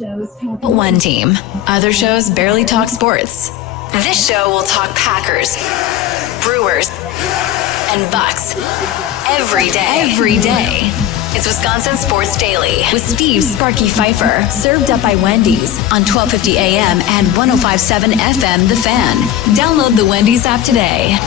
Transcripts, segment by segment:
One team. Other shows barely talk sports. This show will talk Packers, Brewers, and Bucks every day. It's Wisconsin Sports Daily with Steve Sparky Fifer, served up by Wendy's on 1250 AM and 105.7 FM The Fan. Download the Wendy's app today.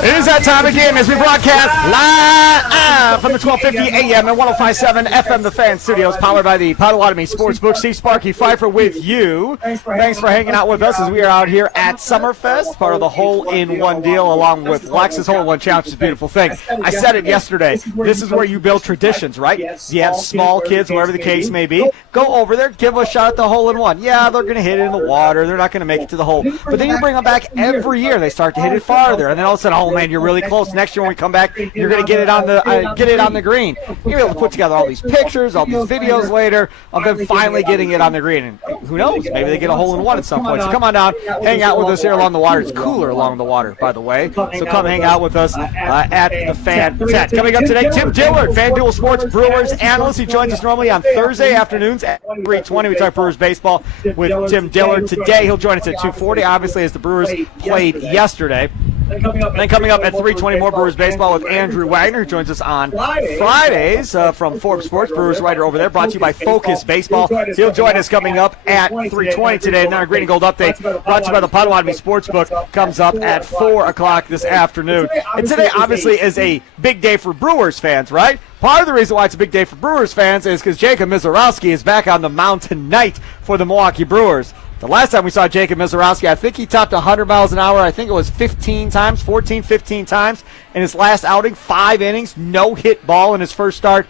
It is that time again as we broadcast live from the 1250 AM and 105.7 FM The Fan Studios, powered by the Potawatomi Sportsbook. Steve Sparky Fifer with you. Thanks for hanging out with us as we are out here at Summerfest, part of the hole-in-one deal, along with Lexus Hole-in-One Challenge. It's a beautiful thing. I said it yesterday. This is where you build traditions, right? You have small kids, whatever the case may be. Go over there, give a shot at the hole-in-one. Yeah, they're going to hit it in the water. They're not going to make it to the hole. But then you bring them back every year. They start to hit it farther, and then all of a sudden, oh man, you're really close. Next year when we come back, you're going to get it on the green. You're able to put together all these pictures, all these videos later of them finally getting it on the green. And who knows? Maybe they get a hole-in-one at some point. So come on down, hang out with us here along the water. It's cooler along the water, by the way. So come hang out with us at the Fan Tent. Coming up today, Tim Dillard, FanDuel Sports Brewers analyst. He joins us normally on Thursday afternoons at 3:20. We talk Brewers baseball with Tim Dillard. Today he'll join us at 2:40, obviously, as the Brewers played yesterday. Then coming up at 3:20, more Brewers baseball with Andrew Wagner, who joins us on Fridays from Forbes Sports, Brewers writer over there, brought to you by Focus Baseball. He'll join us coming up at 3:20 today. And our Green and Gold update, brought to you by the Potawatomi Sportsbook, comes up at 4 o'clock this afternoon. And today, obviously, is a big day for Brewers fans, right? Part of the reason why it's a big day for Brewers fans is because Jacob Misiorowski is back on the mound tonight for the Milwaukee Brewers. The last time we saw Jacob Misiorowski, I think he topped 100 miles an hour. I think it was 15 times in his last outing, 5 innings, no hit ball in his first start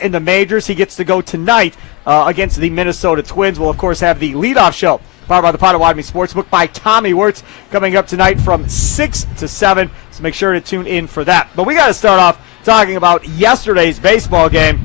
in the majors. He gets to go tonight against the Minnesota Twins. We'll, of course, have the leadoff show powered by the Potawatomi Sportsbook by Tommy Wirtz coming up tonight from 6 to 7. So make sure to tune in for that. But we got to start off talking about yesterday's baseball game.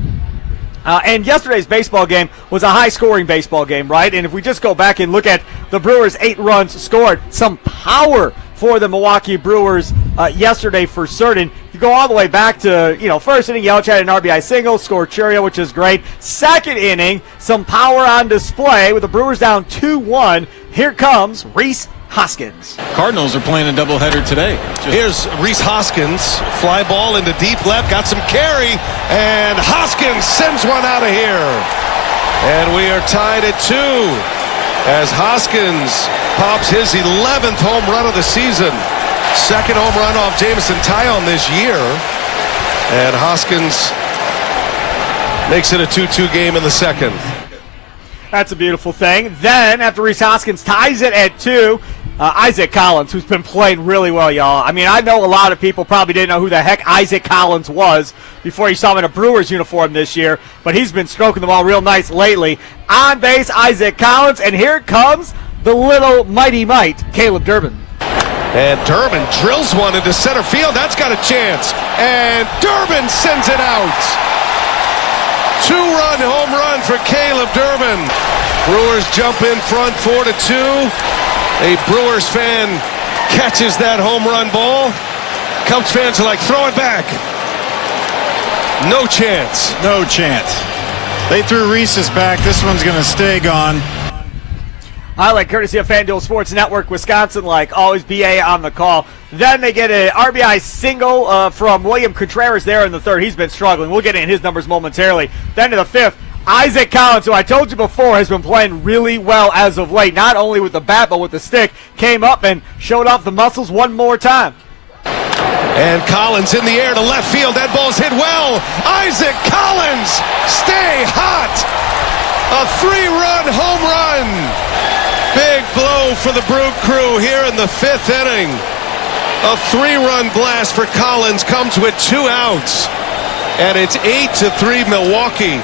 And yesterday's baseball game was a high-scoring baseball game, right? And if we just go back and look at the Brewers' 8 runs scored, some power for the Milwaukee Brewers yesterday for certain. You go all the way back to, first inning, Yelich had an RBI single, scored Churio, which is great. Second inning, some power on display with the Brewers down 2-1. Here comes Rhys Hoskins. Cardinals are playing a doubleheader today. Here's Rhys Hoskins, fly ball into deep left, got some carry, and Hoskins sends one out of here. And we are tied at 2 as Hoskins pops his 11th home run of the season. Second home run off Jameson Taillon this year. And Hoskins makes it a 2-2 game in the second. That's a beautiful thing. Then, after Rhys Hoskins ties it at 2, Isaac Collins, who's been playing really well, y'all. I mean, I know a lot of people probably didn't know who the heck Isaac Collins was before you saw him in a Brewers uniform this year, but he's been stroking the ball real nice lately. On base, Isaac Collins, and here comes the little mighty might, Caleb Durbin. And Durbin drills one into center field. That's got a chance. And Durbin sends it out. 2-run home run for Caleb Durbin. Brewers jump in front 4-2. A Brewers fan catches that home run ball. Cubs fans are like, throw it back. No chance. No chance. They threw Rhesus back. This one's going to stay gone. Highlight courtesy of FanDuel Sports Network, Wisconsin, like always, BA on the call. Then they get an RBI single from William Contreras there in the third. He's been struggling. We'll get in his numbers momentarily. Then to the fifth, Isaac Collins, who I told you before has been playing really well as of late, not only with the bat but with the stick, came up and showed off the muscles one more time. And Collins in the air to left field. That ball's hit well. Isaac Collins, stay hot. A 3-run home run. Big blow for the Brew Crew here in the 5th inning. A 3-run blast for Collins comes with 2 outs. And it's 8-3 Milwaukee.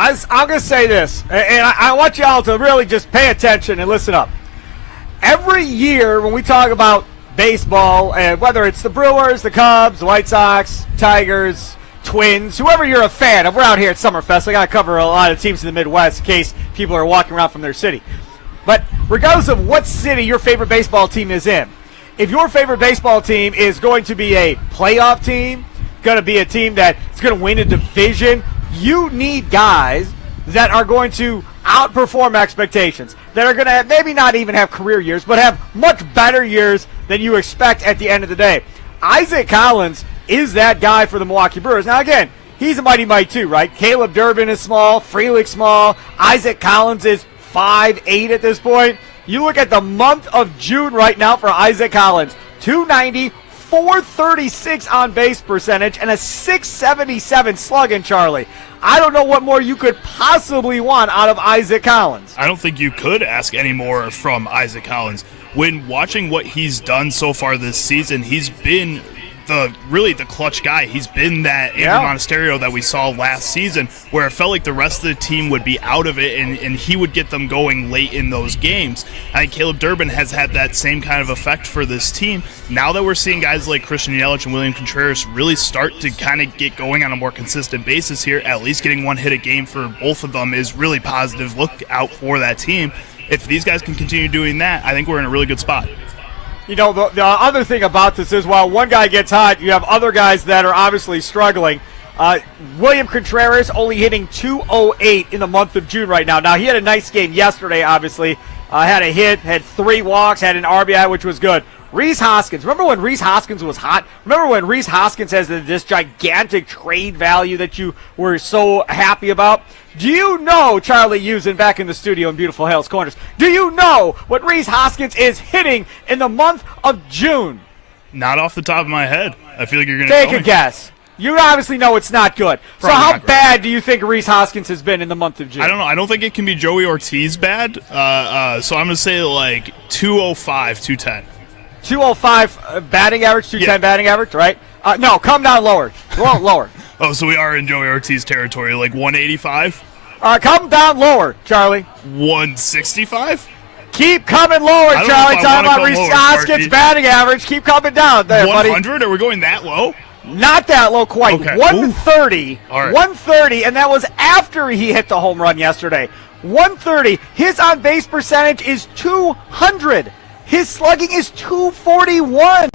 I'm going to say this, and I want y'all to really just pay attention and listen up. Every year when we talk about baseball, and whether it's the Brewers, the Cubs, the White Sox, Tigers, Twins, whoever you're a fan of, we're out here at Summerfest. I got to cover a lot of teams in the Midwest in case people are walking around from their city. But regardless of what city your favorite baseball team is in, if your favorite baseball team is going to be a playoff team, going to be a team that's going to win a division. You need guys that are going to outperform expectations, that are going to maybe not even have career years, but have much better years than you expect at the end of the day. Isaac Collins is that guy for the Milwaukee Brewers. Now, again, he's a mighty might too, right? Caleb Durbin is small, Frelick small, Isaac Collins is 5'8" at this point. You look at the month of June right now for Isaac Collins, 290, 436 on base percentage, and a 677 slugging, Charlie. I don't know what more you could possibly want out of Isaac Collins. I don't think you could ask any more from Isaac Collins. When watching what he's done so far this season, he's been the clutch guy. He's been that Andrew Monasterio that we saw last season, where it felt like the rest of the team would be out of it and he would get them going late in those games. I think Caleb Durbin has had that same kind of effect for this team. Now that we're seeing guys like Christian Yelich and William Contreras really start to kind of get going on a more consistent basis here, at least getting one hit a game for both of them is really positive. Look out for that team. If these guys can continue doing that, I think we're in a really good spot. You know, the other thing about this is while one guy gets hot, you have other guys that are obviously struggling. William Contreras only hitting .208 in the month of June right now. Now, he had a nice game yesterday, obviously. Had a hit, had 3 walks, had an RBI, which was good. Rhys Hoskins. Remember when Rhys Hoskins was hot? Remember when Rhys Hoskins has this gigantic trade value that you were so happy about? Do you know, Charlie Usen back in the studio in beautiful Hales Corners, do you know what Rhys Hoskins is hitting in the month of June? Not off the top of my head. I feel like you're going to take a guess. You obviously know it's not good. Probably so how bad do you think Rhys Hoskins has been in the month of June? I don't know. I don't think it can be Joey Ortiz bad. So I'm going to say like 205, 210. 205 batting average, 210 batting average, right? No, come down lower. Lower. Oh, so we are in Joey Ortiz territory, like 185? Come down lower, Charlie. 165? Keep coming lower, Charlie. Talking about Rhys Hoskins' batting average. Keep coming down there, 100? buddy. 100? Are we going that low? Not that low quite. Okay. 130. All right. 130, and that was after he hit the home run yesterday. 130. His on-base percentage is 200. His slugging is 241.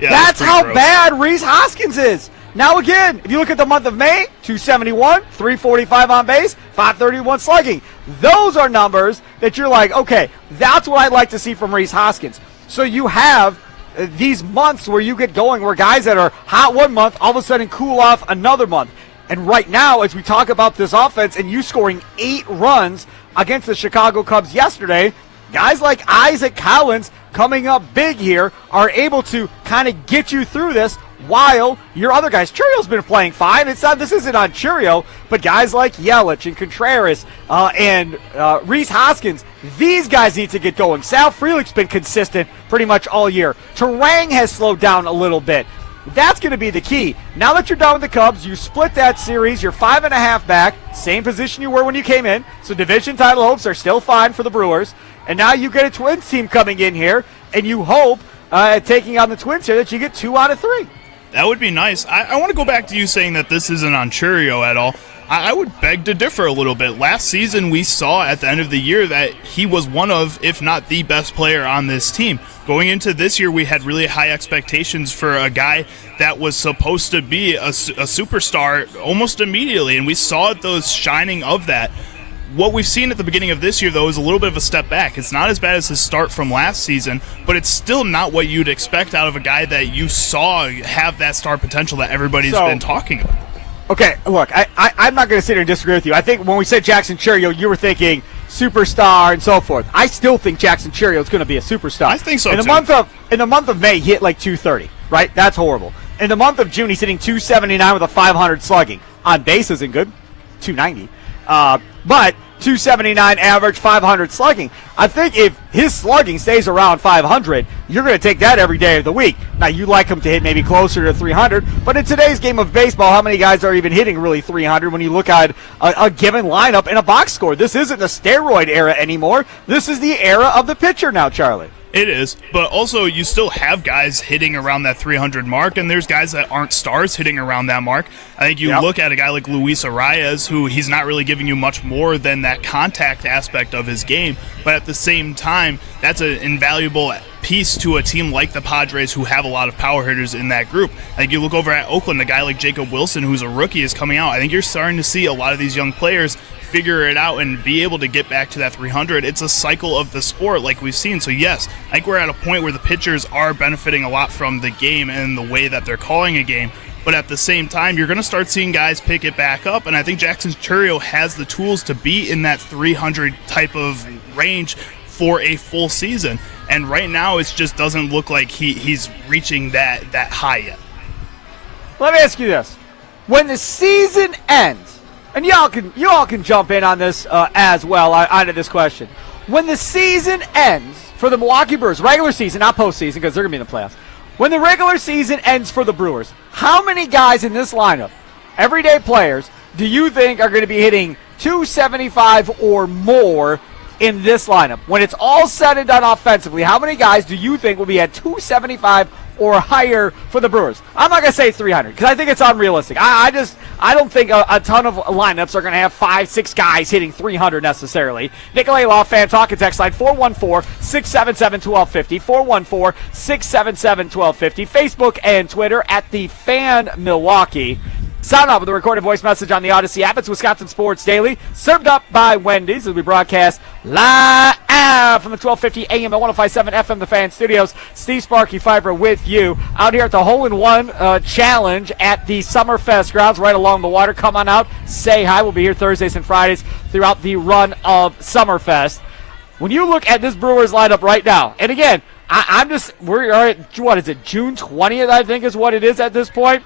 Yeah, that's how gross. bad Rhys Hoskins is. Now again, if you look at the month of May, 271, 345 on base, 531 slugging. Those are numbers that you're like, okay, that's what I'd like to see from Rhys Hoskins. So you have these months where you get going, where guys that are hot one month, all of a sudden cool off another month. And right now, as we talk about this offense and you scoring 8 runs against the Chicago Cubs yesterday, guys like Isaac Collins coming up big here are able to kind of get you through this while your other guys, Churio's been playing fine. This isn't on Churio, but guys like Yelich and Contreras and Rhys Hoskins, these guys need to get going. Sal Frelick's been consistent pretty much all year. Terang has slowed down a little bit. That's going to be the key. Now that you're done with the Cubs, you split that series. You're 5.5 back, same position you were when you came in. So division title hopes are still fine for the Brewers. And now you get a Twins team coming in here, and you hope, taking on the Twins here, that you get 2 out of 3. That would be nice. I want to go back to you saying that this isn't on Churio at all. I would beg to differ a little bit. Last season, we saw at the end of the year that he was one of, if not the best player on this team. Going into this year, we had really high expectations for a guy that was supposed to be a superstar almost immediately, and we saw those shining of that. What we've seen at the beginning of this year, though, is a little bit of a step back. It's not as bad as his start from last season, but it's still not what you'd expect out of a guy that you saw have that star potential that everybody's been talking about. Okay, look, I'm not going to sit here and disagree with you. I think when we said Jackson Churio, you were thinking superstar and so forth. I still think Jackson Churio is going to be a superstar. I think so, in the month of May, he hit like 230, right? That's horrible. In the month of June, he's hitting 279 with a 500 slugging. On base isn't good, 290. But 279 average, 500 slugging. I think if his slugging stays around 500, you're going to take that every day of the week. Now, you like him to hit maybe closer to 300, but in today's game of baseball, how many guys are even hitting really 300 when you look at a given lineup in a box score? This isn't the steroid era anymore. This is the era of the pitcher now, Charlie. It is, but also you still have guys hitting around that 300 mark, and there's guys that aren't stars hitting around that mark. I think you look at a guy like Luis Arias, who he's not really giving you much more than that contact aspect of his game, but at the same time, that's an invaluable piece to a team like the Padres who have a lot of power hitters in that group. I think you look over at Oakland, a guy like Jacob Wilson, who's a rookie, is coming out. I think you're starting to see a lot of these young players figure it out and be able to get back to that 300. It's a cycle of the sport like we've seen. So yes, I think we're at a point where the pitchers are benefiting a lot from the game and the way that they're calling a game. But at the same time, you're going to start seeing guys pick it back up, and I think Jackson Chourio has the tools to be in that 300 type of range for a full season. And right now, it just doesn't look like he's reaching that high yet. Let me ask you this. When the season ends, and you all can jump in on this as well, onto this question. When the season ends for the Milwaukee Brewers, regular season, not postseason, because they're going to be in the playoffs. When the regular season ends for the Brewers, how many guys in this lineup, everyday players, do you think are going to be hitting 275 or more in this lineup? When it's all said and done offensively, how many guys do you think will be at 275 or higher for the Brewers? I'm not going to say 300 because I think it's unrealistic. I don't think a ton of lineups are going to have 5-6 guys hitting 300 necessarily. Nikolay Law, fan talk and text line 414-677-1250, 414-677-1250, Facebook and Twitter at the Fan Milwaukee. Sound off with a recorded voice message on the Odyssey app. It's Wisconsin Sports Daily, served up by Wendy's as we broadcast live from the 1250 AM at 105.7 FM The Fan Studios. Steve Sparky Fifer with you out here at the Hole-in-One Challenge at the Summerfest grounds right along the water. Come on out, say hi. We'll be here Thursdays and Fridays throughout the run of Summerfest. When you look at this Brewers lineup right now, and again, we're at, what is it, June 20th, I think is what it is at this point.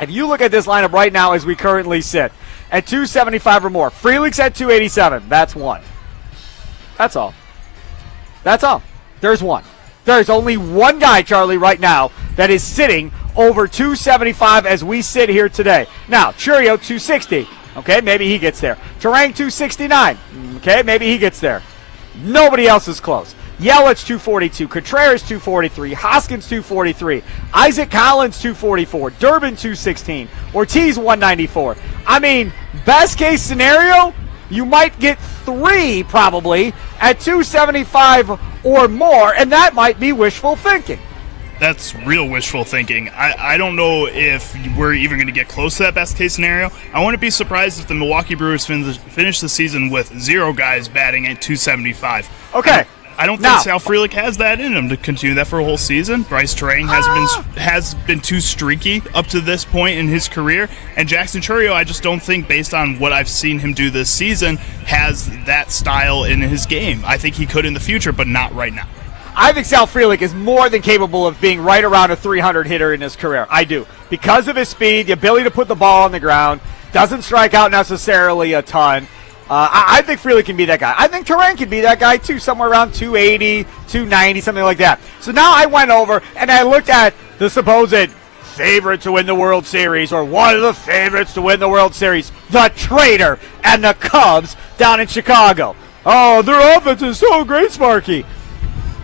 If you look at this lineup right now as we currently sit, at 275 or more, Frelick's at 287. That's one. That's all. That's all. There's one. There's only one guy, Charlie, right now that is sitting over 275 as we sit here today. Now, Chourio, 260. Okay, maybe he gets there. Terang, 269. Okay, maybe he gets there. Nobody else is close. Yelich, 242. Contreras, 243. Hoskins, 243. Isaac Collins, 244. Durbin, 216. Ortiz, 194. I mean, best case scenario, you might get 3 probably at 275 or more, and that might be wishful thinking. That's real wishful thinking. I don't know if we're even going to get close to that best case scenario. I wouldn't be surprised if the Milwaukee Brewers finish the season with 0 guys batting at 275. Okay. I don't think Sal Frelick has that in him to continue that for a whole season. Bryce Terang has been too streaky up to this point in his career. And Jackson Chourio, I just don't think, based on what I've seen him do this season, has that style in his game. I think he could in the future, but not right now. I think Sal Frelick is more than capable of being right around a 300 hitter in his career. I do. Because of his speed, the ability to put the ball on the ground, doesn't strike out necessarily a ton. I think Frelick can be that guy. I think Terang can be that guy too, somewhere around 280, 290, something like that. So now I went over and I looked at the supposed favorite to win the World Series, or one of the favorites to win the World Series, the traitor, and the Cubs down in Chicago. Oh, their offense is so great, Sparky.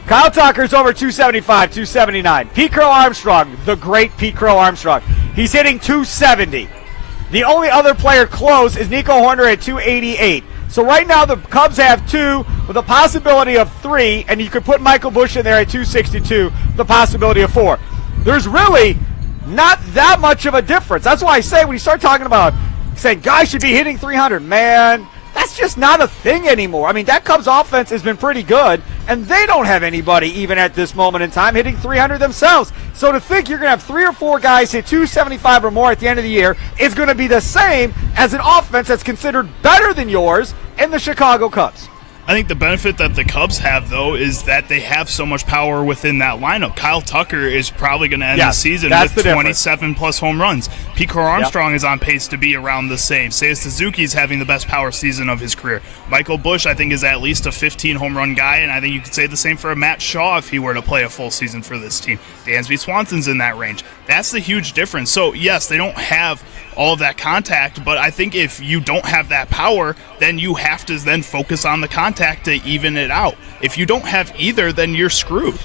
Kyle Tucker's over 275, 279. Pete Crow Armstrong, the great Pete Crow Armstrong, he's hitting 270. The only other player close is Nico Horner at 288. So right now the Cubs have 2 with a possibility of 3, and you could put Michael Busch in there at 262, the possibility of 4. There's really not that much of a difference. That's why I say when you start talking about saying guys should be hitting 300, man, that's just not a thing anymore. I mean, that Cubs offense has been pretty good, and they don't have anybody even at this moment in time hitting 300 themselves. So to think you're going to have 3 or 4 guys hit 275 or more at the end of the year is going to be the same as an offense that's considered better than yours in the Chicago Cubs. I think the benefit that the Cubs have, though, is that they have so much power within that lineup. Kyle Tucker is probably going to end the season with 27-plus home runs. Pete Crow Armstrong is on pace to be around the same. Seiya Suzuki is having the best power season of his career. Michael Busch, I think, is at least a 15-home-run guy, and I think you could say the same for a Matt Shaw if he were to play a full season for this team. Dansby Swanson's in that range. That's the huge difference. So, yes, they don't have all of that contact, but I think if you don't have that power, then you have to then focus on the contact to even it out. If you don't have either, then you're screwed.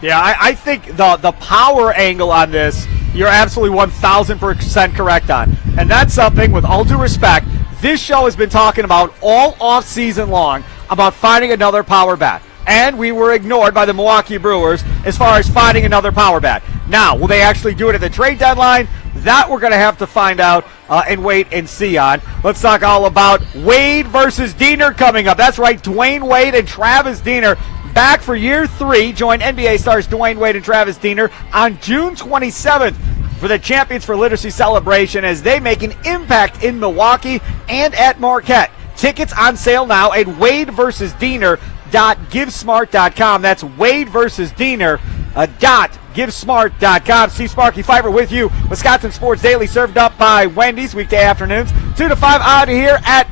Yeah, I think the power angle on this, you're absolutely 1,000% correct on. And that's something, with all due respect, this show has been talking about all off season long, about finding another power bat. and we were ignored by the Milwaukee Brewers as far as finding another power bat. Now, will they actually do it at the trade deadline? That we're going to have to find out and wait and see on. Let's talk all about Wade versus Diener coming up. That's right, Dwayne Wade and Travis Diener back for year 3. Join NBA stars Dwayne Wade and Travis Diener on June 27th for the Champions for Literacy celebration as they make an impact in Milwaukee and at Marquette. Tickets on sale now at wadeversusdiener.givesmart.com. That's Wade versus Diener. .givesmart.com. Steve Sparky Fifer with you. Wisconsin Sports Daily served up by Wendy's weekday afternoons. 2 to 5 out of here at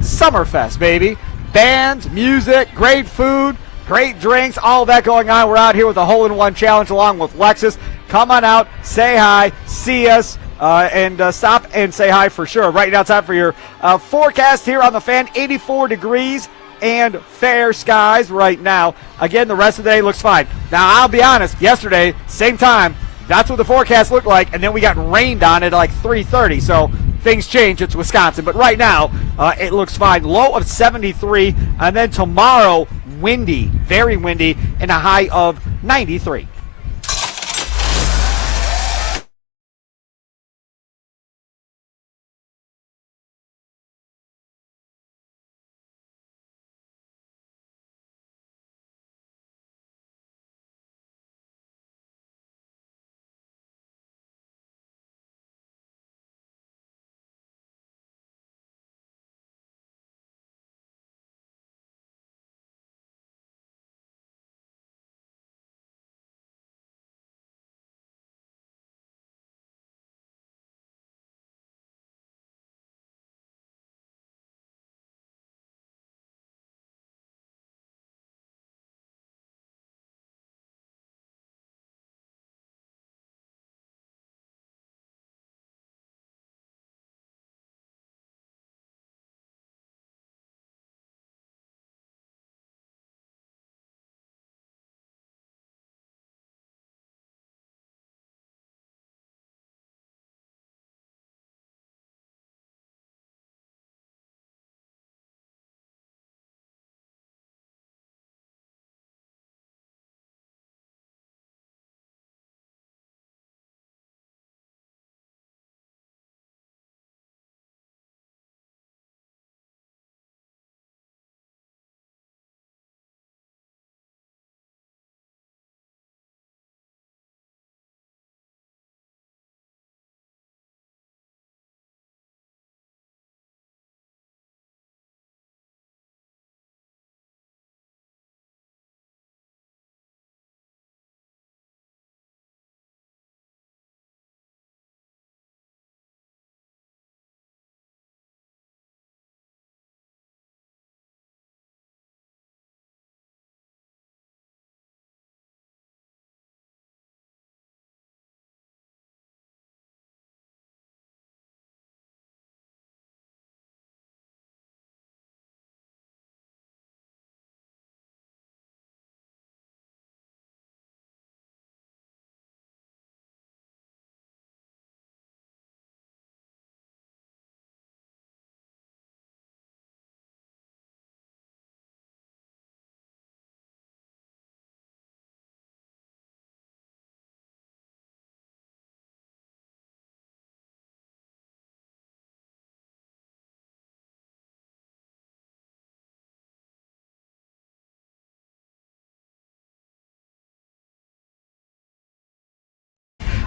Summerfest, baby. Bands, music, great food, great drinks, all that going on. We're out here with a hole-in-one challenge along with Lexus. Come on out, say hi, see us, and stop and say hi for sure. Right now, time for your forecast here on the Fan. 84 degrees and fair skies right now. Again, the rest of the day looks fine. Now, I'll be honest, yesterday, same time, that's what the forecast looked like, and then we got rained on at like 3:30, so things change. It's Wisconsin. But right now, it looks fine. Low of 73, and then tomorrow, windy, very windy, and a high of 93.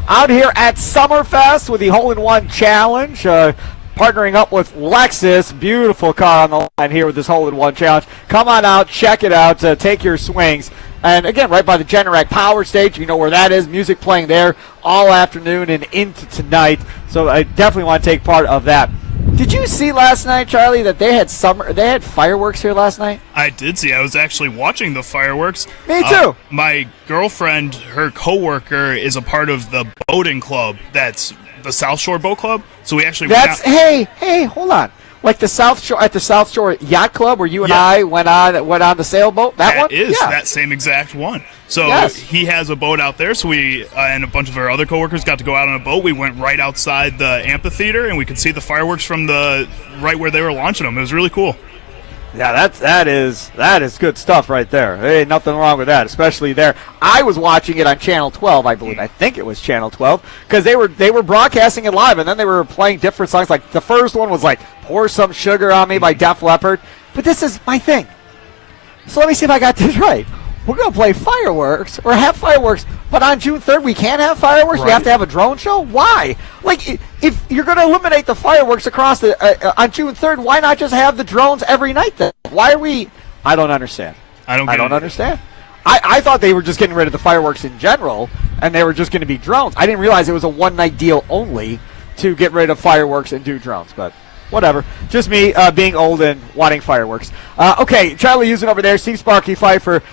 Out here at Summerfest with the Hole-in-One Challenge, partnering up with Lexus. Beautiful car on the line here with this Hole-in-One Challenge. Come on out, check it out, take your swings. And again, right by the Generac Power Stage, you know where that is. Music playing there all afternoon and into tonight. So I definitely want to take part of that. Did you see last night, Charlie, that they had fireworks here last night? I did see. I was actually watching the fireworks. Me too. My girlfriend, her coworker, is a part of the boating club. That's the South Shore Boat Club. So we actually hey, hold on. Like the South Shore Yacht Club, where you and I went on the sailboat. That one is that same exact one. So he has a boat out there. So we and a bunch of our other coworkers got to go out on a boat. We went right outside the amphitheater, and we could see the fireworks from right where they were launching them. It was really cool. Yeah, that is good stuff right there. There ain't nothing wrong with that, especially there. I was watching it on Channel 12, I believe. I think it was Channel 12, because they were broadcasting it live, and then they were playing different songs. Like the first one was like "Pour Some Sugar on Me" by Def Leppard. But this is my thing. So let me see if I got this right. We're going to play fireworks or have fireworks, but on June 3rd we can't have fireworks? Right. We have to have a drone show? Why? Like, if you're going to eliminate the fireworks across on June 3rd, why not just have the drones every night then? Why are we – I don't understand. I don't understand. I thought they were just getting rid of the fireworks in general, and they were just going to be drones. I didn't realize it was a one-night deal only to get rid of fireworks and do drones, but – whatever. Just me being old and wanting fireworks. Okay, Charlie Houston over there, Steve Sparky Fifer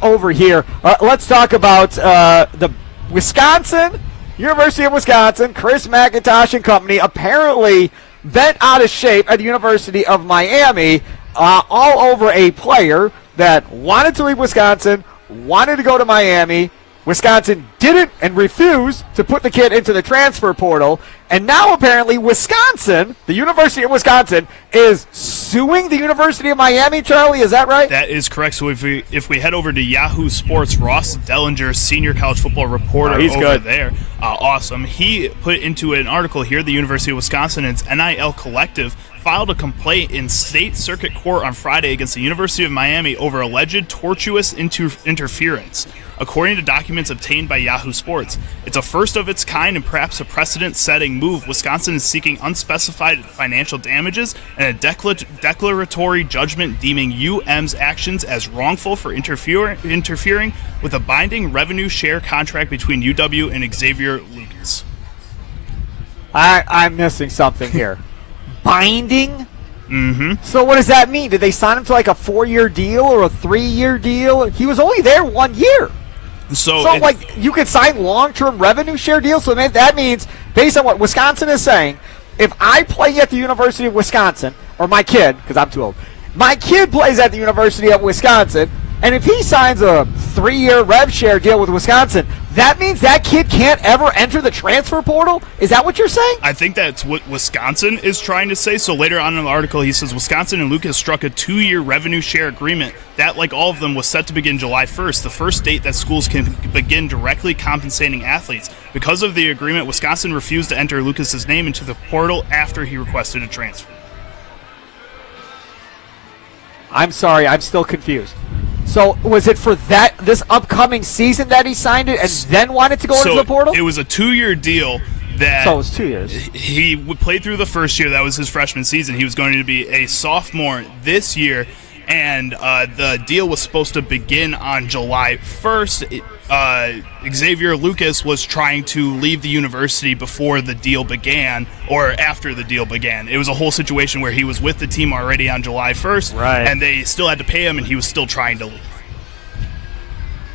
over here. Let's talk about the Wisconsin, University of Wisconsin, Chris McIntosh and company apparently bent out of shape at the University of Miami all over a player that wanted to leave Wisconsin, wanted to go to Miami. Wisconsin didn't and refused to put the kid into the transfer portal. And now apparently Wisconsin, the University of Wisconsin, is suing the University of Miami, Charlie. Is that right? That is correct. So if we head over to Yahoo Sports, Ross Dellinger, senior college football reporter there, awesome. He put into an article here, the University of Wisconsin and its NIL collective filed a complaint in state circuit court on Friday against the University of Miami over alleged tortuous interference. According to documents obtained by Yahoo Sports, it's a first of its kind and perhaps a precedent-setting move. Wisconsin is seeking unspecified financial damages and a declaratory judgment deeming UM's actions as wrongful for interfering with a binding revenue share contract between UW and Xavier Lucas. I'm missing something here. Binding? Mm-hmm. So what does that mean? Did they sign him to like a 4-year deal or a 3-year deal? He was only there 1 year. So like, you could sign long-term revenue share deals. So that means, based on what Wisconsin is saying, if I play at the University of Wisconsin, or my kid, because I'm too old, my kid plays at the University of Wisconsin, and if he signs a 3-year rev share deal with Wisconsin, that means that kid can't ever enter the transfer portal? Is that what you're saying? I think that's what Wisconsin is trying to say. So later on in the article, he says Wisconsin and Lucas struck a 2-year revenue share agreement that, like all of them, was set to begin July 1st, the first date that schools can begin directly compensating athletes. Because of the agreement, Wisconsin refused to enter Lucas's name into the portal after he requested a transfer. I'm sorry, I'm still confused. So was it for this upcoming season that he signed it and then wanted to go into the portal? It was a 2-year deal. So it was 2 years. He played through the first year. That was his freshman season. He was going to be a sophomore this year, and the deal was supposed to begin on July 1st. Xavier Lucas was trying to leave the university before the deal began or after the deal began. It was a whole situation where he was with the team already on July 1st, right, and they still had to pay him, and he was still trying to leave.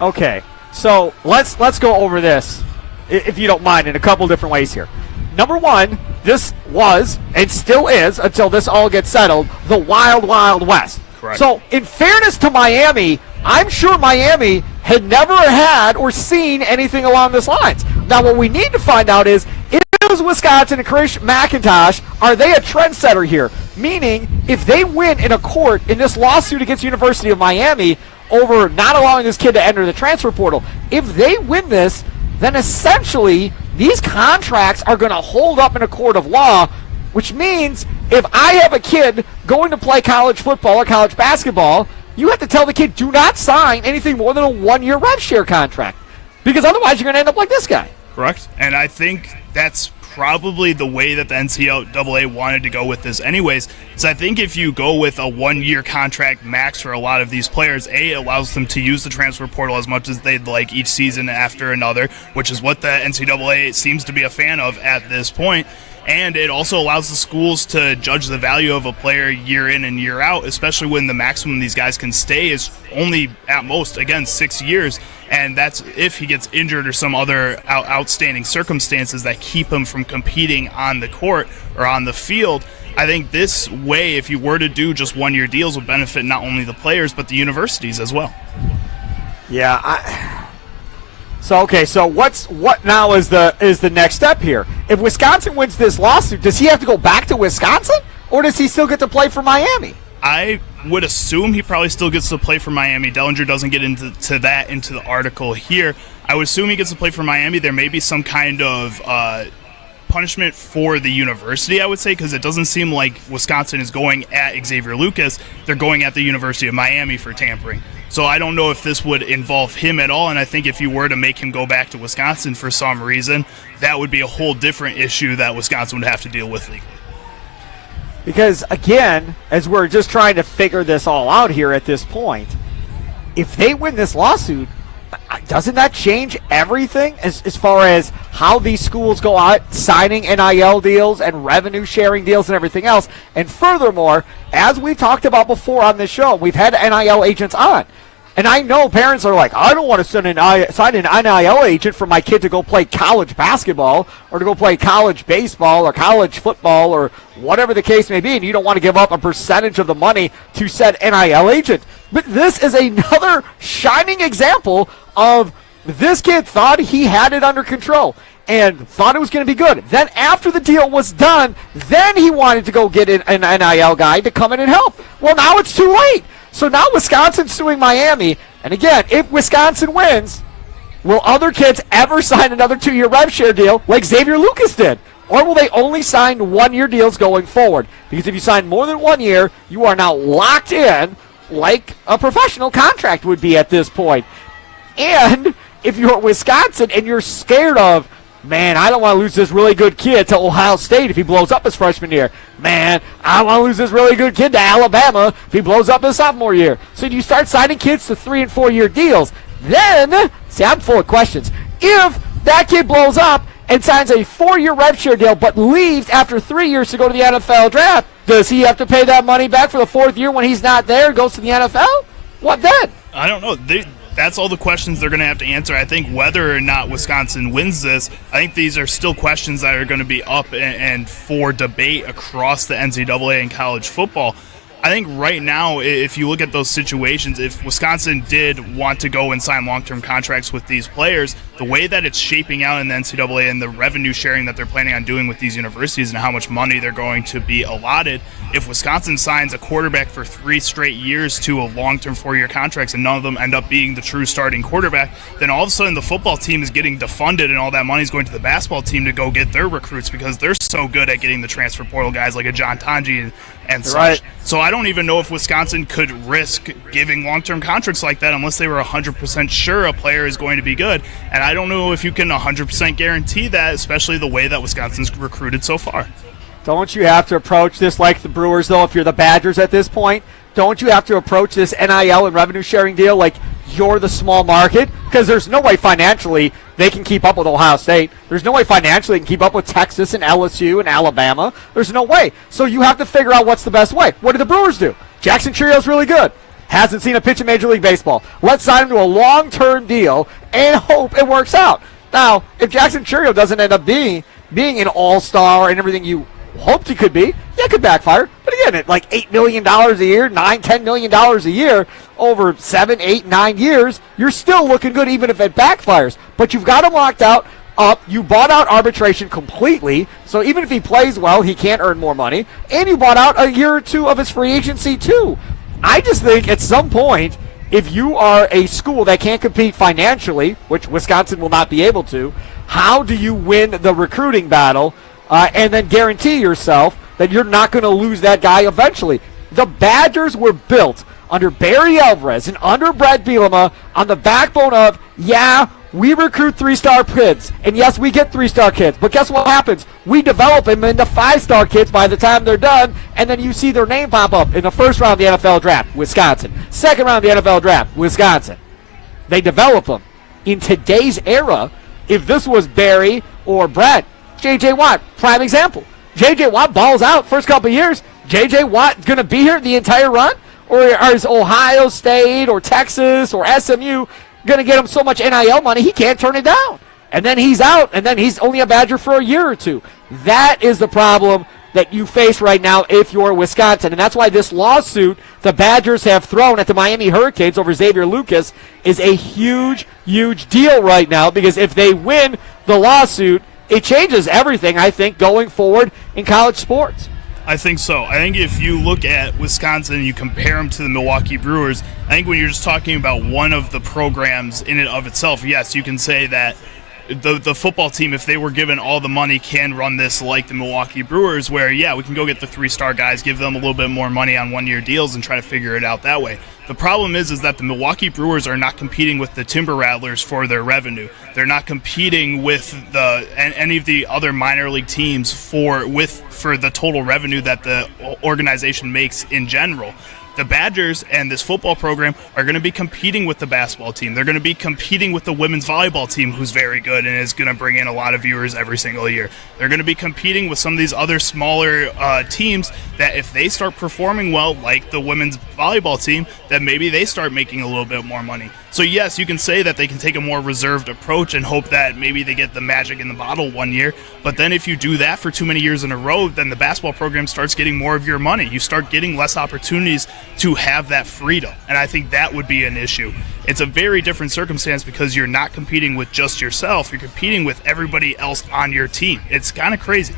Okay, so let's go over this, if you don't mind, in a couple different ways here. Number one, this was and still is, until this all gets settled, the Wild Wild West. Correct. So in fairness to Miami, I'm sure Miami had never had or seen anything along these lines. Now, what we need to find out is Wisconsin and Chris McIntosh, are they a trendsetter here? Meaning, if they win in a court in this lawsuit against University of Miami over not allowing this kid to enter the transfer portal, if they win this, then essentially these contracts are going to hold up in a court of law, which means if I have a kid going to play college football or college basketball, you have to tell the kid, do not sign anything more than a 1-year rev share contract, because otherwise you're going to end up like this guy. Correct. And I think that's probably the way that the NCAA wanted to go with this anyways. So I think if you go with a 1-year contract max for a lot of these players, it allows them to use the transfer portal as much as they'd like each season after another, which is what the NCAA seems to be a fan of at this point. And it also allows the schools to judge the value of a player year in and year out, especially when the maximum these guys can stay is only at most, again, 6 years. And that's if he gets injured or some other outstanding circumstances that keep him from competing on the court or on the field. I think this way, if you were to do just 1-year deals, would benefit not only the players but the universities as well. Yeah, So what now is the next step here? If Wisconsin wins this lawsuit, does he have to go back to Wisconsin, or does he still get to play for Miami? I would assume he probably still gets to play for Miami. Dellinger doesn't get into the article here. I would assume he gets to play for Miami. There may be some kind of punishment for the university, I would say, because it doesn't seem like Wisconsin is going at Xavier Lucas. They're going at the University of Miami for tampering. So I don't know if this would involve him at all, and I think if you were to make him go back to Wisconsin for some reason, that would be a whole different issue that Wisconsin would have to deal with legally. Because, again, as we're just trying to figure this all out here at this point, if they win this lawsuit, doesn't that change everything as far as how these schools go out signing NIL deals and revenue sharing deals and everything else? And furthermore, as we've talked about before on this show, we've had NIL agents on. And I know parents are like, I don't want to sign an NIL agent for my kid to go play college basketball or to go play college baseball or college football or whatever the case may be, and you don't want to give up a percentage of the money to said NIL agent. But this is another shining example of this kid thought he had it under control and thought it was going to be good. Then after the deal was done, then he wanted to go get an NIL guy to come in and help. Well, now it's too late. So now Wisconsin's suing Miami. And again, if Wisconsin wins, will other kids ever sign another 2-year rev share deal like Xavier Lucas did? Or will they only sign 1-year deals going forward? Because if you sign more than 1 year, you are now locked in like a professional contract would be at this point. And if you're at Wisconsin and you're scared of, man, I don't want to lose this really good kid to Ohio State if he blows up his freshman year. Man, I want to lose this really good kid to Alabama if he blows up his sophomore year. So you start signing kids to 3- and 4-year deals. Then, see, I'm full of questions. If that kid blows up and signs a 4-year rev share deal but leaves after 3 years to go to the NFL draft, does he have to pay that money back for the 4th year when he's not there and goes to the NFL? What then? I don't know. That's all the questions they're going to have to answer. I think whether or not Wisconsin wins this, I think these are still questions that are going to be up and for debate across the NCAA and college football. I think right now, if you look at those situations, if Wisconsin did want to go and sign long-term contracts with these players, the way that it's shaping out in the NCAA and the revenue sharing that they're planning on doing with these universities and how much money they're going to be allotted, if Wisconsin signs a quarterback for 3 straight years to a long-term 4-year contracts and none of them end up being the true starting quarterback, then all of a sudden the football team is getting defunded and all that money is going to the basketball team to go get their recruits because they're so good at getting the transfer portal guys like a John Tanji and such. Right. So I don't even know if Wisconsin could risk giving long-term contracts like that unless they were 100% sure a player is going to be good. And I don't know if you can 100% guarantee that, especially the way that Wisconsin's recruited so far. Don't you have to approach this like the Brewers, though, if you're the Badgers at this point? Don't you have to approach this NIL and revenue sharing deal like you're the small market? Because there's no way financially they can keep up with Ohio State. There's no way financially they can keep up with Texas and LSU and Alabama. There's no way. So you have to figure out what's the best way. What do the Brewers do? Jackson Cheerio's really good. Hasn't seen a pitch in Major League Baseball. Let's sign him to a long-term deal and hope it works out. Now, if Jackson Cheerio doesn't end up being an all-star and everything you hoped he could be, yeah, it could backfire. But again, at like $8 million a year, $10 million a year over 7, 8, 9 years, you're still looking good even if it backfires. But you've got him locked out. You bought out arbitration completely, so even if he plays well, he can't earn more money. And you bought out a year or two of his free agency too. I just think at some point, if you are a school that can't compete financially, which Wisconsin will not be able to, how do you win the recruiting battle and then guarantee yourself that you're not going to lose that guy eventually? The Badgers were built under Barry Alvarez and under Brett Bielema on the backbone of, yeah, we recruit 3-star kids, and yes, we get 3-star kids, but guess what happens? We develop them into 5-star kids by the time they're done, and then you see their name pop up in the first round of the NFL draft, Wisconsin. Second round of the NFL draft, Wisconsin. They develop them. In today's era, if this was Barry or Brett, J.J. Watt, prime example. J.J. Watt balls out first couple of years. J.J. Watt going to be here the entire run? Or is Ohio State or Texas or SMU going to get him so much NIL money he can't turn it down? And then he's out, and then he's only a Badger for a year or two. That is the problem that you face right now if you're Wisconsin. And that's why this lawsuit the Badgers have thrown at the Miami Hurricanes over Xavier Lucas is a huge, huge deal right now, because if they win the lawsuit, it changes everything, I think, going forward in college sports. I think so. I think if you look at Wisconsin and you compare them to the Milwaukee Brewers, I think when you're just talking about one of the programs in and of itself, yes, you can say that the football team, if they were given all the money, can run this like the Milwaukee Brewers, where, yeah, we can go get the 3-star guys, give them a little bit more money on one-year deals and try to figure it out that way. The problem is that the Milwaukee Brewers are not competing with the Timber Rattlers for their revenue. They're not competing with any of the other minor league teams for the total revenue that the organization makes in general. The Badgers and this football program are going to be competing with the basketball team. They're going to be competing with the women's volleyball team, who's very good and is going to bring in a lot of viewers every single year. They're going to be competing with some of these other smaller teams that if they start performing well, like the women's volleyball team, then maybe they start making a little bit more money. So yes, you can say that they can take a more reserved approach and hope that maybe they get the magic in the bottle one year. But then if you do that for too many years in a row, then the basketball program starts getting more of your money. You start getting less opportunities to have that freedom. And I think that would be an issue. It's a very different circumstance because you're not competing with just yourself. You're competing with everybody else on your team. It's kind of crazy.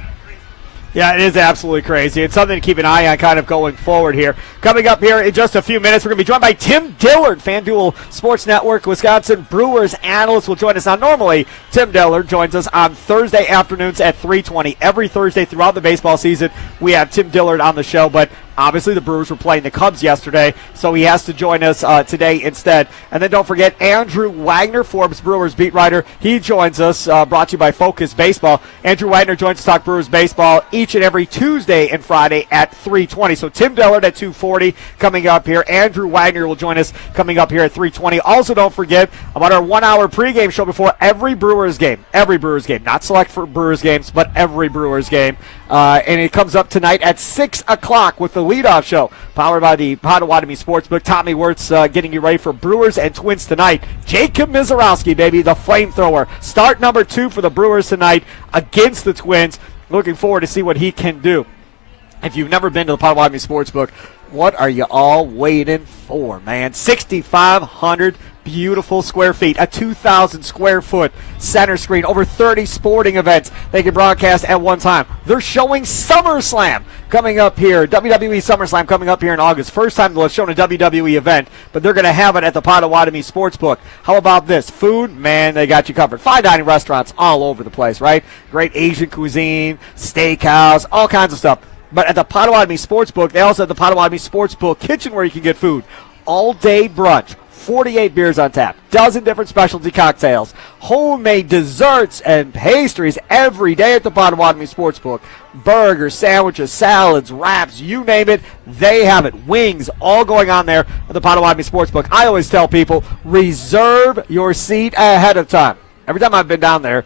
Yeah, it is absolutely crazy. It's something to keep an eye on kind of going forward here. Coming up here in just a few minutes, we're going to be joined by Tim Dillard, FanDuel Sports Network, Wisconsin Brewers analyst, will join us. Now, normally, Tim Dillard joins us on Thursday afternoons at 3:20. Every Thursday throughout the baseball season, we have Tim Dillard on the show, but obviously the Brewers were playing the Cubs yesterday, so he has to join us today instead. And then don't forget Andrew Wagner, Forbes Brewers beat writer. He joins us, brought to you by Focus Baseball. Andrew Wagner joins us to talk Brewers baseball each and every Tuesday and Friday at 3:20. So Tim Dillard at 2:40 coming up here. Andrew Wagner will join us coming up here at 3:20. Also, don't forget about our 1-hour pregame show before every Brewers game. Every Brewers game. Not select for Brewers games, but every Brewers game. And it comes up tonight at 6 o'clock with the leadoff show, powered by the Potawatomi Sportsbook. Tommy Wirtz getting you ready for Brewers and Twins tonight. Jacob Mizorowski, baby, the flamethrower. Start number 2 for the Brewers tonight against the Twins. Looking forward to see what he can do. If you've never been to the Potawatomi Sportsbook, what are you all waiting for, man? 6,500 beautiful square feet, a 2,000 square foot center screen, over 30 sporting events they can broadcast at one time. They're showing SummerSlam coming up here, WWE SummerSlam coming up here in August. First time they'll have shown a WWE event, but they're going to have it at the Potawatomi Sportsbook. How about this? Food, man, they got you covered. Fine dining restaurants all over the place, right? Great Asian cuisine, steakhouse, all kinds of stuff. But at the Potawatomi Sportsbook, they also have the Potawatomi Sportsbook Kitchen where you can get food. All-day brunch, 48 beers on tap, dozen different specialty cocktails, homemade desserts and pastries every day at the Potawatomi Sportsbook. Burgers, sandwiches, salads, wraps, you name it, they have it. Wings, all going on there at the Potawatomi Sportsbook. I always tell people, reserve your seat ahead of time. Every time I've been down there,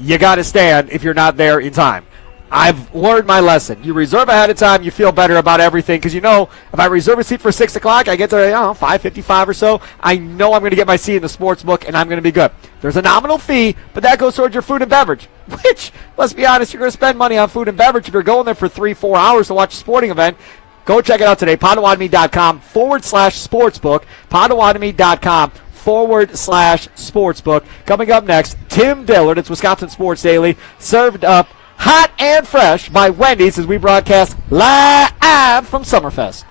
you got to stand if you're not there in time. I've learned my lesson. You reserve ahead of time, you feel better about everything because you know if I reserve a seat for 6 o'clock, I get there, 5:55 or so, I know I'm going to get my seat in the sports book and I'm going to be good. There's a nominal fee, but that goes towards your food and beverage, which, let's be honest, you're going to spend money on food and beverage if you're going there for 3-4 hours to watch a sporting event. Go check it out today, Potawatomi.com/sportsbook, Potawatomi.com/sportsbook. Coming up next, Tim Dillard. It's Wisconsin Sports Daily, served up hot and fresh by Wendy's as we broadcast live from Summerfest.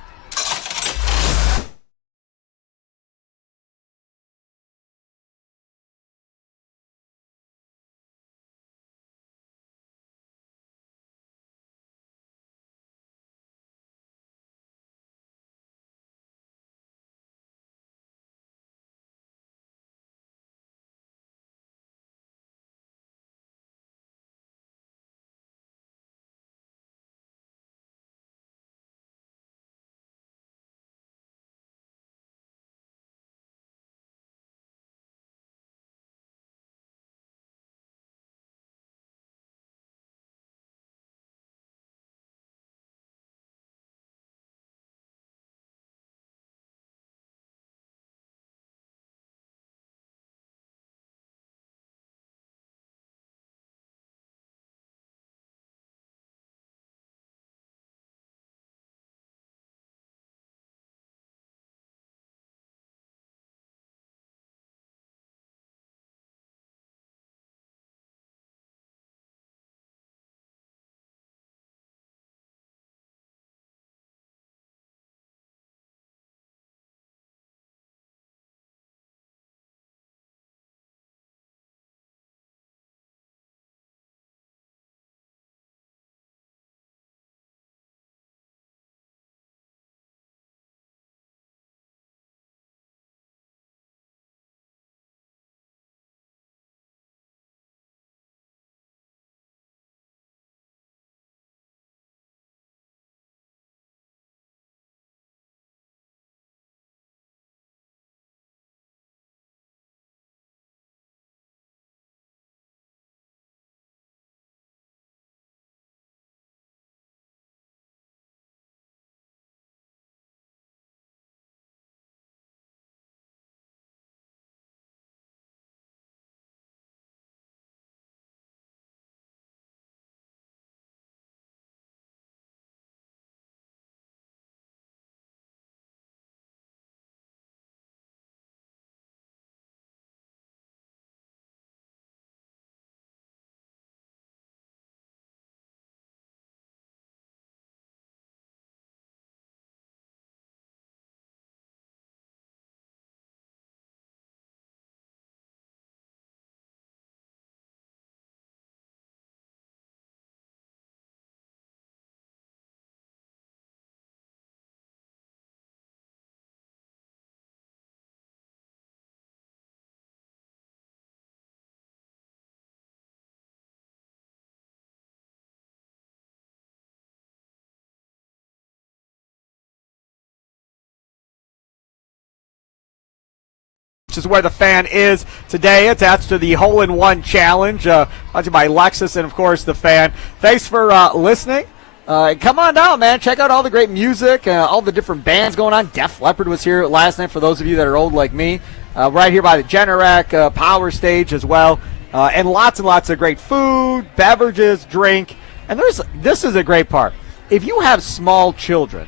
which is where the fan is today, attached to the Hole-in-One Challenge, brought to you by Lexus and, of course, the fan. Thanks for listening. Come on down, man. Check out all the great music, all the different bands going on. Def Leppard was here last night, for those of you that are old like me, right here by the Generac Power Stage as well. And lots of great food, beverages, drink. And this is a great part. If you have small children,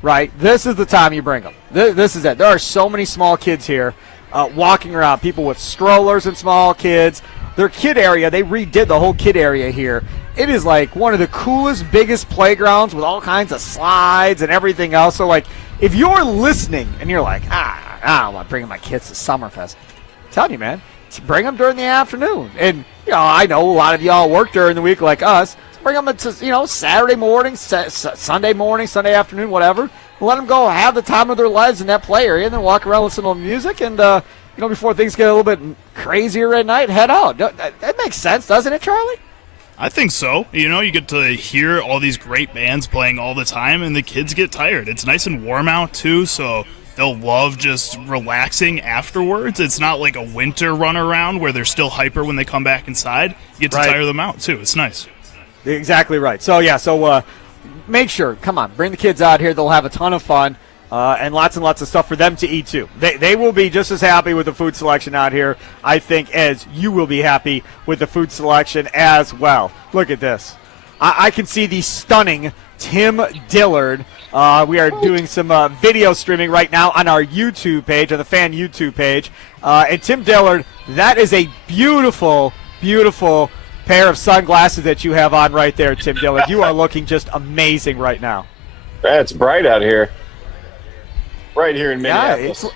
right, this is the time you bring them. This is it. There are so many small kids here walking around, people with strollers and small kids. Their kid area, they redid the whole kid area here. It is like one of the coolest, biggest playgrounds with all kinds of slides and everything else. So, like, if you're listening and you're like, I don't want to bring my kids to Summerfest, I'm telling you, man, bring them during the afternoon. And, I know a lot of y'all work during the week like us. Bring them to, Saturday morning, Sunday morning, Sunday afternoon, whatever. Let them go have the time of their lives in that play area and then walk around, listen to music, and, before things get a little bit crazier at night, head out. That makes sense, doesn't it, Charlie? I think so. You get to hear all these great bands playing all the time, and the kids get tired. It's nice and warm out, too, so they'll love just relaxing afterwards. It's not like a winter run around where they're still hyper when they come back inside. You get to tire them out, too. It's nice. Exactly right. So make sure, come on, bring the kids out here. They'll have a ton of fun and lots of stuff for them to eat, too. They will be just as happy with the food selection out here, I think, as you will be happy with the food selection as well. Look at this. I can see the stunning Tim Dillard. We are doing some video streaming right now on our YouTube page, on the fan YouTube page. And Tim Dillard, that is a beautiful, beautiful pair of sunglasses that you have on right there, Tim Dillard. You are looking just amazing right now. It's bright out here. Right here in Minneapolis.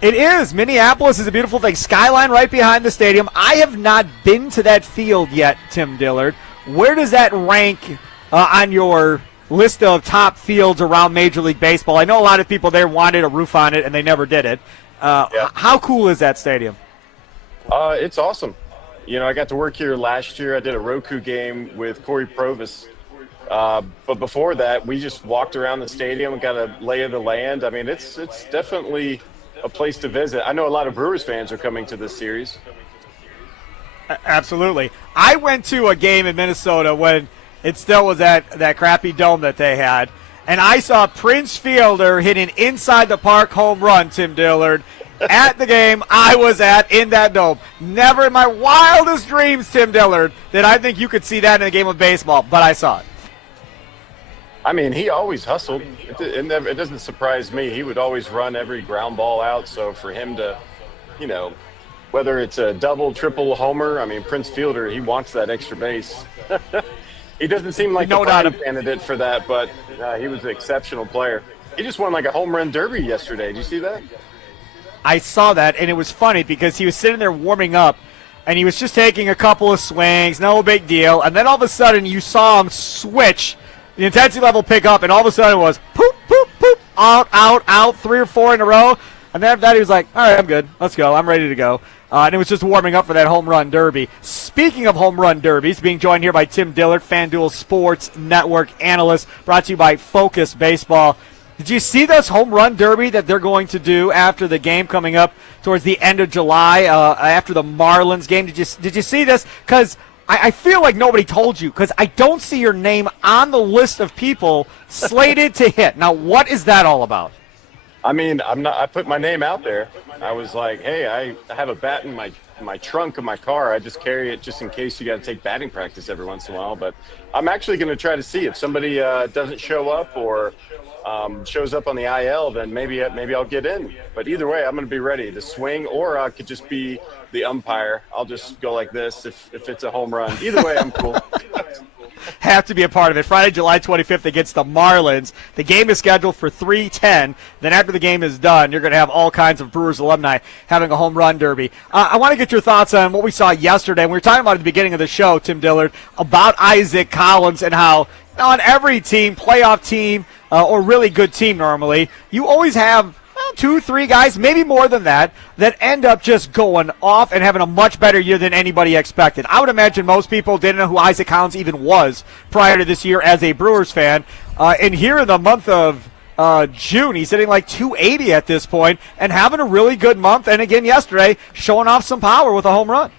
It is. Minneapolis is a beautiful thing. Skyline right behind the stadium. I have not been to that field yet, Tim Dillard. Where does that rank on your list of top fields around Major League Baseball? I know a lot of people there wanted a roof on it, and they never did it. How cool is that stadium? It's awesome. I got to work here last year. I did a Roku game with Corey Provis. But before that, we just walked around the stadium and got a lay of the land. I mean, it's definitely a place to visit. I know a lot of Brewers fans are coming to this series. Absolutely. I went to a game in Minnesota when it still was that crappy dome that they had, and I saw Prince Fielder hit an inside-the-park home run, Tim Dillard, at the game I was at in that dome. Never in my wildest dreams, Tim Dillard, did I think you could see that in a game of baseball, but I saw it. I mean, he always hustled. It doesn't surprise me. He would always run every ground ball out. So for him to, whether it's a double, triple homer, I mean, Prince Fielder, he wants that extra base. He doesn't seem like the prime candidate for that, but he was an exceptional player. He just won like a home run derby yesterday. Did you see that? I saw that, and it was funny because he was sitting there warming up, and he was just taking a couple of swings, no big deal, and then all of a sudden you saw him switch, the intensity level pick up, and all of a sudden it was poop, poop, poop, out, 3 or 4 in a row, and then after that he was like, all right, I'm good, let's go, I'm ready to go. And it was just warming up for that home run derby. Speaking of home run derbies, being joined here by Tim Dillard, FanDuel Sports Network analyst, brought to you by Focus Baseball. Did you see this home run derby that they're going to do after the game coming up towards the end of July, after the Marlins game? Did you see this? Because I feel like nobody told you, because I don't see your name on the list of people slated to hit. Now, what is that all about? I mean, I put my name out there. I was like, hey, I have a bat in my trunk of my car. I just carry it just in case you got to take batting practice every once in a while. But I'm actually going to try to see if somebody doesn't show up or shows up on the IL, then maybe I'll get in. But either way, I'm going to be ready to swing, or I could just be the umpire. I'll just go like this if it's a home run. Either way, I'm cool. Have to be a part of it. Friday, July 25th against the Marlins. The game is scheduled for 3:10. Then after the game is done, you're going to have all kinds of Brewers alumni having a home run derby. I want to get your thoughts on what we saw yesterday. We were talking about at the beginning of the show, Tim Dillard, about Isaac Collins and how on every team, playoff team, or really good team normally, you always have 2, 3 guys, maybe more than that end up just going off and having a much better year than anybody expected. I would imagine most people didn't know who Isaac Collins even was prior to this year as a Brewers fan. And here in the month of June. He's hitting like 280 at this point and having a really good month. And again, yesterday, showing off some power with a home run.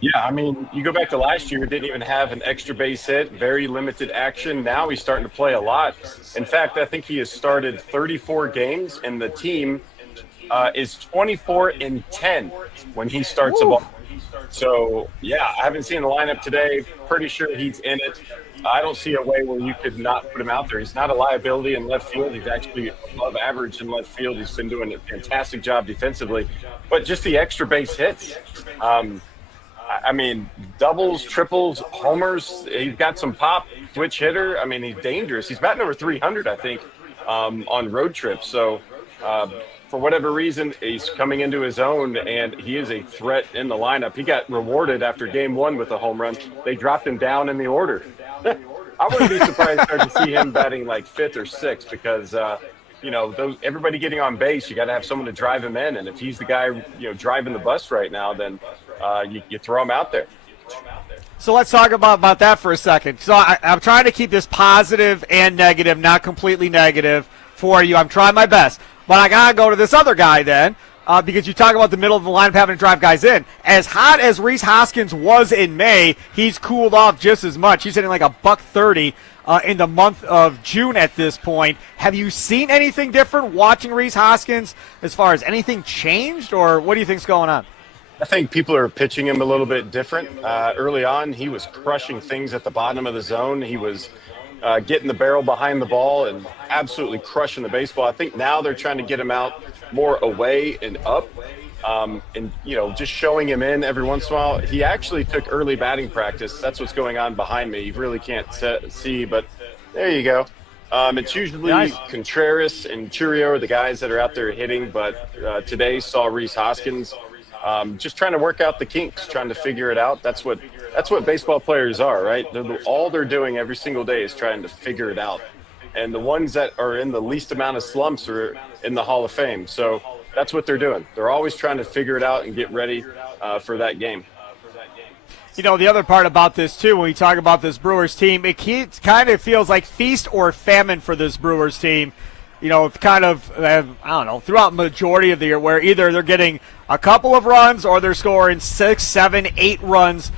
Yeah, I mean, you go back to last year, didn't even have an extra base hit, very limited action. Now he's starting to play a lot. In fact, I think he has started 34 games, and the team is 24-10 when he starts a ball. So, yeah, I haven't seen the lineup today. Pretty sure he's in it. I don't see a way where you could not put him out there. He's not a liability in left field. He's actually above average in left field. He's been doing a fantastic job defensively. But just the extra base hits. I mean, doubles, triples, homers. He's got some pop, switch hitter. I mean, he's dangerous. He's batting over 300, I think, on road trips. So, for whatever reason, he's coming into his own, and he is a threat in the lineup. He got rewarded after game one with a home run. They dropped him down in the order. I wouldn't be surprised to start to see him batting like fifth or sixth because, everybody getting on base, you got to have someone to drive him in. And if he's the guy, driving the bus right now, then you throw him out there. So let's talk about that for a second. So I'm trying to keep this positive and negative, not completely negative for you. I'm trying my best. But I got to go to this other guy then, because you talk about the middle of the lineup having to drive guys in. As hot as Rhys Hoskins was in May, he's cooled off just as much. He's hitting like a $130 in the month of June at this point. Have you seen anything different watching Rhys Hoskins as far as anything changed, or what do you think's going on? I think people are pitching him a little bit different. Early on, he was crushing things at the bottom of the zone. He was getting the barrel behind the ball and absolutely crushing the baseball. I think now they're trying to get him out more away and up, and just showing him in every once in a while. He actually took early batting practice. That's what's going on behind me. You really can't see, but there you go. It's usually nice. Contreras and Churio are the guys that are out there hitting, but today saw Rhys Hoskins just trying to work out the kinks, trying to figure it out. That's what baseball players are, right? All they're doing every single day is trying to figure it out. And the ones that are in the least amount of slumps are in the Hall of Fame. So that's what they're doing. They're always trying to figure it out and get ready for that game. The other part about this, too, when we talk about this Brewers team, it kind of feels like feast or famine for this Brewers team. Kind of, throughout majority of the year, where either they're getting a couple of runs or they're scoring 6, 7, 8 runs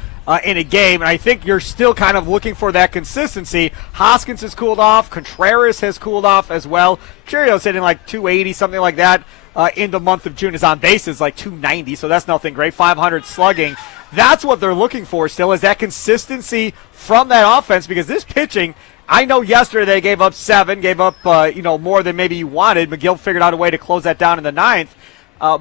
in a game. And I think you're still kind of looking for that consistency. Hoskins has cooled off. Contreras has cooled off as well. Churio's hitting like 280, something like that in the month of June. His on base is like 290, so that's nothing great. 500 slugging. That's what they're looking for still, is that consistency from that offense, because this pitching, I know yesterday they gave up 7, gave up more than maybe you wanted. McGill figured out a way to close that down in the 9th.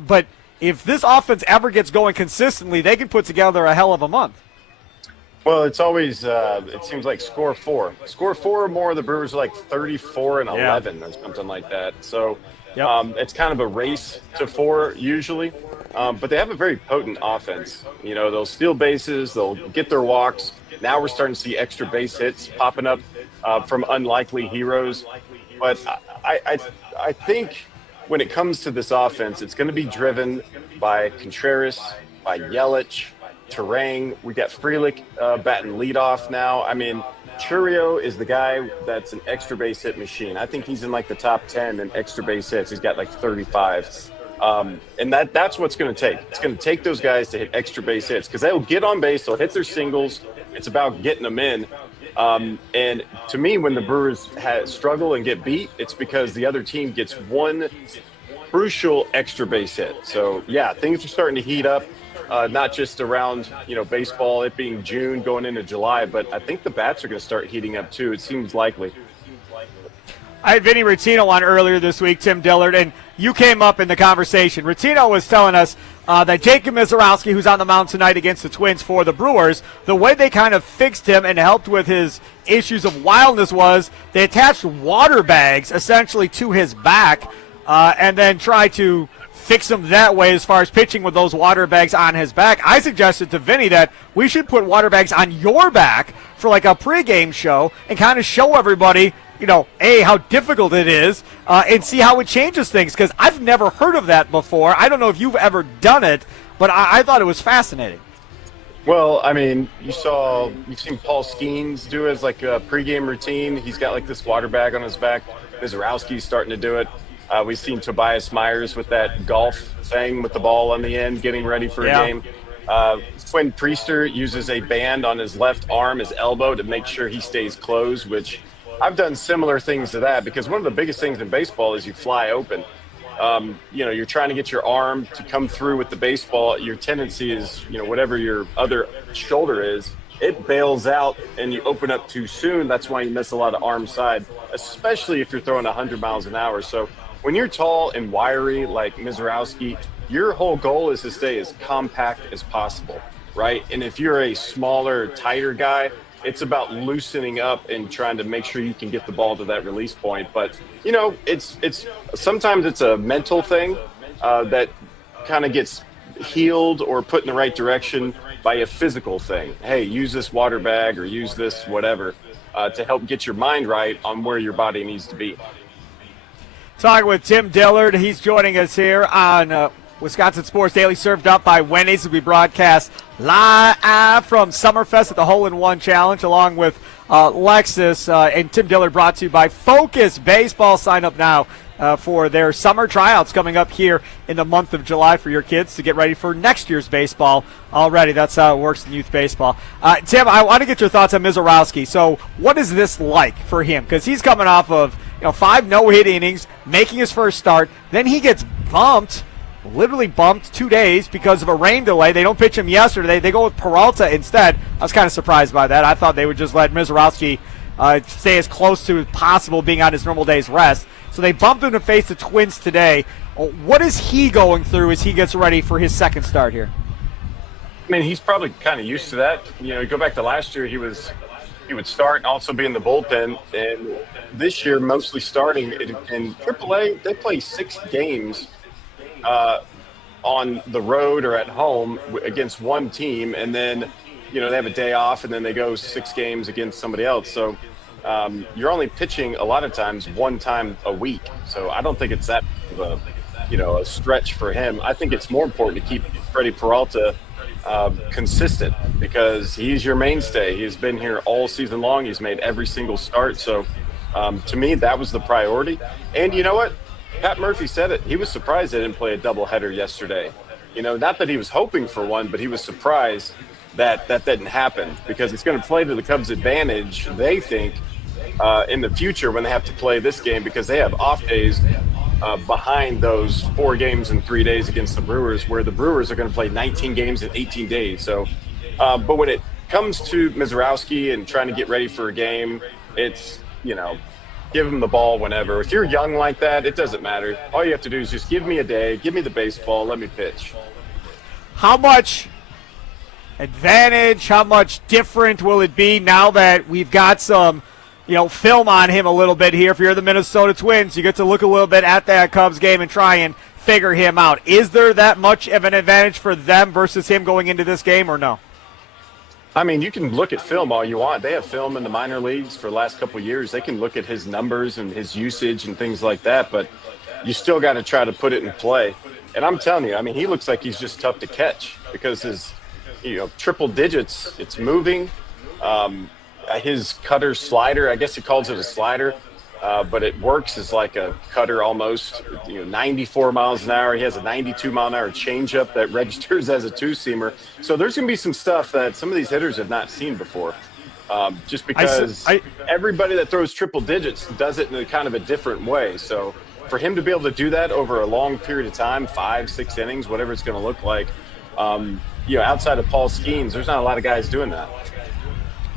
But if this offense ever gets going consistently, they can put together a hell of a month. Well, it's always it seems like score 4 or more. The Brewers are like 34 and 11 or something like that. So it's kind of a race to 4 usually. But they have a very potent offense. They'll steal bases, they'll get their walks. Now we're starting to see extra base hits popping up from unlikely heroes. But I think when it comes to this offense, it's going to be driven by Contreras, by Yelich, Terang. We got Frelick batting leadoff now. I mean, Churio is the guy that's an extra base hit machine. I think he's in like the top 10 in extra base hits. He's got like 35. And that's what's going to take. It's going to take those guys to hit extra base hits because they'll get on base, they'll hit their singles. It's about getting them in. And to me, when the Brewers struggle and get beat, it's because the other team gets one crucial extra base hit. So, yeah, things are starting to heat up, not just around, baseball, it being June going into July, but I think the bats are going to start heating up too. It seems likely. I had Vinny Rottino on earlier this week, Tim Dillard, and you came up in the conversation. Rottino was telling us that Jacob Mizorowski, who's on the mound tonight against the Twins for the Brewers, the way they kind of fixed him and helped with his issues of wildness was they attached water bags essentially to his back and then tried to fix him that way as far as pitching with those water bags on his back. I suggested to Vinny that we should put water bags on your back for like a pregame show and kind of show everybody how difficult it is and see how it changes things, because I've never heard of that before. I don't know if you've ever done it, but I thought it was fascinating. Well, I mean, you've seen Paul Skeens do it as like a pregame routine. He's got like this water bag on his back. Mizorowski's starting to do it. We've seen Tobias Myers with that golf thing with the ball on the end, getting ready for a game. Quinn Priester uses a band on his left arm, his elbow, to make sure he stays closed, which I've done similar things to that because one of the biggest things in baseball is you fly open. You're trying to get your arm to come through with the baseball. Your tendency is, whatever your other shoulder is, it bails out and you open up too soon. That's why you miss a lot of arm side, especially if you're throwing 100 miles an hour. So when you're tall and wiry like Mizorowski, your whole goal is to stay as compact as possible, right? And if you're a smaller, tighter guy, it's about loosening up and trying to make sure you can get the ball to that release point. But, it's sometimes it's a mental thing that kind of gets healed or put in the right direction by a physical thing. Hey, use this water bag or use this whatever to help get your mind right on where your body needs to be. Talking with Tim Dillard. He's joining us here on Wisconsin Sports Daily, served up by Wendy's, as we broadcast live from Summerfest at the Hole-in-One Challenge, along with Lexus. And Tim Dillard brought to you by Focus Baseball. Sign up now for their summer tryouts coming up here in the month of July for your kids to get ready for next year's baseball already. That's how it works in youth baseball. Tim, I want to get your thoughts on Mizorowski. So what is this like for him? Because he's coming off of 5 no-hit innings, making his first start. Then he gets literally bumped 2 days because of a rain delay. They don't pitch him yesterday. They go with Peralta instead. I was kind of surprised by that. I thought they would just let Mizorowski stay as close to as possible being on his normal day's rest. So they bumped him to face the Twins today. What is he going through as he gets ready for his second start here? I mean, he's probably kind of used to that. You go back to last year, he would start and also be in the bullpen. And this year, mostly starting in AAA, they play 6 games on the road or at home against one team, and then they have a day off, and then they go 6 games against somebody else. So you're only pitching a lot of times 1 time a week. So I don't think it's that of a stretch for him. I think it's more important to keep Freddie Peralta consistent because he's your mainstay. He's been here all season long. He's made every single start. So to me, that was the priority. And you know what? Pat Murphy said it. He was surprised they didn't play a doubleheader yesterday. Not that he was hoping for one, but he was surprised that didn't happen because it's going to play to the Cubs' advantage, they think, in the future when they have to play this game because they have off days behind those 4 games in 3 days against the Brewers, where the Brewers are going to play 19 games in 18 days. So, but when it comes to Mizorowski and trying to get ready for a game, it's, give him the ball whenever. If you're young like that, it doesn't matter. All you have to do is just give me a day, give me the baseball, let me pitch. How much advantage, how much different will it be now that we've got some, film on him a little bit here? If you're the Minnesota Twins, you get to look a little bit at that Cubs game and try and figure him out. Is there that much of an advantage for them versus him going into this game or no? I mean, you can look at film all you want. They have film in the minor leagues for the last couple of years. They can look at his numbers and his usage and things like that, but you still got to try to put it in play. And I'm telling you, I mean, he looks like he's just tough to catch because his, triple digits, it's moving. His cutter slider, I guess he calls it a slider, but it works as like a cutter almost, 94 miles an hour. He has a 92 mile an hour changeup that registers as a 2-seamer. So there's going to be some stuff that some of these hitters have not seen before. Just because everybody that throws triple digits does it in a kind of a different way. So for him to be able to do that over a long period of time, 5-6 innings, whatever it's going to look like, outside of Paul Skeens, there's not a lot of guys doing that.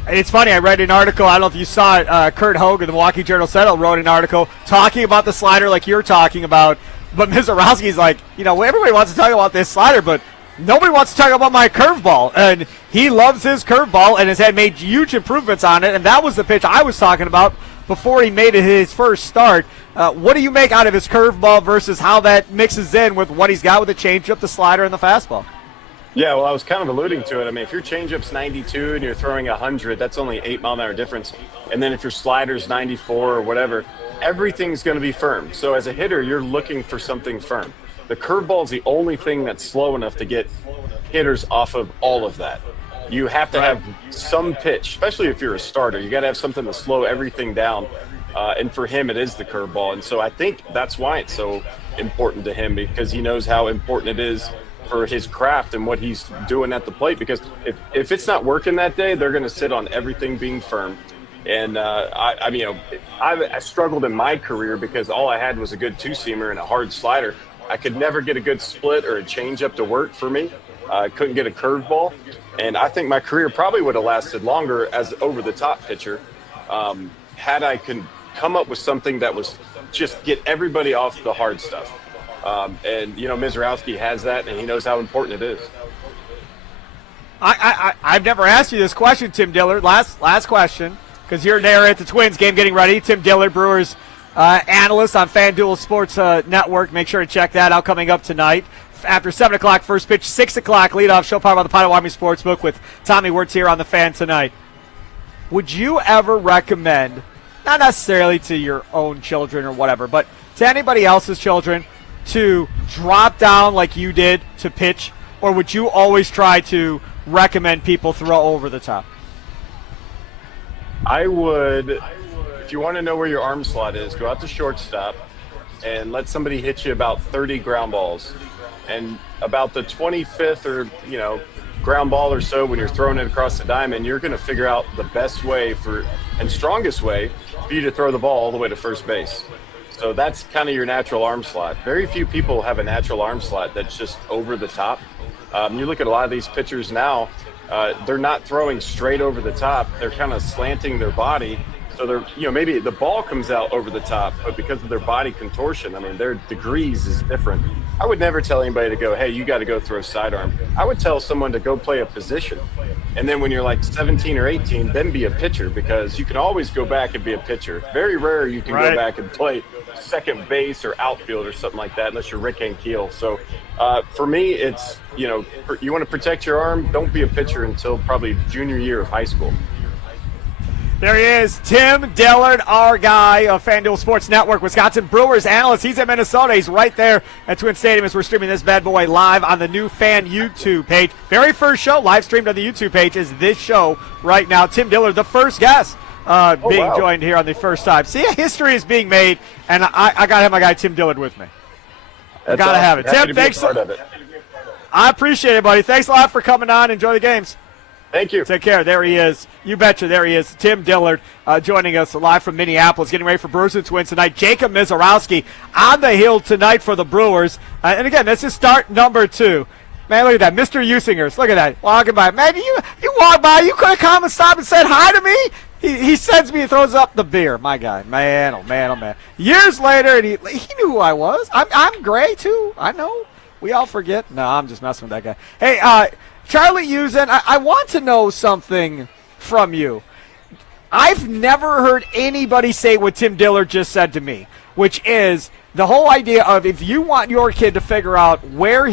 It's funny, I read an article, I don't know if you saw it, Kurt Hogan, the Milwaukee Journal-Sentinel, wrote an article talking about the slider like you're talking about, but Mizorowski's like, everybody wants to talk about this slider, but nobody wants to talk about my curveball, and he loves his curveball and has made huge improvements on it, and that was the pitch I was talking about before he made it his first start. What do you make out of his curveball versus how that mixes in with what he's got with the changeup, the slider, and the fastball? Yeah, well, I was kind of alluding to it. I mean, if your changeup's 92 and you're throwing 100, that's only 8 mile an hour difference. And then if your slider's 94 or whatever, everything's going to be firm. So as a hitter, you're looking for something firm. The curveball is the only thing that's slow enough to get hitters off of all of that. You have to have some pitch, especially if you're a starter. You got to have something to slow everything down. And for him, it is the curveball. And so I think that's why it's so important to him, because he knows how important it is for his craft and what he's doing at the plate. Because if it's not working that day, they're going to sit on everything being firm. And I struggled in my career because all I had was a good two-seamer and a hard slider. I could never get a good split or a changeup to work for me. I couldn't get a curveball. And I think my career probably would have lasted longer as over-the-top pitcher had I could come up with something that was just get everybody off the hard stuff. And Mizorowski has that, and he knows how important it is. I've never asked you this question, Tim Dillard. Last question, because you're there at the Twins game getting ready. Tim Dillard, Brewers analyst on FanDuel Sports Network. Make sure to check that out coming up tonight. After 7 o'clock, first pitch, 6 o'clock, leadoff show powered by the Potawatomi Sportsbook with Tommy Wirtz here on the Fan tonight. Would you ever recommend, not necessarily to your own children or whatever, but to anybody else's children, to drop down like you did to pitch, or would you always try to recommend people throw over the top? I would, if you want to know where your arm slot is, go out to shortstop and let somebody hit you about 30 ground balls. And about the 25th or, ground ball or so, when you're throwing it across the diamond, you're going to figure out the best way and strongest way for you to throw the ball all the way to first base. So that's kind of your natural arm slot. Very few people have a natural arm slot that's just over the top. You look at a lot of these pitchers now, they're not throwing straight over the top. They're kind of slanting their body. So they're, maybe the ball comes out over the top, but because of their body contortion, their degrees is different. I would never tell anybody to go, hey, you got to go throw sidearm. I would tell someone to go play a position. And then when you're like 17 or 18, then be a pitcher, because you can always go back and be a pitcher. Very rare you can go back and play second base or outfield or something like that, unless you're Rick Ankiel. So for me, it's, you want to protect your arm, don't be a pitcher until probably junior year of high school. There he is, Tim Dillard, our guy of FanDuel Sports Network, Wisconsin Brewers analyst. He's in Minnesota. He's right there at Twin Stadium as we're streaming this bad boy live on the new Fan YouTube page. Very first show live streamed on the YouTube page is this show right now. Tim Dillard, the first guest joined here on the first time. See, history is being made, and I got to have my guy Tim Dillard with me. I got to have it. Tim, thanks. I appreciate it, buddy. Thanks a lot for coming on. Enjoy the games. Thank you. Take care. There he is. You betcha. There he is. Tim Dillard joining us live from Minneapolis, getting ready for Brewers and Twins tonight. Jacob Mizorowski on the hill tonight for the Brewers. And again, this is start number 2. Man, look at that. Mr. Usingers. Look at that. Walking by. Man, you walk by. You could have come and stopped and said hi to me. He sends me and throws up the beer. My guy. Man, oh, man, oh, man. Years later, and he knew who I was. I'm gray, too. I know. We all forget. No, I'm just messing with that guy. Hey, Charlie Usen, I want to know something from you. I've never heard anybody say what Tim Dillard just said to me, which is the whole idea of if you want your kid to figure out where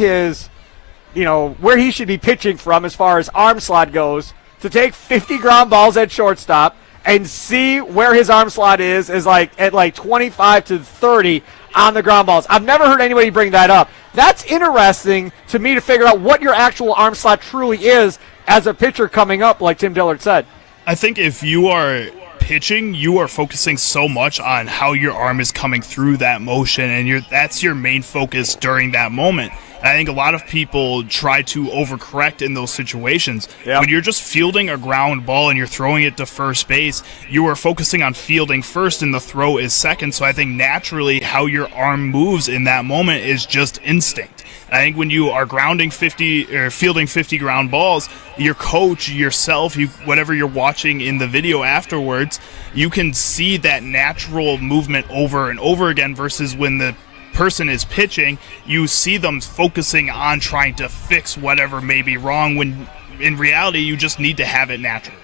where he should be pitching from as far as arm slot goes, to take 50 ground balls at shortstop and see where his arm slot is like at like 25 to 30 on the ground balls. I've never heard anybody bring that up. That's interesting to me to figure out what your actual arm slot truly is as a pitcher coming up, like Tim Dillard said. I think if you are pitching, you are focusing so much on how your arm is coming through that motion, and that's your main focus during that moment. I think a lot of people try to overcorrect in those situations. Yep. When you're just fielding a ground ball and you're throwing it to first base, you are focusing on fielding first and the throw is second. So I think naturally how your arm moves in that moment is just instinct. I think when you are grounding 50 or fielding 50 ground balls, your coach, yourself, whatever you're watching in the video afterwards, you can see that natural movement over and over again, versus when the person is pitching, you see them focusing on trying to fix whatever may be wrong, when in reality you just need to have it naturally.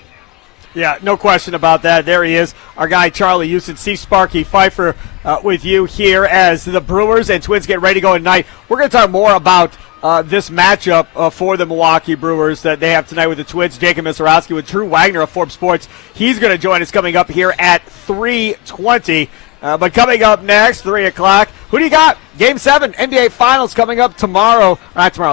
Yeah, no question about that. There he is, our guy Charlie Houston. See Sparky Fifer with you here as the Brewers and Twins get ready to go tonight. We're going to talk more about this matchup for the Milwaukee Brewers that they have tonight with the Twins. Jacob Mizorowski with Drew Wagner of Forbes Sports. He's going to join us coming up here at 3:20. But coming up next, 3 o'clock, who do you got? Game 7, NBA Finals coming up tomorrow,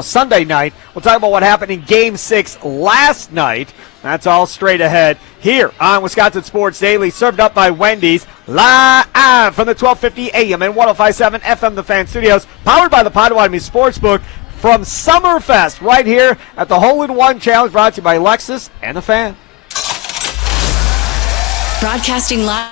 Sunday night. We'll talk about what happened in Game 6 last night. That's all straight ahead here on Wisconsin Sports Daily, served up by Wendy's, live from the 1250 AM and 105.7 FM The Fan Studios, powered by the Potawatomi Sportsbook from Summerfest right here at the Hole-in-One Challenge, brought to you by Lexus and The Fan. Broadcasting live.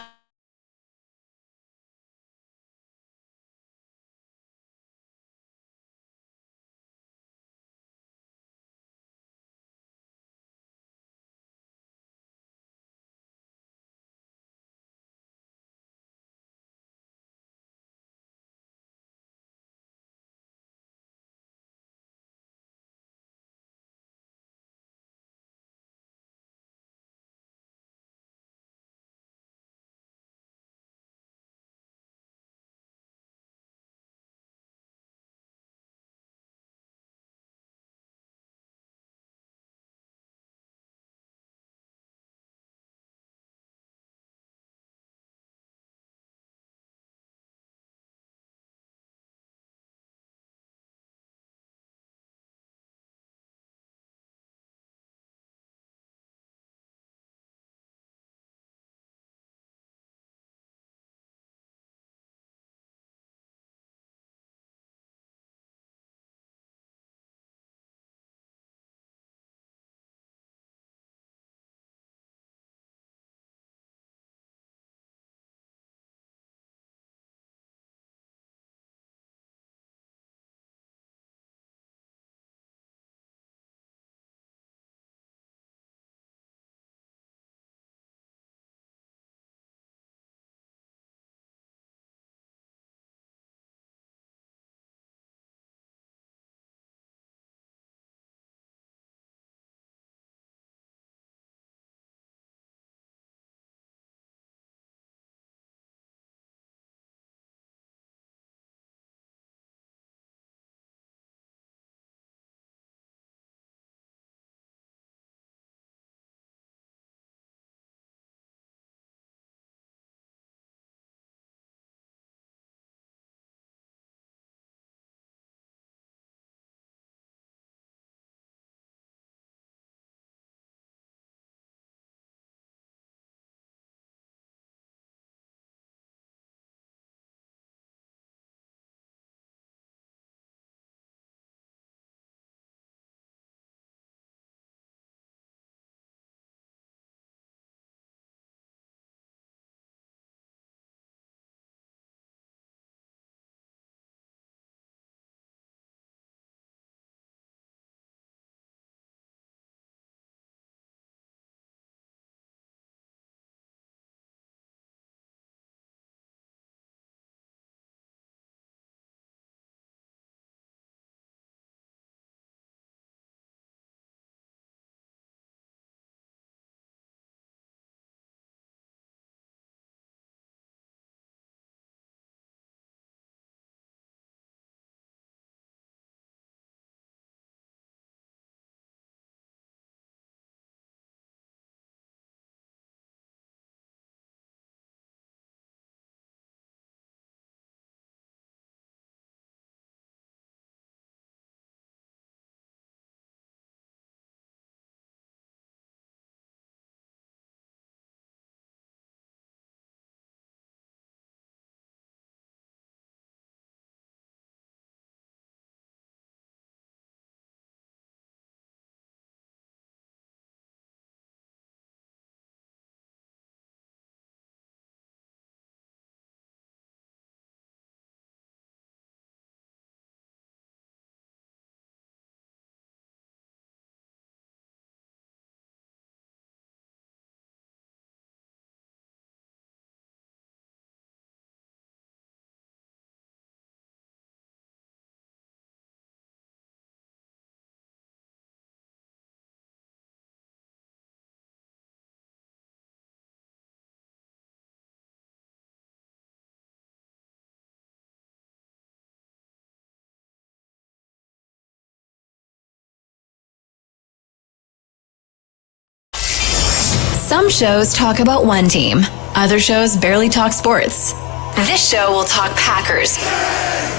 Some shows talk about one team. Other shows barely talk sports. This show will talk Packers,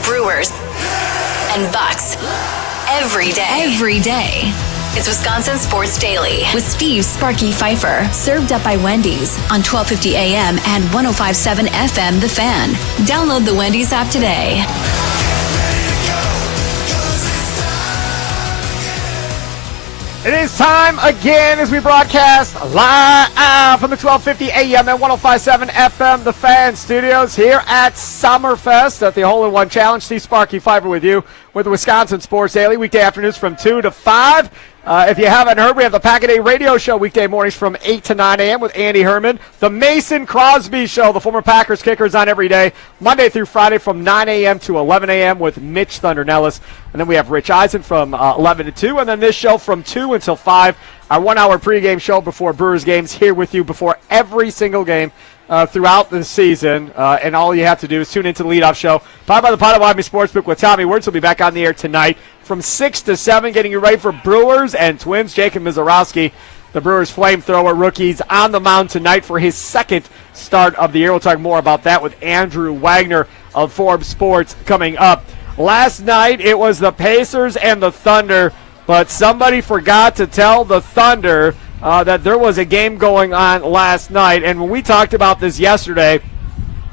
Brewers, and Bucks every day. Every day. It's Wisconsin Sports Daily with Steve Sparky Fifer, served up by Wendy's on 1250 AM and 105.7 FM The Fan. Download the Wendy's app today. It is time again as we broadcast live from the 1250 AM and 105.7 FM The Fan Studios here at Summerfest at the Hole-in-One Challenge. Steve Sparky Fifer with you with the Wisconsin Sports Daily, weekday afternoons from 2 to 5. If you haven't heard, we have the Pack-A-Day radio show weekday mornings from 8 to 9 a.m. with Andy Herman. The Mason Crosby Show, the former Packers kicker, is on every day, Monday through Friday from 9 a.m. to 11 a.m. with Mitch Thunder Nellis. And then we have Rich Eisen from 11 to 2. And then this show from 2 until 5, our 1-hour pregame show before Brewers games, here with you before every single game throughout the season. And all you have to do is tune into the leadoff show, powered by the Potawatomi Sportsbook with Tommy Wirtz. Will be back on the air tonight from 6 to 7, getting you ready for Brewers and Twins. Jacob Mizorowski, the Brewers flamethrower rookies, on the mound tonight for his second start of the year. We'll talk more about that with Andrew Wagner of Forbes Sports coming up. Last night it was the Pacers and the Thunder, but somebody forgot to tell the Thunder that there was a game going on last night. And when we talked about this yesterday,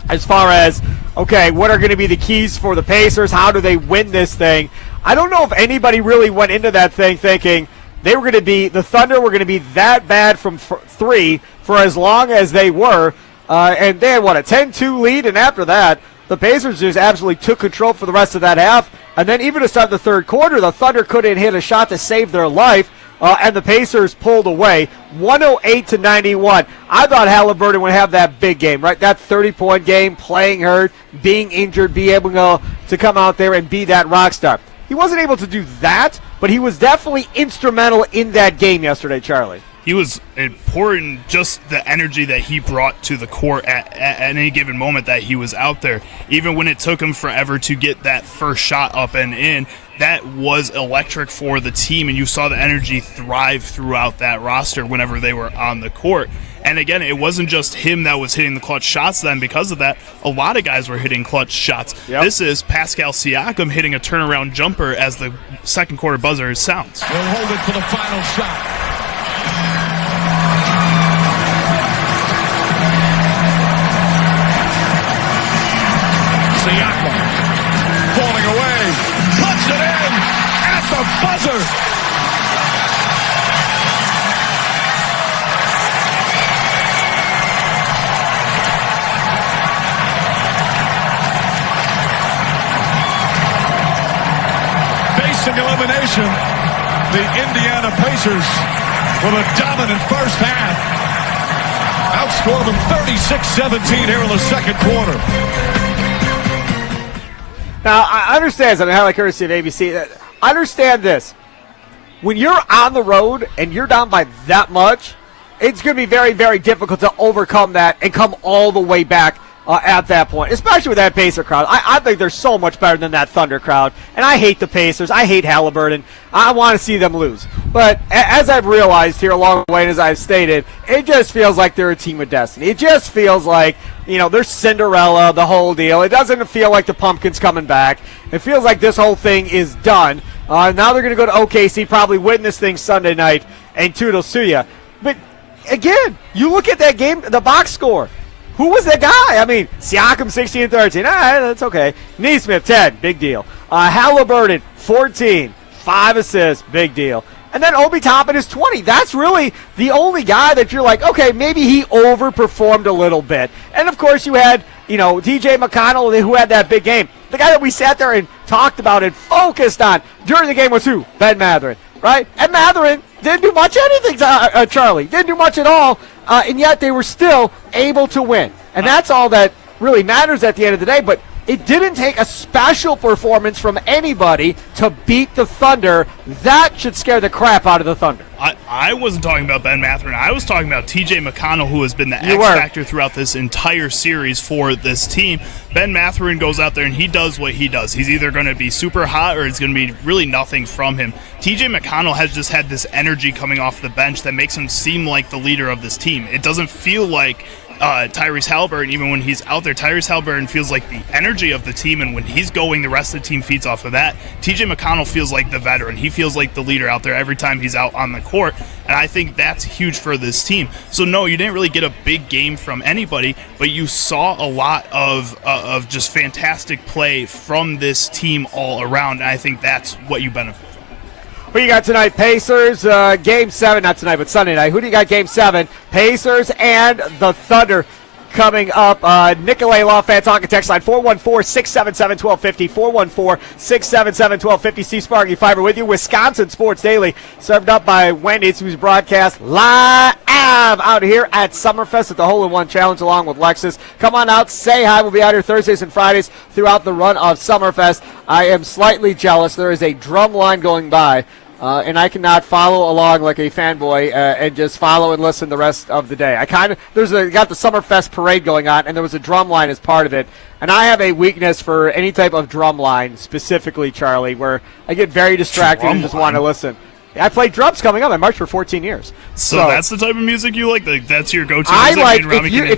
as far as, okay, what are going to be the keys for the Pacers? How do they win this thing? I don't know if anybody really went into that thing thinking the Thunder were going to be that bad from three for as long as they were. And they had, a 10-2 lead, and after that, the Pacers just absolutely took control for the rest of that half. And then even to start the third quarter, the Thunder couldn't hit a shot to save their life, and the Pacers pulled away 108-91. I thought Halliburton would have that big game, right? That 30-point game, playing hurt, being injured, be able to come out there and be that rock star. He wasn't able to do that, but he was definitely instrumental in that game yesterday, Charlie. He was important, just the energy that he brought to the court at any given moment that he was out there. Even when it took him forever to get that first shot up and in, that was electric for the team, and you saw the energy thrive throughout that roster whenever they were on the court. And again, it wasn't just him that was hitting the clutch shots then. Because of that, a lot of guys were hitting clutch shots. Yep. This is Pascal Siakam hitting a turnaround jumper as the second quarter buzzer sounds. They'll hold it for the final shot. Siakam falling away, puts it in at the buzzer. Facing elimination, the Indiana Pacers with a dominant first half. Outscored them 36-17 here in the second quarter. Now, I understand something, highlight courtesy of ABC. I understand this. When you're on the road and you're down by that much, it's going to be very, very difficult to overcome that and come all the way back at that point, especially with that Pacer crowd. I think they're so much better than that Thunder crowd, and I hate the Pacers. I hate Halliburton. I want to see them lose. But as I've realized here along the way, and as I've stated, it just feels like they're a team with destiny. It just feels like, they're Cinderella, the whole deal. It doesn't feel like the Pumpkins coming back. It feels like this whole thing is done. Now they're going to go to OKC, probably win this thing Sunday night, and toodles to you. But, again, you look at that game, the box score. Who was that guy? I mean, Siakam 16-13. That's okay. Neesmith 10, big deal. Halliburton 14, 5 assists, big deal. And then Obi Toppin is 20. That's really the only guy that you're like, okay, maybe he overperformed a little bit. And, of course, you had, DJ McConnell, who had that big game. The guy that we sat there and talked about and focused on during the game was who? Ben Mathurin, right? And Mathurin didn't do much anything, Charlie. Didn't do much at all, and yet they were still able to win. And that's all that really matters at the end of the day. But it didn't take a special performance from anybody to beat the Thunder. That should scare the crap out of the Thunder. I wasn't talking about Ben Mathurin. I was talking about TJ McConnell, who has been the X factor throughout this entire series for this team. Ben Mathurin goes out there and he does what he does. He's either going to be super hot or it's going to be really nothing from him. TJ McConnell has just had this energy coming off the bench that makes him seem like the leader of this team. It doesn't feel like Tyrese Halliburton, even when he's out there, Tyrese Halliburton feels like the energy of the team, and when he's going, the rest of the team feeds off of that. TJ McConnell feels like the veteran. He feels like the leader out there every time he's out on the court, and I think that's huge for this team. So, no, you didn't really get a big game from anybody, but you saw a lot of just fantastic play from this team all around, and I think that's what you benefit from. Who you got tonight? Pacers, Game 7, not tonight, but Sunday night. Who do you got Game 7? Pacers and the Thunder coming up. Nicolay Law Fan Talking text line 414-677-1250, 414-677-1250. See Sparky Fifer with you. Wisconsin Sports Daily, served up by Wendy's, who's broadcast live out here at Summerfest at the Hole in One Challenge along with Lexus. Come on out, say hi. We'll be out here Thursdays and Fridays throughout the run of Summerfest. I am slightly jealous. There is a drum line going by, and I cannot follow along like a fanboy and just follow and listen the rest of the day. Got the Summerfest parade going on, and there was a drum line as part of it. And I have a weakness for any type of drum line, specifically, Charlie, where I get very distracted and just want to listen. I played drums coming up. I marched for 14 years. So that's the type of music you like? That's your go-to I music?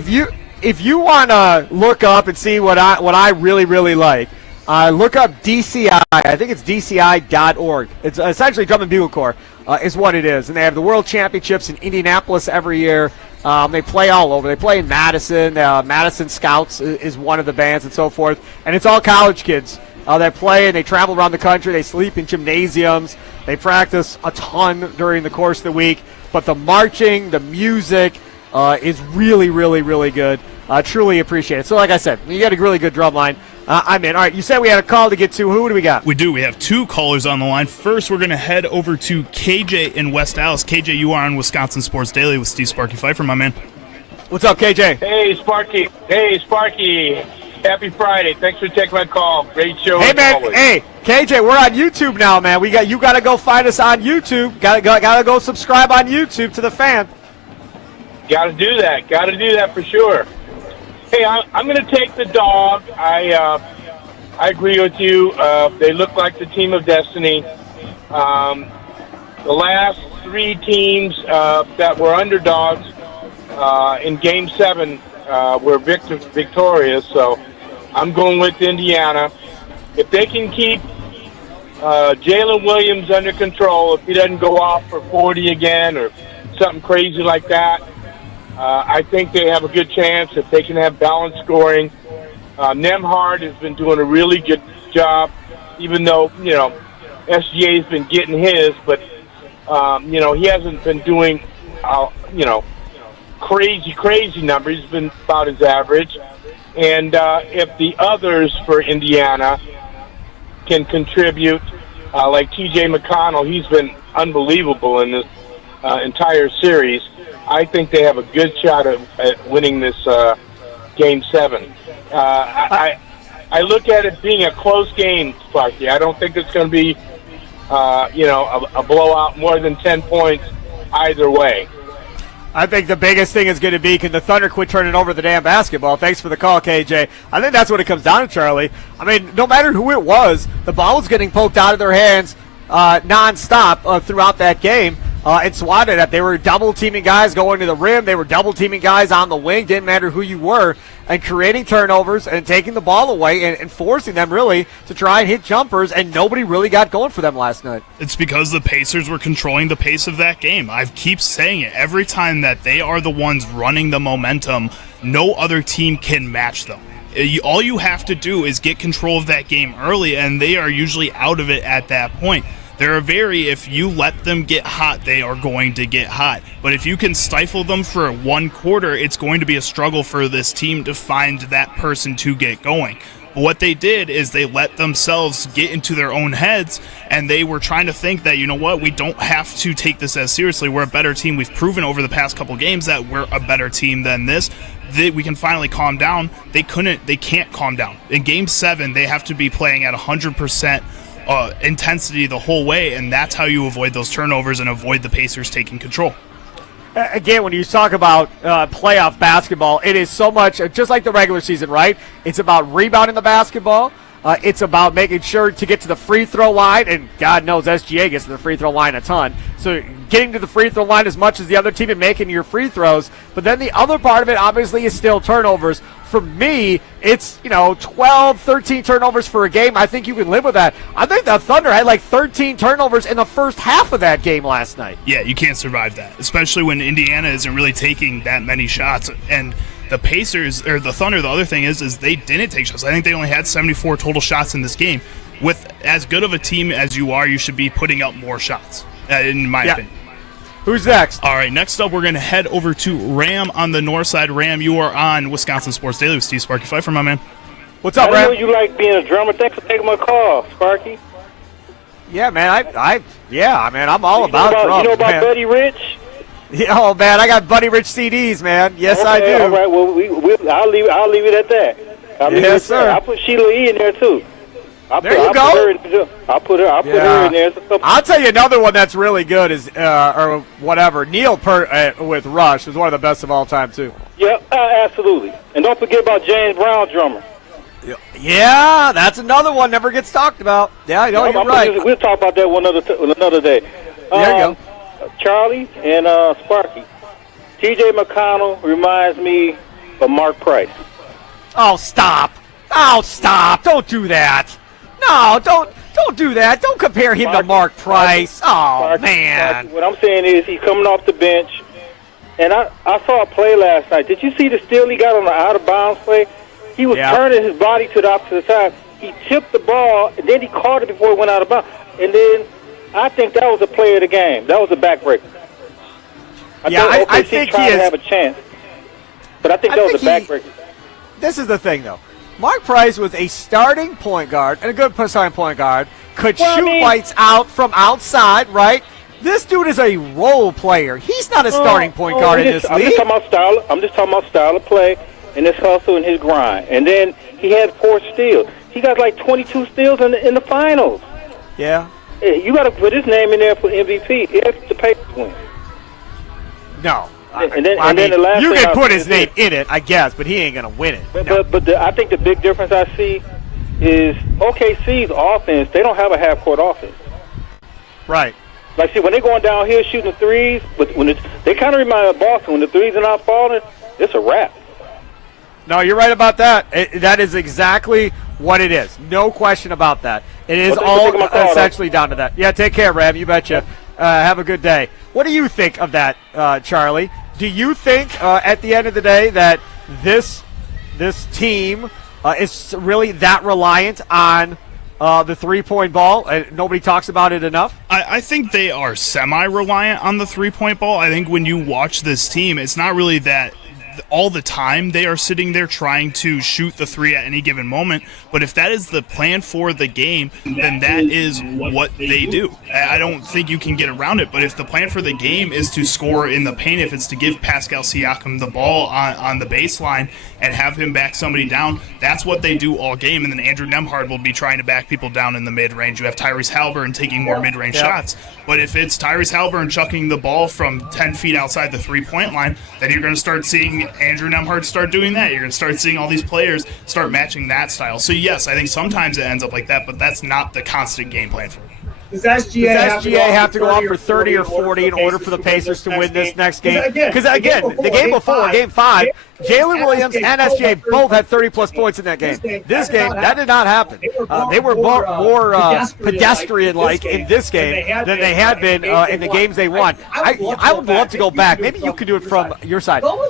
like if you want to look up and see what I really, really like, look up DCI. I think it's DCI.org. It's essentially Drum and Bugle Corps is what it is. And they have the World Championships in Indianapolis every year. They play all over. They play in Madison. Madison Scouts is one of the bands and so forth. And it's all college kids. They play and they travel around the country. They sleep in gymnasiums. They practice a ton during the course of the week. But the marching, the music is really, really, really good. Truly appreciate it. So like I said, you got a really good drum line. I'm in. All right, you said we had a call to get to. Who do we got? We do. We have two callers on the line. First, we're going to head over to KJ in West Dallas. KJ, you are on Wisconsin Sports Daily with Steve Sparky Fifer, my man. What's up, KJ? Hey, Sparky. Happy Friday. Thanks for taking my call. Great show. Hey, man. Always. Hey, KJ, we're on YouTube now, man. You got to go find us on YouTube. Got to go subscribe on YouTube to the Fan. Got to do that for sure. Hey, I'm going to take the dog. I agree with you. They look like the team of destiny. The last three teams that were underdogs in Game 7 were victorious, so I'm going with Indiana. If they can keep Jalen Williams under control, if he doesn't go off for 40 again or something crazy like that, I think they have a good chance if they can have balanced scoring. Nemhard has been doing a really good job, even though, SGA's been getting his, but, he hasn't been doing, crazy numbers. He's been about his average. And if the others for Indiana can contribute, like TJ McConnell, he's been unbelievable in this entire series. I think they have a good shot at winning this Game 7. I look at it being a close game, Sparky. I don't think it's going to be, a blowout more than 10 points either way. I think the biggest thing is going to be, can the Thunder quit turning over the damn basketball? Thanks for the call, KJ. I think that's what it comes down to, Charlie. I mean, no matter who it was, the ball was getting poked out of their hands nonstop throughout that game. And swatted at. They were double-teaming guys going to the rim. They were double-teaming guys on the wing. Didn't matter who you were. And creating turnovers and taking the ball away and forcing them, really, to try and hit jumpers. And nobody really got going for them last night. It's because the Pacers were controlling the pace of that game. I keep saying it. Every time that they are the ones running the momentum, no other team can match them. All you have to do is get control of that game early, and they are usually out of it at that point. If you let them get hot, they are going to get hot. But if you can stifle them for one quarter, it's going to be a struggle for this team to find that person to get going. But what they did is they let themselves get into their own heads, and they were trying to think that, we don't have to take this as seriously. We're a better team. We've proven over the past couple games that we're a better team than this. We can finally calm down. They can't calm down. In Game 7, they have to be playing at 100% intensity the whole way, and that's how you avoid those turnovers and avoid the Pacers taking control. Again, when you talk about playoff basketball, it is so much just like the regular season, right? It's about rebounding the basketball. It's about making sure to get to the free throw line, and God knows SGA gets to the free throw line a ton. So getting to the free throw line as much as the other team and making your free throws. But then the other part of it, obviously, is still turnovers. For me, it's, 12, 13 turnovers for a game. I think you can live with that. I think the Thunder had like 13 turnovers in the first half of that game last night. Yeah, you can't survive that, especially when Indiana isn't really taking that many shots. And the Pacers, or the Thunder, the other thing is they didn't take shots. I think they only had 74 total shots in this game. With as good of a team as you are, you should be putting up more shots, in my opinion. Who's next? All right, next up, we're going to head over to Ram on the north side. Ram, you are on Wisconsin Sports Daily with Steve Sparky Fifer, my man. What's up, Ram? I know you like being a drummer. Thanks for taking my call, Sparky. Yeah, man. I'm all about drums. You know about man. Buddy Rich? Yeah, oh, man, I got Buddy Rich CDs, man. Yes, okay, I do. All right, well, I'll leave it at that. Yes, sir. I'll put Sheila E. in there, too. I'll put her in there. I'll tell you another one that's really good is, or whatever, Neil with Rush is one of the best of all time, too. Yeah, absolutely. And don't forget about James Brown, drummer. Yeah, that's another one never gets talked about. Yeah, you're right. We'll talk about that another day. There you go. Charlie and Sparky. T.J. McConnell reminds me of Mark Price. Oh, stop. Don't do that. No, don't do that. Don't compare him to Mark Price. Sparky, man. What I'm saying is he's coming off the bench. And I saw a play last night. Did you see the steal he got on the out-of-bounds play? He was turning his body to the opposite side. He tipped the ball, and then he caught it before it went out of bounds. And then I think that was a play of the game. That was a backbreaker. I think he trying is. To have a chance. But I think that was a backbreaker. This is the thing, though. Mark Price was a starting point guard, and a good starting point guard, could shoot lights out from outside, right? This dude is a role player. He's not a starting point guard in this league. I'm just talking about style of play and his hustle and his grind. And then he had 4 steals. He got like 22 steals in the finals. Yeah. You got to put his name in there for MVP if the Pacers win. No. And then the last you thing can put his name in it, I guess, but he ain't going to win it. But I think the big difference I see is OKC's offense, they don't have a half-court offense. Right. Like, see, when they're going downhill shooting threes, but they kind of remind me of Boston. When the threes are not falling, it's a wrap. No, you're right about that. That is exactly what it is. No question about that. It is all essentially down to that. Yeah, take care, Ram. You betcha. Have a good day. What do you think of that, Charlie? Do you think, at the end of the day, that this team is really that reliant on the three-point ball? Nobody talks about it enough? I think they are semi-reliant on the three-point ball. I think when you watch this team, it's not really that all the time they are sitting there trying to shoot the three at any given moment. But if that is the plan for the game, then that is what they do. I don't think you can get around it. But if the plan for the game is to score in the paint, if it's to give Pascal Siakam the ball on the baseline and have him back somebody down, that's what they do all game. And then Andrew Nembhard will be trying to back people down in the mid-range. You have Tyrese Haliburton taking more mid-range shots. But if it's Tyrese Haliburton chucking the ball from 10 feet outside the three-point line, then you're going to start seeing Andrew Nembhard start doing that. You're going to start seeing all these players start matching that style. So, yes, I think sometimes it ends up like that, but that's not the constant game plan for it. Does SGA have to go off for 30 or 40 in order for the Pacers to win this next game? Because, again, the game before, Game 5, Jalen Williams and SGA both had 30-plus points in that game. This game, that did not happen. They were more pedestrian-like in this game than they had been in the games they won. I would love to go back. Maybe you could do it from your side. Go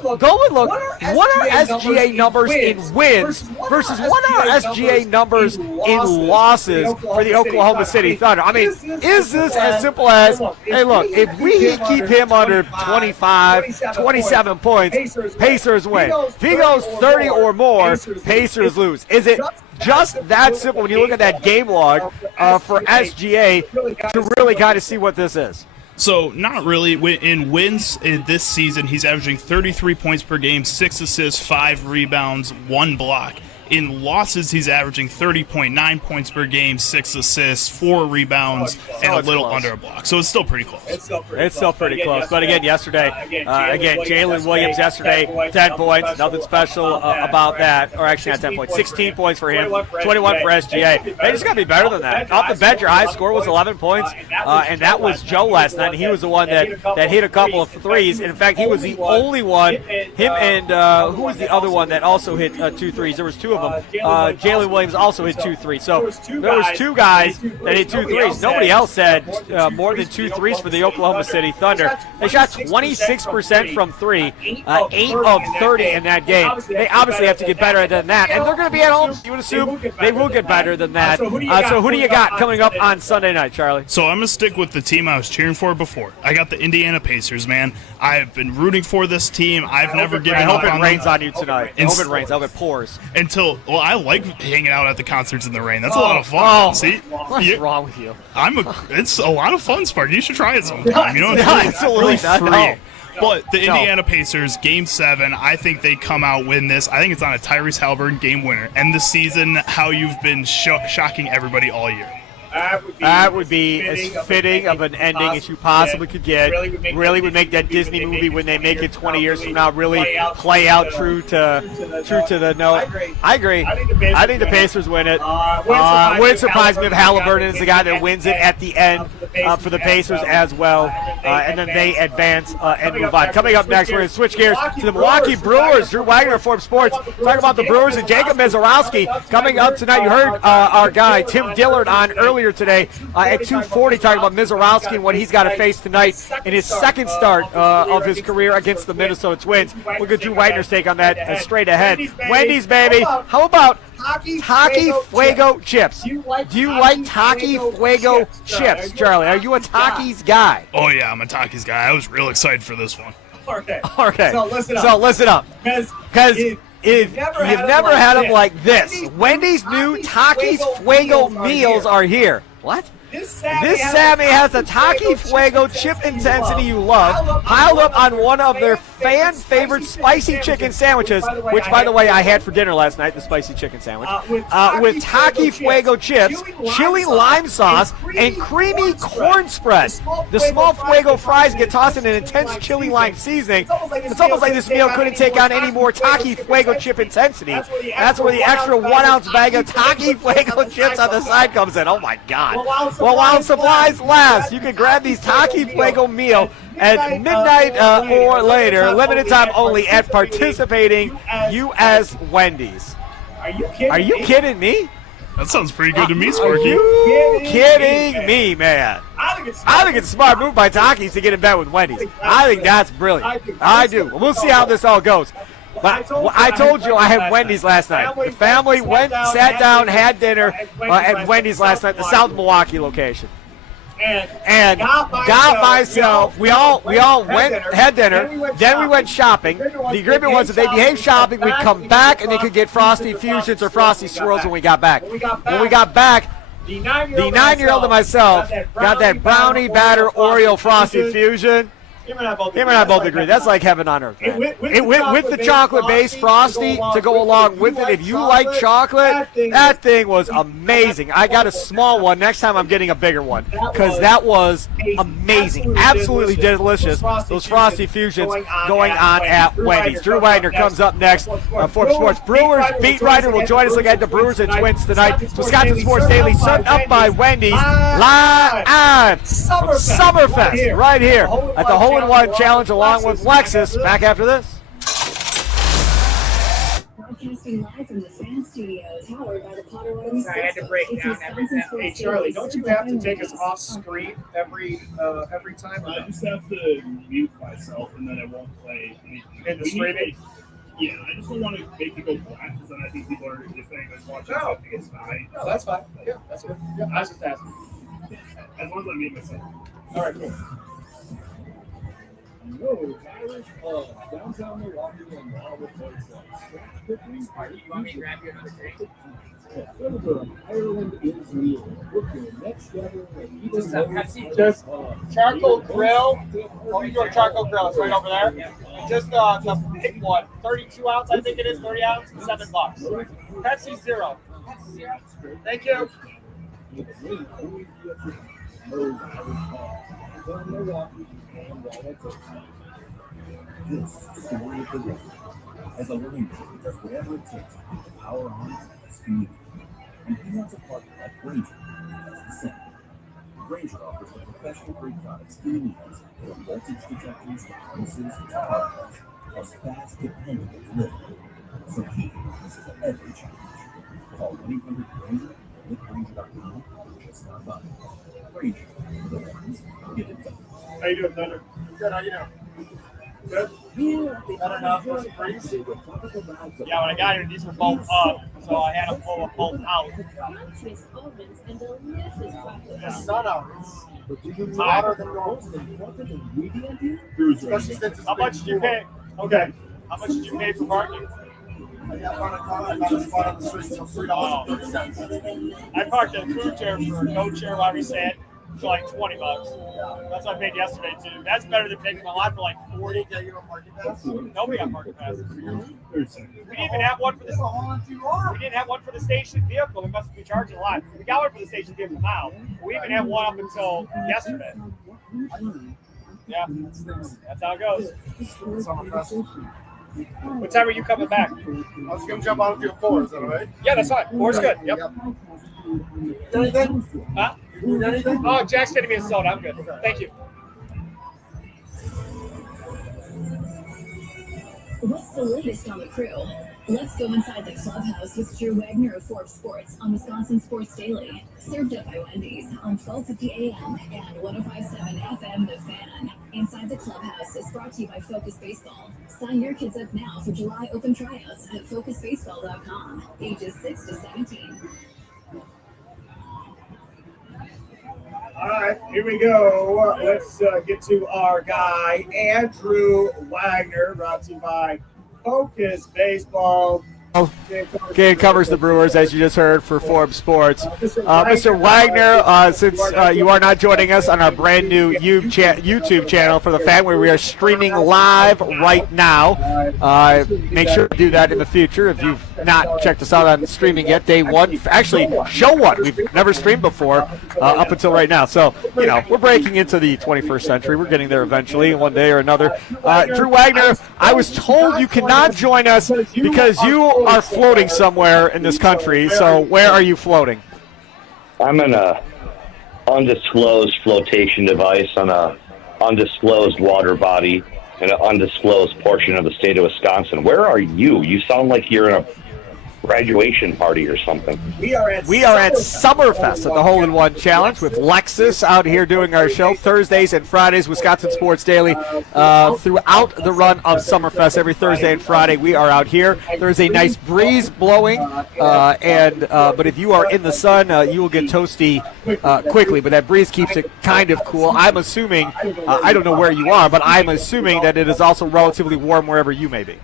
and look. What are SGA numbers in wins versus what are SGA numbers in losses for the Oklahoma City Thunder? I mean, is this as simple as, hey, look, if we keep him under 25, 27 points, Pacers win. If he goes 30 or more, Pacers lose. Is it just that simple when you look at that game log for SGA to really kind of see what this is? So, not really. In wins this season, he's averaging 33 points per game, 6 assists, 5 rebounds, 1 block. In losses, he's averaging 30.9 points per game, 6 assists, 4 rebounds, and a little under a block. So it's still pretty close. It's still pretty close. But again, yesterday, Jalen Williams yesterday, 10 points. Nothing special about that. Or actually not 10 points. 16 points for him, 21 for SGA. They just got to be better than that. Off the bench, your highest score was 11 points, and that was Joe last night. And he was the one that hit a couple of threes. And in fact, he was the only one, him and who was the other one that also hit 2 threes? There was 2 of them. Jalen Williams also hit 2 threes. So there was 2 guys that hit 2 threes. Nobody else had more than 2 threes for the Oklahoma City Thunder. They shot 26% from 3, 8 of 30 in that game. They obviously have to get better than that, and they're going to be at home. So you would assume they will get better than that. So who do you got coming up on Sunday night, Charlie? So I'm going to stick with the team I was cheering for before. I got the Indiana Pacers, man. I've been rooting for this team. I've never given up on them. I hope it rains on you tonight. I hope it rains. I hope it pours. I like hanging out at the concerts in the rain. That's a lot of fun. See? What's wrong with you? It's a lot of fun, Sparky. You should try it sometime. You know, it's really free. No. But the Indiana Pacers, Game 7, I think they come out, win this. I think it's on a Tyrese Halliburton game winner. End the season how you've been shocking everybody all year. That would be as fitting of an ending as you possibly could get. Really would make that Disney movie when they make it 20 years from now really play out true to the note. I agree. I think the Pacers win it. Wouldn't surprise me if Halliburton is the guy that wins it at the end for the Pacers as well. And then they advance and move on. Coming up next, we're going to switch gears to the Milwaukee Brewers. Drew Wagner, Forbes Sports, talking about the Brewers and Jacob Mizorowski. Coming up tonight, you heard our guy Tim Dillard on earlier today at 2:40 talking about Mizorowski and what he's got to face tonight in his second start of his career against the Minnesota Twins. We'll get Drew Wagner's take on that straight ahead. Wendy's, baby. How about Taki Fuego chips? Do you like Taki Fuego chips, Charlie? Are you a Takis guy? Oh, yeah, I'm a Takis guy. I was real excited for this one. Okay. So listen up. Because if you've never had them like this, Wendy's new Takis Fuego meals are here. What? This Sammy has a Taki Fuego chip intensity you love, piled up on one of their fan-favorite spicy chicken sandwiches, which, by the way, I had for dinner last night, the spicy chicken sandwich, with Taki Fuego chips, chili lime sauce, and creamy corn spread. The small Fuego fries get tossed in an intense chili lime seasoning. It's almost like this meal couldn't take on any more Taki Fuego chip intensity. That's where the extra 1-ounce bag of Taki Fuego chips on the side comes in. Oh, my God. Well, while supplies last, you can grab these Taki Fuego meal at midnight or later, limited time only at participating U.S. Wendy's. Are you kidding me? That sounds pretty good to me, Sparky. Are you kidding me, man? I think it's a smart move by Takis to get in bed with Wendy's. I think that's brilliant. I do. We'll see how this all goes. But I told you I had Wendy's last night. The family sat down, had dinner at Wendy's last night, the South Milwaukee location. And got myself, we all had dinner, then we went shopping. The agreement was if they behaved shopping, we'd come back and they could get Frosty Fusions or Frosty Swirls when we got back. When we got back, the 9-year-old and myself got that brownie batter Oreo Frosty Fusion. Him and I both agree. That's like heaven on earth, man. With the chocolate-based Frosty to go along with it. If you like chocolate, that thing was amazing. I got a small one. Next time I'm getting a bigger one because that was amazing. Absolutely delicious. Those Frosty Fusions going on at Wendy's. Drew Wagner comes up next. Forbes Sports Brewers beat writer will join us again. The Brewers and Twins tonight. Wisconsin Sports Daily set up by Wendy's live from Summerfest right here at the Hole-in-One Challenge along with Lexus. Back after this. Broadcasting live from the fan studios, powered by the Potawatomi. I had to break down everything. Hey, Charlie, don't you have to take us off screen every time? I just have to mute myself and then it won't play anything. In the streaming? Yeah, I just don't want to make it go black because then I think people are just saying that's watching something it's fine. No, that's fine. Yeah, that's good. Yeah, I was just asking. As long as I mute myself. All right, cool. Just charcoal grill. Oh, you do a charcoal grill. It's right over there. Just the big one, 32 ounce, I think it is, 30 ounce, $7. Pepsi Zero. Thank you. This is the way of the road. As a learning group does whatever it takes to keep the power on his community. And he wants a partner like Granger does the same. Granger offers the professional grade products he needs, from voltage detectors to harnesses to hardware, plus fast, dependable delivery. So he can listen to every challenge. Call 1-800-GRANGER, Granger.com, or just stop by. Granger, the ones get it done. How you doing, Thunder? Good. How you doing? Good. Better enough for some freeze? Yeah, when I got here, these were both up, so I had to pull them both out. The sun out. It's hotter than normal. Especially since it's How much did you pay? Okay. How much did you pay for parking? I found a spot on the street, so $3.30. I parked a crew chair for no chair while we sat. For like $20. That's what I paid yesterday too. That's better than taking my lot for like $40. Did you get a parking pass? Nobody got parking passes. We didn't even have one for the. We didn't have one for the station vehicle. We must be charging a lot. We got one for the station vehicle now. We even have one up until yesterday. Yeah, that's how it goes. What time are you coming back? I was gonna jump on with 4. Is that all right? Yeah, that's fine. 4's good. Yep. Anything? Huh? Oh, Jack's getting me a soda. I'm good. Thank you. What's the latest on the crew? Let's go inside the clubhouse with Drew Wagner of Forbes Sports on Wisconsin Sports Daily. Served up by Wendy's on 1250 AM and 105.7 FM The Fan. Inside the clubhouse is brought to you by Focus Baseball. Sign your kids up now for July open tryouts at focusbaseball.com. Ages 6 to 17. All right, here we go. Let's get to our guy, Andrew Wagner, brought to you by Focus Baseball. Okay, covers the Brewers, as you just heard, for Forbes Sports. Mr. Wagner, since you are not joining us on our brand new YouTube channel for the fan, where we are streaming live right now, make sure to do that in the future. If you've not checked us out on streaming yet, day one, actually, show one. We've never streamed before up until right now. So, you know, we're breaking into the 21st century. We're getting there eventually, one day or another. Drew Wagner, I was told you cannot join us because you are floating somewhere in this country. So where are you floating? I'm in a undisclosed flotation device on a undisclosed water body in an undisclosed portion of the state of Wisconsin. Where are you? You sound like you're in a graduation party or something. We are at Summerfest at the Hole in One Challenge with Lexus out here doing our show Thursdays and Fridays, Wisconsin Sports Daily. Throughout the run of Summerfest, every Thursday and Friday, we are out here. There's a nice breeze blowing, but if you are in the sun, you will get toasty quickly. But that breeze keeps it kind of cool. I'm assuming, I don't know where you are, but I'm assuming that it is also relatively warm wherever you may be.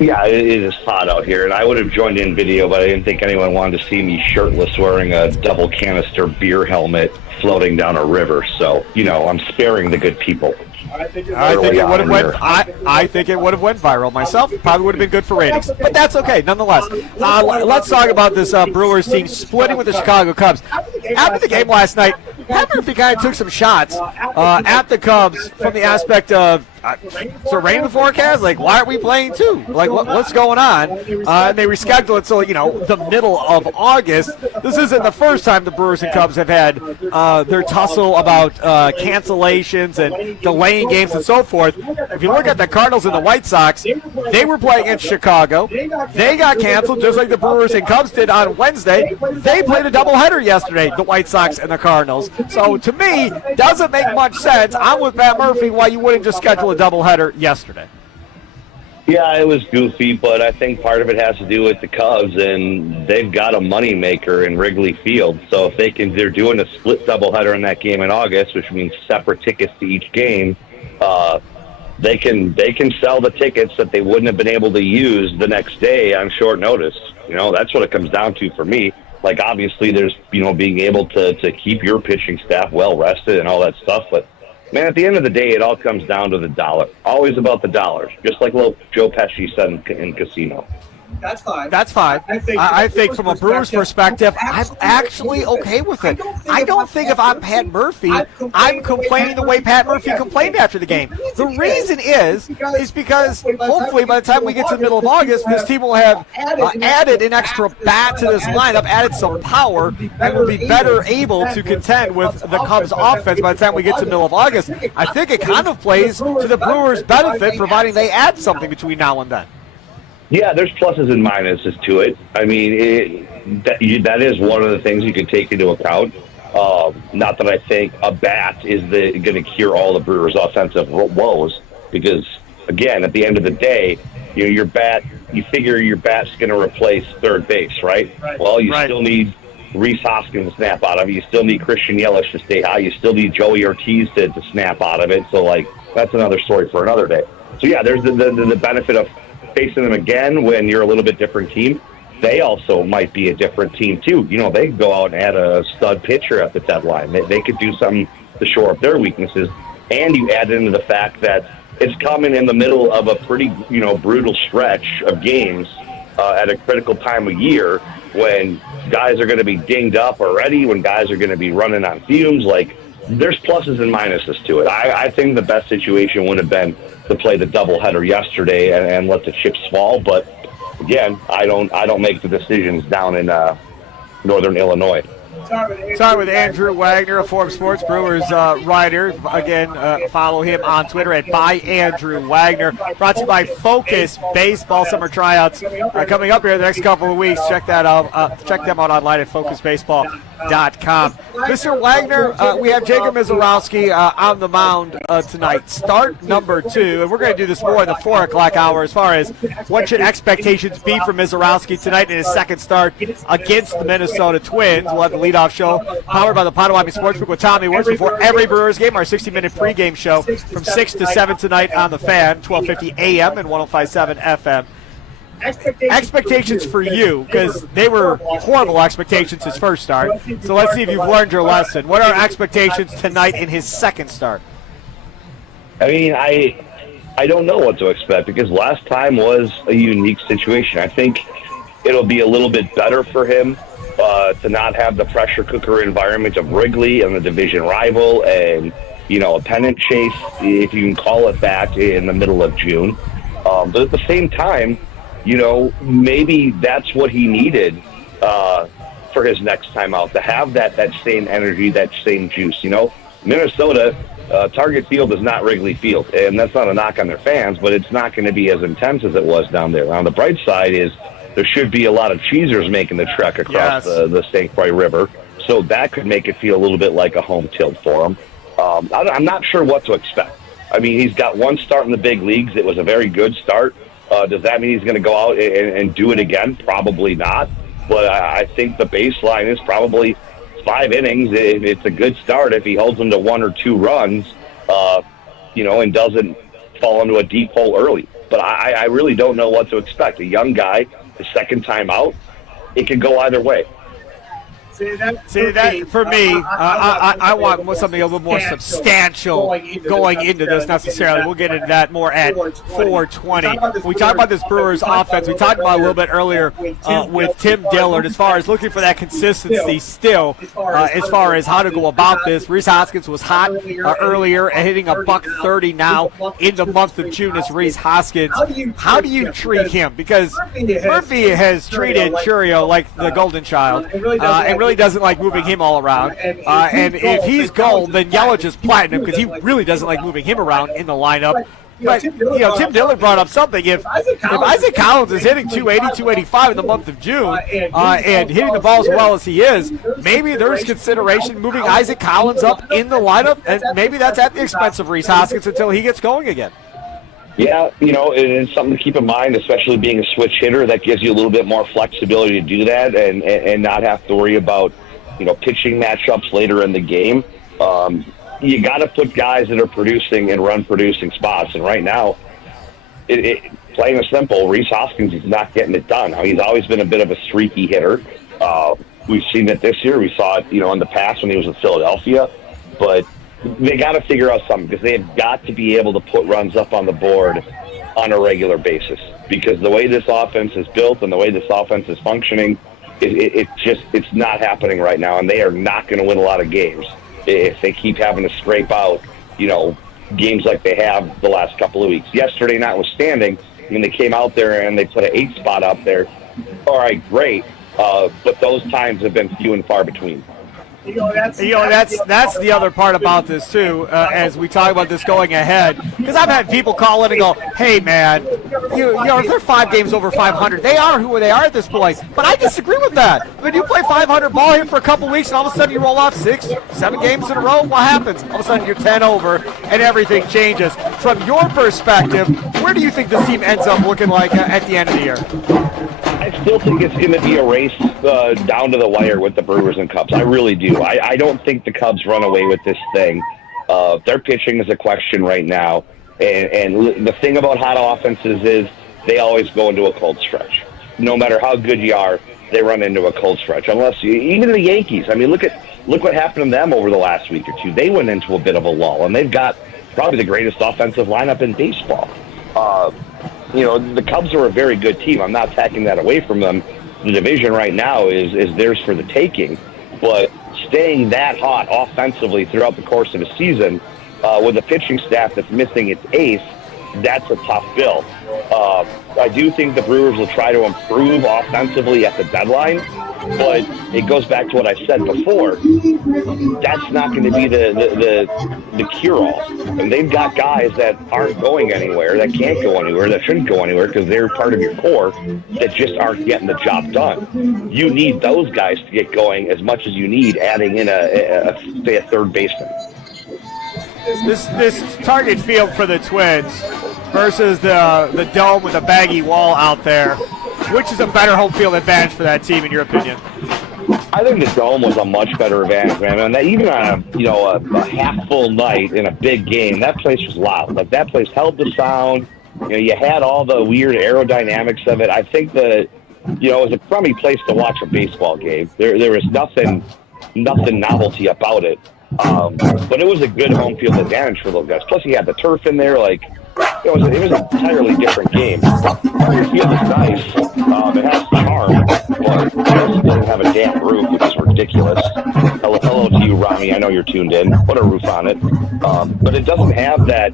Yeah, it is hot out here, and I would have joined in video, but I didn't think anyone wanted to see me shirtless wearing a double canister beer helmet floating down a river. So, you know, I'm sparing the good people. I think it would have went. I think it would have went viral myself. Probably would have been good for ratings, but that's okay nonetheless. Let's talk about this Brewers team splitting with the Chicago Cubs. After the game last night, Pat Murphy kind of took some shots at the Cubs from the aspect of so rain in the forecast. Like, why aren't we playing too? Like, what's going on? And they rescheduled it, so the middle of August. This isn't the first time the Brewers and Cubs have had their tussle about cancellations and delaying games and so forth. If you look at the Cardinals and the White Sox, they were playing in Chicago. They got canceled just like the Brewers and Cubs did on Wednesday. They played a doubleheader yesterday, the White Sox and the Cardinals. So to me, doesn't make much sense. I'm with Pat Murphy why you wouldn't just schedule a doubleheader yesterday. Yeah, it was goofy, but I think part of it has to do with the Cubs, and they've got a moneymaker in Wrigley Field. So if they're doing a split doubleheader in that game in August, which means separate tickets to each game, they can sell the tickets that they wouldn't have been able to use the next day on short notice. That's what it comes down to for me. Like, obviously, there's, being able to keep your pitching staff well rested and all that stuff. But, man, at the end of the day, it all comes down to the dollar. Always about the dollars, just like little Joe Pesci said in Casino. That's fine. That's fine. I think from a Brewers perspective, I'm actually okay with it. I don't think if I'm Pat Murphy, I'm complaining the way Pat Murphy complained after the game. The reason is because hopefully by the time we get to the middle of August, this team will have added an extra bat to this lineup, added some power, and will be better able to contend with the Cubs offense by the time we get to the middle of August. I think it kind of plays to the Brewers' benefit, providing they add something between now and then. Yeah, there's pluses and minuses to it. I mean, that is one of the things you can take into account. Not that I think a bat is going to cure all the Brewers' offensive woes, because, again, at the end of the day, your bat, you figure your bat's going to replace third base, right? Well, you still need Rhys Hoskins to snap out of it. You still need Christian Yelich to stay high. You still need Joey Ortiz to snap out of it. So, that's another story for another day. So, yeah, there's the benefit of facing them again when you're a little bit different team. They also might be a different team too. They could go out and add a stud pitcher at the deadline. They could do something to shore up their weaknesses. And you add into the fact that it's coming in the middle of a pretty, brutal stretch of games at a critical time of year when guys are going to be dinged up already, when guys are going to be running on fumes. There's pluses and minuses to it. I think the best situation would have been to play the doubleheader yesterday and let the chips fall. But again, I don't make the decisions down in Northern Illinois. Sorry with Andrew Wagner of Forbes Sports, Brewers writer. Again, follow him on Twitter at @ByAndrewWagner. Brought to you by Focus Baseball. Summer tryouts coming up here the next couple of weeks. Check that out. Check them out online at FocusBaseball.com. Mr. Wagner, we have Jacob Mizorowski on the mound tonight. Start number 2, and we're going to do this more in the 4 o'clock hour as far as what should expectations be for Mizorowski tonight in his second start against the Minnesota Twins. We'll have the leadoff show powered by the Potawatomi Sportsbook with Tommy Woods before every Brewers game, our 60-minute pregame show from 6 to 7 tonight on the Fan, 1250 AM and 105.7 FM. Expectations for you, because they were horrible expectations his first start. So let's see if you've learned your lesson. What are expectations tonight in his second start? I mean, I don't know what to expect, because last time was a unique situation. I think it'll be a little bit better for him to not have the pressure cooker environment of Wrigley and the division rival and, a pennant chase, if you can call it that, in the middle of June. But at the same time, maybe that's what he needed for his next time out, to have that same energy, that same juice. Minnesota, Target Field is not Wrigley Field, and that's not a knock on their fans, but it's not going to be as intense as it was down there. On the bright side is there should be a lot of cheesers making the trek across the St. Croix River, so that could make it feel a little bit like a home tilt for him. I'm not sure what to expect. I mean, he's got one start in the big leagues. It was a very good start. Does that mean he's going to go out and do it again? Probably not. But I think the baseline is probably 5 innings. It's a good start if he holds them to 1 or 2 runs, and doesn't fall into a deep hole early. But I really don't know what to expect. A young guy, the second time out, it could go either way. See that for me, I want something a little more substantial going into this necessarily. We'll get into that more at 4:20. We talked about this Brewers offense. We talked about it a little bit earlier with Tim Dillard as far as looking for that consistency still as far as how to go about this. Rhys Hoskins was hot earlier and hitting a $130 now in the month of June as Rhys Hoskins. How do you treat him? Because Murphy has treated Churio like the golden child and really doesn't like moving him all around. And if he's gold, then Yelich is platinum because he really doesn't like moving him around in the lineup. But, Tim Dillard brought up something. If Isaac Collins is hitting 280, 285 in the month of June and hitting the ball as well as he is, maybe there's consideration moving Isaac Collins up in the lineup, and maybe that's at the expense of Rhys Hoskins until he gets going again. Yeah, it's something to keep in mind, especially being a switch hitter. That gives you a little bit more flexibility to do that and not have to worry about, pitching matchups later in the game. you got to put guys that are producing and run-producing spots. And right now, plain and simple, Rhys Hoskins is not getting it done. Now, he's always been a bit of a streaky hitter. We've seen it this year. We saw it, in the past when he was in Philadelphia. But they got to figure out something because they have got to be able to put runs up on the board on a regular basis. Because the way this offense is built and the way this offense is functioning, it's not happening right now, and they are not going to win a lot of games if they keep having to scrape out, games like they have the last couple of weeks. Yesterday, notwithstanding, when they came out there and they put an 8 spot up there, all right, great, but those times have been few and far between. That's the other part about this too. As we talk about this going ahead, because I've had people call in and go, "Hey, man, if they're 5 games over 500, they are who they are at this point." But I disagree with that. I mean, you play 500 ball here for a couple weeks, and all of a sudden you roll off 6, 7 games in a row. What happens? All of a sudden you're 10 over, and everything changes. From your perspective, where do you think this team ends up looking like at the end of the year? I still think it's going to be a race down to the wire with the Brewers and Cubs. I really do. I don't think the Cubs run away with this thing. Their pitching is a question right now. And the thing about hot offenses is they always go into a cold stretch. No matter how good you are, they run into a cold stretch. Even the Yankees. I mean, look what happened to them over the last week or two. They went into a bit of a lull, and they've got probably the greatest offensive lineup in baseball. The Cubs are a very good team. I'm not taking that away from them. The division right now is theirs for the taking. But staying that hot offensively throughout the course of a season with a pitching staff that's missing its ace, that's a tough bill. I do think the Brewers will try to improve offensively at the deadline, but it goes back to what I said before. That's not going to be the cure-all. And they've got guys that aren't going anywhere, that can't go anywhere, that shouldn't go anywhere because they're part of your core that just aren't getting the job done. You need those guys to get going as much as you need adding in a third baseman. This target field for the Twins versus the dome with a baggy wall out there, which is a better home field advantage for that team in your opinion? I think the dome was a much better advantage, man. And even on a half full night in a big game, that place was loud. Like that place held the sound. You had all the weird aerodynamics of it. I think that it was a crummy place to watch a baseball game. There was nothing novelty about it. But it was a good home field advantage for those guys. Plus, you had the turf in there. Like it was an entirely different game. Target field is nice. It has the charm, but it also doesn't have a damn roof, which is ridiculous. Hello to you, Rami. I know you're tuned in. Put a roof on it. But it doesn't have that.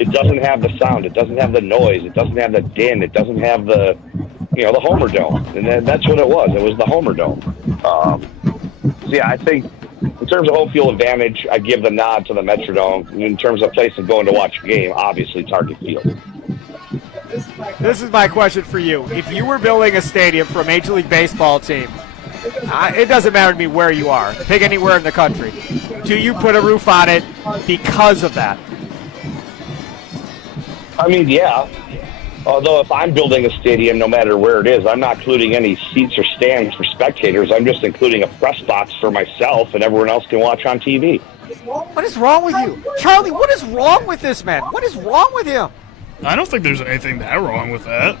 It doesn't have the sound. It doesn't have the noise. It doesn't have the din. It doesn't have the Homer Dome. And that's what it was. It was the Homer Dome. I think in terms of home field advantage, I give the nod to the Metrodome. In terms of place and going to watch a game, obviously Target Field. This is my question for you. If you were building a stadium for a Major League Baseball team, it doesn't matter to me where you are. Pick anywhere in the country. Do you put a roof on it because of that? I mean, yeah. Although if I'm building a stadium, no matter where it is, I'm not including any seats or stands for spectators. I'm just including a press box for myself, and everyone else can watch on TV. What is wrong with you? Charlie, what is wrong with this man? What is wrong with him? I don't think there's anything that wrong with that.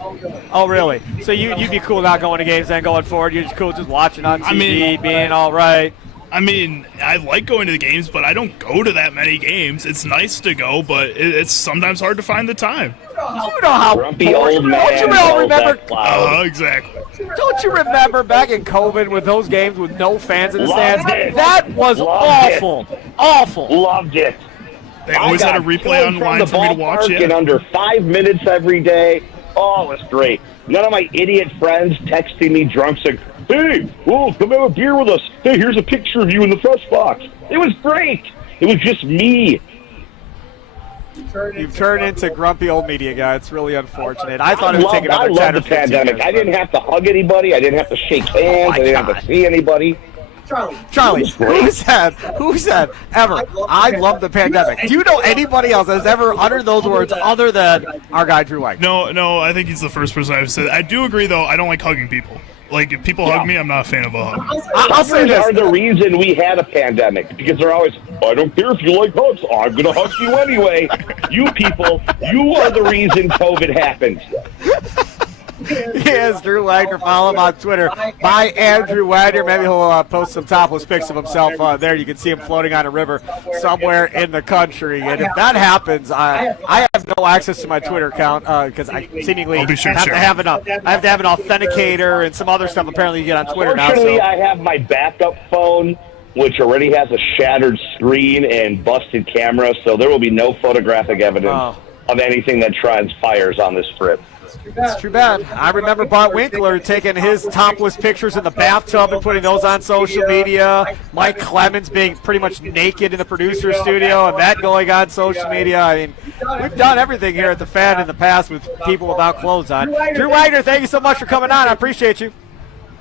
Oh, really? So you'd be cool not going to games then going forward? You're just cool just watching on TV, being all right? I mean, I like going to the games, but I don't go to that many games. It's nice to go, but it's sometimes hard to find the time. You know how grumpy old man. Don't you all remember? Exactly. Don't you remember back in COVID with those games with no fans in the stands? That was awful. Awful. Loved it. They always had a replay online for me to watch it. In under 5 minutes every day. Oh, it was great. None of my idiot friends texting me drunk saying, "Hey, come have a beer with us. Hey, here's a picture of you in the press box." It was great. It was just me. You've turned into grumpy old media guy. It's really unfortunate. I thought it would take another 10 or 15 years. I love the pandemic. I didn't have to hug anybody. I didn't have to shake hands. I didn't have to see anybody. Charlie, who said ever, I love the pandemic? Do you know anybody else that's ever uttered those words other than our guy Drew Wagner? No, I think he's the first person I've said. I do agree, though, I don't like hugging people. Like, if people hug me, I'm not a fan of a hug. I'll say this. Are the reason we had a pandemic, because they're always, I don't care if you like hugs. I'm going to hug you anyway. You people, you are the reason COVID happened. Yes, Drew Wagner. Follow him on Twitter by Andrew Wagner. Maybe he'll post some topless pics of himself there. You can see him floating on a river somewhere in the country. And if that happens, I have no access to my Twitter account because I seemingly have to have an authenticator and some other stuff apparently you get on Twitter now. Fortunately, I have my backup phone, which already has a shattered screen and busted camera, so there will be no photographic evidence of anything that transpires on this trip. It's too bad. I remember Bart Winkler taking his topless pictures in the bathtub and putting those on social media. Mike Clemens being pretty much naked in the producer's studio and that going on social media. I mean, we've done everything here at the Fan in the past with people without clothes on. Drew Wagner, thank you so much for coming on. I appreciate you.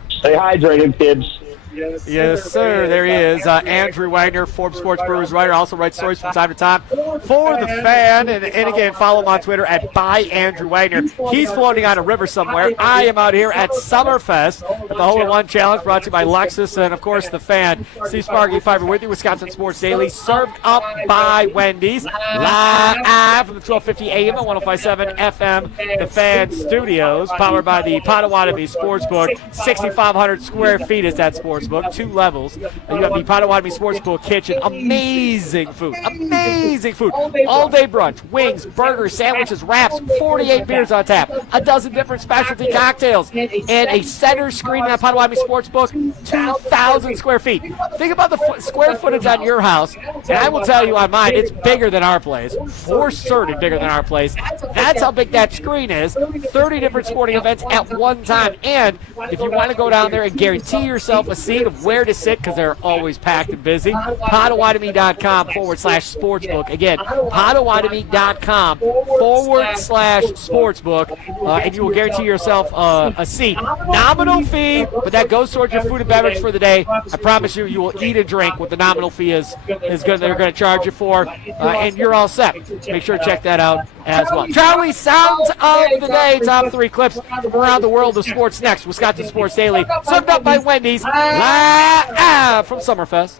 Stay hydrated, kids. Yes, sir. There he is. Andrew Wagner, Forbes Sports Brewers writer, also writes stories from time to time for the Fan. And again, follow him on Twitter at @ByAndrewWagner. He's floating on a river somewhere. I am out here at Summerfest at the Hole in One Challenge, brought to you by Lexus and, of course, the Fan. Steve Sparky, Fifer with you, Wisconsin Sports Daily, served up by Wendy's, live from the 1250 AM at 105.7 FM, the Fan Studios, powered by the Potawatomi Sportsbook. 6,500 square feet is that sportsbook, 2 levels. You have the Potawatomi Sportsbook kitchen. Amazing food. Amazing food. All-day brunch, wings, burgers, sandwiches, wraps, 48 beers on tap, a dozen different specialty cocktails, and a center screen in that Potawatomi Sportsbook, 2,000 square feet. Think about the square footage on your house, and I will tell you on mine, it's bigger than our place. For certain bigger than our place. That's how big that screen is. 30 different sporting events at one time. And if you want to go down there and guarantee yourself a seat of where to sit, because they're always packed and busy, Potawatomi.com/sportsbook. Again, Potawatomi.com/sportsbook, and you will guarantee yourself a seat. Nominal fee, but that goes towards your food and beverage for the day. I promise you, you will eat and drink what the nominal fee is they're going to charge you for, and you're all set. Make sure to check that out as well. Charlie, sounds of the day. Top 3 clips from around the world of sports next. Wisconsin Sports Daily, served up by Wendy's, live from Summerfest.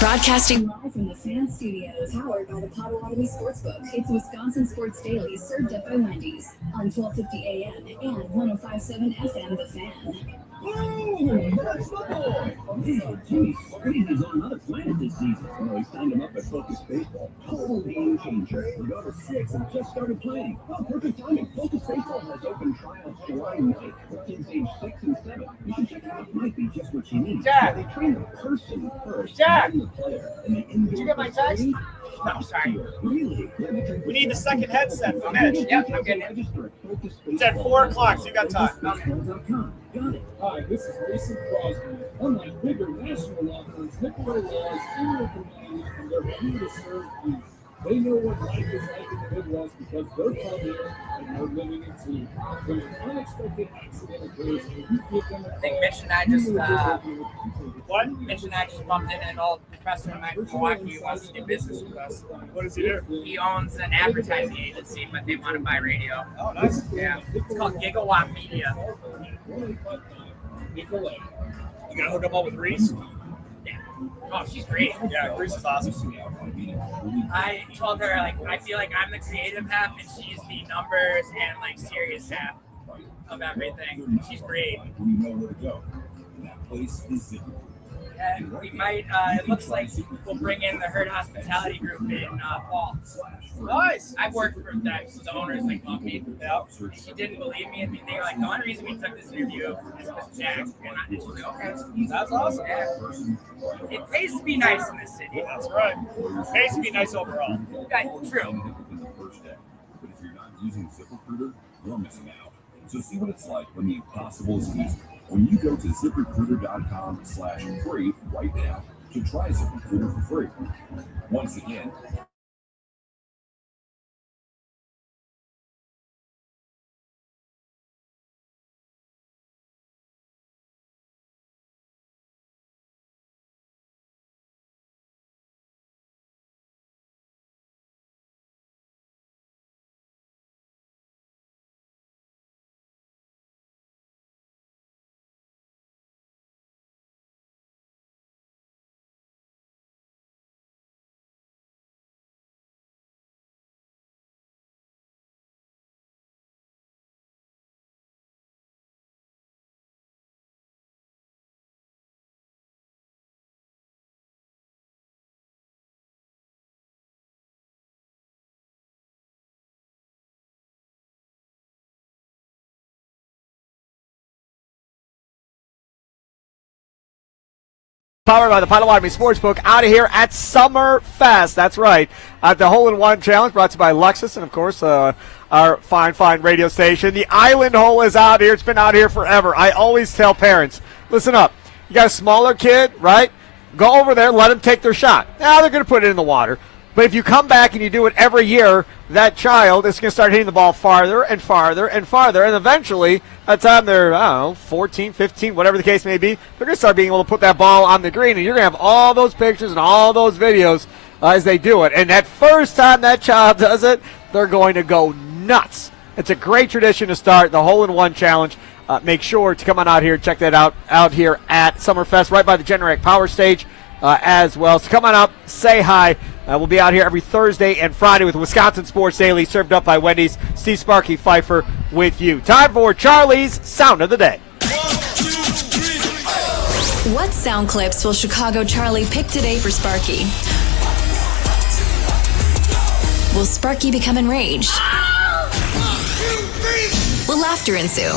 Broadcasting Live from the Fan Studios, powered by the Potawatomi Sportsbook. It's Wisconsin Sports Daily, served up by Wendy's on 1250 AM and 105.7 FM, The Fan. There's football! Hey, Jimmy Sparky is on another planet this season. He signed him up at Focus Baseball. Total game changer. The daughter 6 and just started playing. Oh, perfect timing. Focus Baseball has open trials July 9th for kids aged 6 and 7. You should check it out. It might be just what you need. Jack! They train the person first. Jack! Then the player. And the Did you get my text? No, sorry. Really? We need the second headset for Mitch. Yep, I'm getting it. It's at 4 o'clock, so you got time. Got it. Hi, this is Mason Crosby. Unlike bigger national law firms, Nicola Laws, senior communities, and they're ready to serve you. They know what life is like in the Midwest because they're from here and they're living it too. When an unexpected accident occurs, you give them a I think Mitch and I just What? Mitch and I just bumped into an old professor of mine from Milwaukee who wants to do business with us. What does he do? He owns an advertising agency, but they want to buy radio. Oh, nice. Yeah, it's called Gigawatt Media. You gonna hook him up with Reese? Yeah. Oh, she's great. Yeah, Reese is awesome. I told her, like, I feel like I'm the creative half and she's the numbers and, like, serious half of everything. She's great. We know where to go. That place is Zipper. And we might, it looks like we'll bring in the Herd Hospitality Group in fall. Nice. I've worked for them, so the owners like love me. Yeah. She didn't believe me, and they were like, the only reason we took this interview is because of Jack. And she's like, okay. That's awesome. Yeah. It pays to be nice in this city. That's right. It pays to be nice overall. Okay, true. But if you're not using ZipRecruiter, you're missing out. So see what it's like when the impossible is easy. When you go to ZipRecruiter.com/free right now to try ZipRecruiter for free. Once again, Powered by the Potawatomi Sportsbook, out of here at Summerfest. That's right. The Hole-in-One Challenge brought to you by Lexus and, of course, our fine radio station. The Island Hole is out here. It's been out here forever. I always tell parents, listen up. You got a smaller kid, right? Go over there, let them take their shot. Now they're going to put it in the water. But if you come back and you do it every year, that child is going to start hitting the ball farther and farther and farther. And eventually, by the time they're, 14, 15, whatever the case may be, they're going to start being able to put that ball on the green. And you're going to have all those pictures and all those videos as they do it. And that first time that child does it, they're going to go nuts. It's a great tradition to start the Hole-in-One Challenge. Make sure to come on out here, check that out here at Summerfest, right by the Generac Power Stage as well. So come on up, say hi. We'll be out here every Thursday and Friday with Wisconsin Sports Daily, served up by Wendy's. Steve Sparky Fifer with you. Time for Charlie's Sound of the Day. What sound clips will Chicago Charlie pick today for Sparky? Will Sparky become enraged? Will laughter ensue?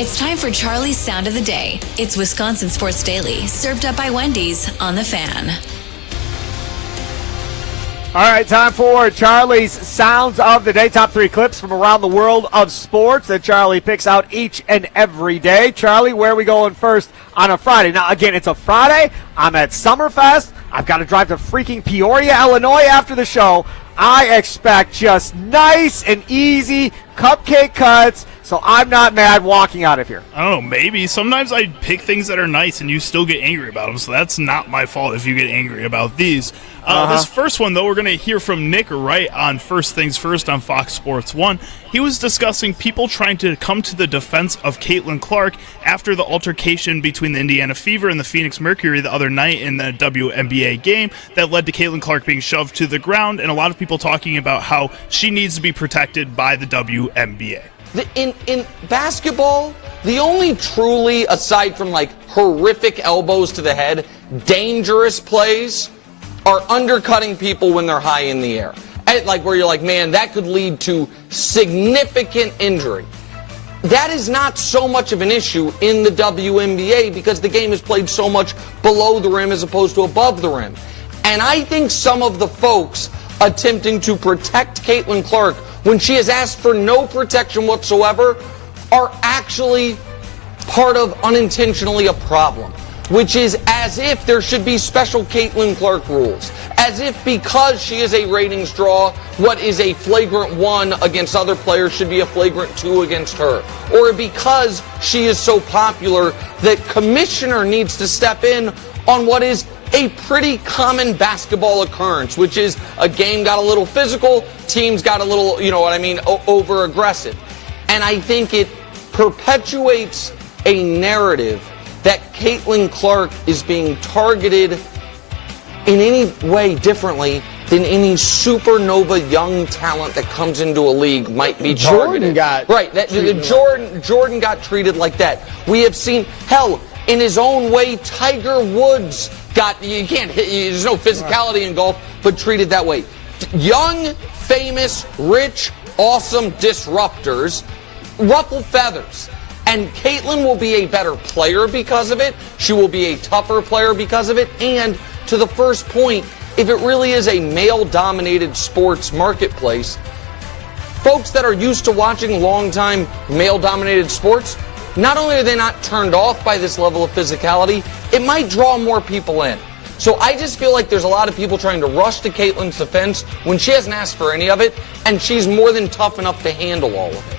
It's time for Charlie's Sound of the Day. It's Wisconsin Sports Daily, served up by Wendy's on The Fan. All right, time for Charlie's Sounds of the Day. Top 3 clips from around the world of sports that Charlie picks out each and every day. Charlie, where are we going first on a Friday? Now, again, it's a Friday. I'm at Summerfest. I've got to drive to freaking Peoria, Illinois after the show. I expect just nice and easy cupcake cuts, so I'm not mad walking out of here. I don't know, maybe. Sometimes I pick things that are nice and you still get angry about them, so that's not my fault if you get angry about these. This first one, though, we're going to hear from Nick Wright on First Things First on Fox Sports 1. He was discussing people trying to come to the defense of Caitlin Clark after the altercation between the Indiana Fever and the Phoenix Mercury the other night in the WNBA game that led to Caitlin Clark being shoved to the ground, and a lot of people talking about how she needs to be protected by the WNBA. In basketball, the only truly, aside from like horrific elbows to the head, dangerous plays are undercutting people when they're high in the air. Like where you're like, man, that could lead to significant injury. That is not so much of an issue in the WNBA because the game is played so much below the rim as opposed to above the rim. And I think some of the folks attempting to protect Caitlin Clark when she has asked for no protection whatsoever are actually part of unintentionally a problem, which is as if there should be special Caitlin Clark rules, as if because she is a ratings draw, what is a flagrant 1 against other players should be a flagrant 2 against her, or because she is so popular that commissioner needs to step in on what is a pretty common basketball occurrence, which is a game got a little physical, teams got a little, over aggressive. And I think it perpetuates a narrative that Caitlin Clark is being targeted in any way differently than any supernova young talent that comes into a league might be targeted. Jordan got treated like that. We have seen, hell, in his own way, Tiger Woods there's no physicality in golf, but treated that way. Young, famous, rich, awesome disruptors ruffle feathers. And Caitlin will be a better player because of it. She will be a tougher player because of it. And to the first point, if it really is a male-dominated sports marketplace, folks that are used to watching long-time male-dominated sports, not only are they not turned off by this level of physicality, it might draw more people in. So I just feel like there's a lot of people trying to rush to Caitlin's defense when she hasn't asked for any of it, and she's more than tough enough to handle all of it.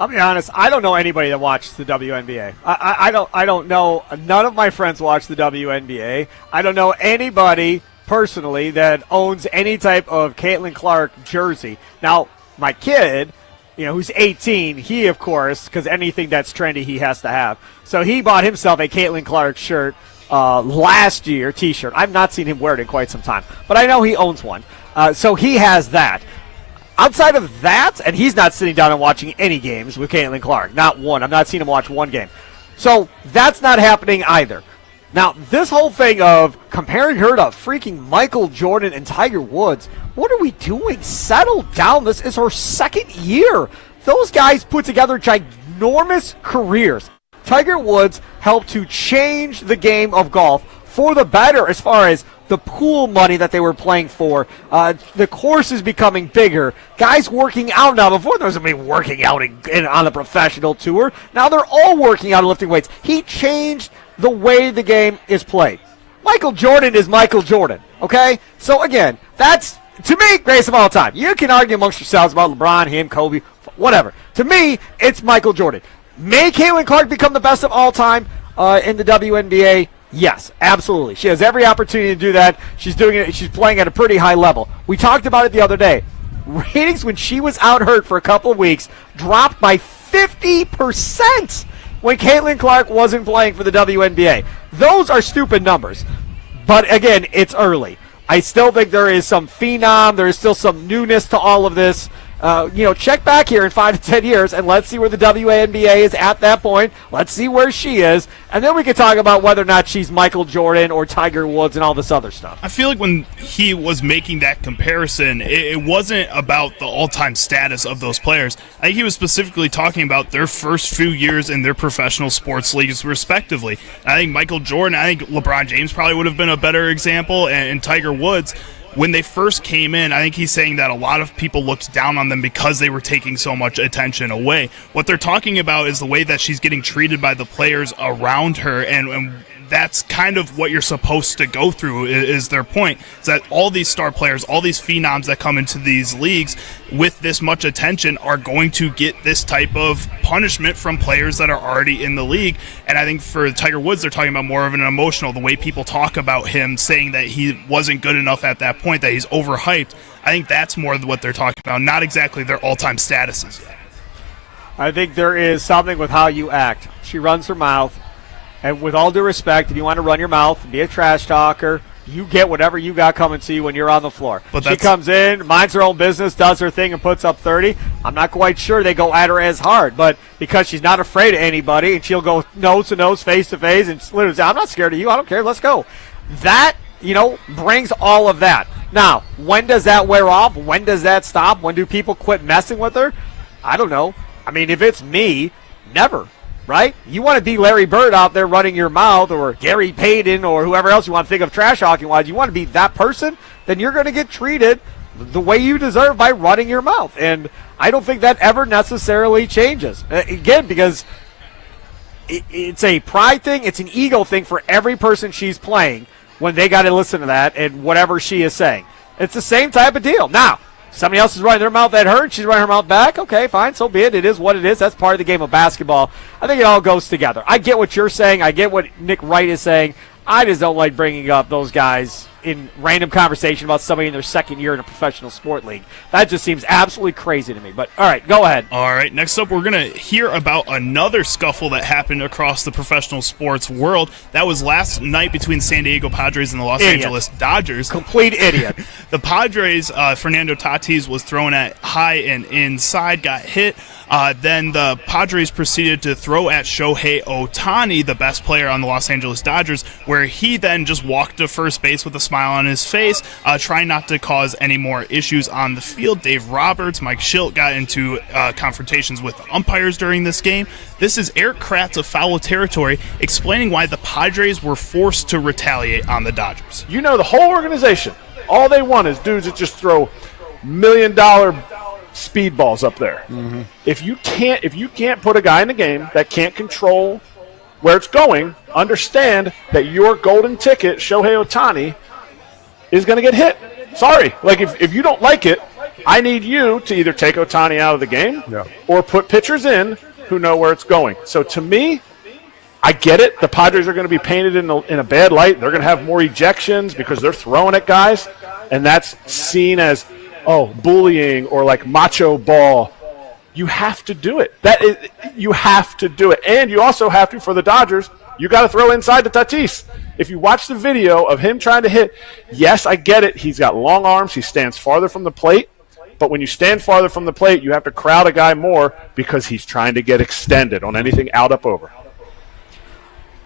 I'll be honest, I don't know anybody that watches the WNBA. I don't know. None of my friends watch the WNBA. I don't know anybody personally that owns any type of Caitlin Clark jersey. Now, my kid, who's 18, he, of course, because anything that's trendy he has to have. So he bought himself a Caitlin Clark shirt last year, T-shirt. I've not seen him wear it in quite some time, but I know he owns one. So he has that. Outside of that, and he's not sitting down and watching any games with Caitlin Clark. Not one. I've not seen him watch one game. So that's not happening either. Now, this whole thing of comparing her to freaking Michael Jordan and Tiger Woods, what are we doing? Settle down. This is her second year. Those guys put together ginormous careers. Tiger Woods helped to change the game of golf for the better as far as the pool money that they were playing for. The course is becoming bigger. Guys working out now. Before there was somebody working out on the professional tour. Now they're all working out and lifting weights. He changed the way the game is played. Michael Jordan is Michael Jordan, okay? So, again, that's, to me, greatest of all time. You can argue amongst yourselves about LeBron, him, Kobe, whatever. To me, it's Michael Jordan. May Caitlin Clark become the best of all time in the WNBA? Yes, absolutely. She has every opportunity to do that. She's doing it. She's playing at a pretty high level. We talked about it the other day. Ratings when she was out hurt for a couple of weeks dropped by 50% when Caitlin Clark wasn't playing for the WNBA. Those are stupid numbers. But, again, it's early. I still think there is some phenom. There is still some newness to all of this. Check back here in 5 to 10 years, and let's see where the WNBA is at that point. Let's see where she is, and then we can talk about whether or not she's Michael Jordan or Tiger Woods and all this other stuff. I feel like when he was making that comparison, it wasn't about the all-time status of those players. I think he was specifically talking about their first few years in their professional sports leagues, respectively. I think Michael Jordan, I think LeBron James probably would have been a better example, and Tiger Woods. When they first came in, I think he's saying that a lot of people looked down on them because they were taking so much attention away. What they're talking about is the way that she's getting treated by the players around her, and that's kind of what you're supposed to go through, is their point. Is that all these star players, all these phenoms that come into these leagues with this much attention are going to get this type of punishment from players that are already in the league. And I think for Tiger Woods, they're talking about more of an emotional, the way people talk about him, saying that he wasn't good enough at that point, that he's overhyped. I think that's more what they're talking about, not exactly their all-time statuses yet. I think there is something with how you act. She runs her mouth. And with all due respect, if you want to run your mouth and be a trash talker, you get whatever you got coming to you when you're on the floor. But she comes in, minds her own business, does her thing, and puts up 30. I'm not quite sure they go at her as hard, but because she's not afraid of anybody, and she'll go nose to nose, face to face, and literally say, I'm not scared of you. I don't care. Let's go. That, brings all of that. Now, when does that wear off? When does that stop? When do people quit messing with her? I don't know. I mean, if it's me, never. Right? You want to be Larry Bird out there running your mouth, or Gary Payton, or whoever else you want to think of trash talking wise. You want to be that person, then you're going to get treated the way you deserve by running your mouth. And I don't think that ever necessarily changes. Again, because it's a pride thing, it's an ego thing for every person she's playing when they got to listen to that and whatever she is saying. It's the same type of deal. Now, somebody else is running their mouth at her, and she's running her mouth back. Okay, fine, so be it. It is what it is. That's part of the game of basketball. I think it all goes together. I get what you're saying. I get what Nick Wright is saying. I just don't like bringing up those guys in random conversation about somebody in their second year in a professional sport league. That just seems absolutely crazy to me. But, all right, go ahead. All right, next up we're going to hear about another scuffle that happened across the professional sports world. That was last night between San Diego Padres and the Los Angeles Dodgers. Complete idiot. The Padres, Fernando Tatis was thrown at high and inside, got hit. Then the Padres proceeded to throw at Shohei Ohtani, the best player on the Los Angeles Dodgers, where he then just walked to first base with a smile on his face, trying not to cause any more issues on the field. Dave Roberts, Mike Schilt got into confrontations with the umpires during this game. This is Eric Kratz of Foul Territory explaining why the Padres were forced to retaliate on the Dodgers. The whole organization, all they want is dudes that just throw $1 million speedballs up there. Mm-hmm. If you can't put a guy in the game that can't control where it's going, understand that your golden ticket, Shohei Ohtani, is going to get hit. Sorry. Like, if you don't like it, I need you to either take Ohtani out of the game or put pitchers in who know where it's going. So to me, I get it. The Padres are going to be painted in a bad light. They're going to have more ejections because they're throwing at guys, and that's seen as, bullying or like macho ball. You have to do it. You have to do it. And you also have to, for the Dodgers, you got to throw inside to Tatis. If you watch the video of him trying to hit, yes, I get it. He's got long arms. He stands farther from the plate. But when you stand farther from the plate, you have to crowd a guy more because he's trying to get extended on anything out, up, over.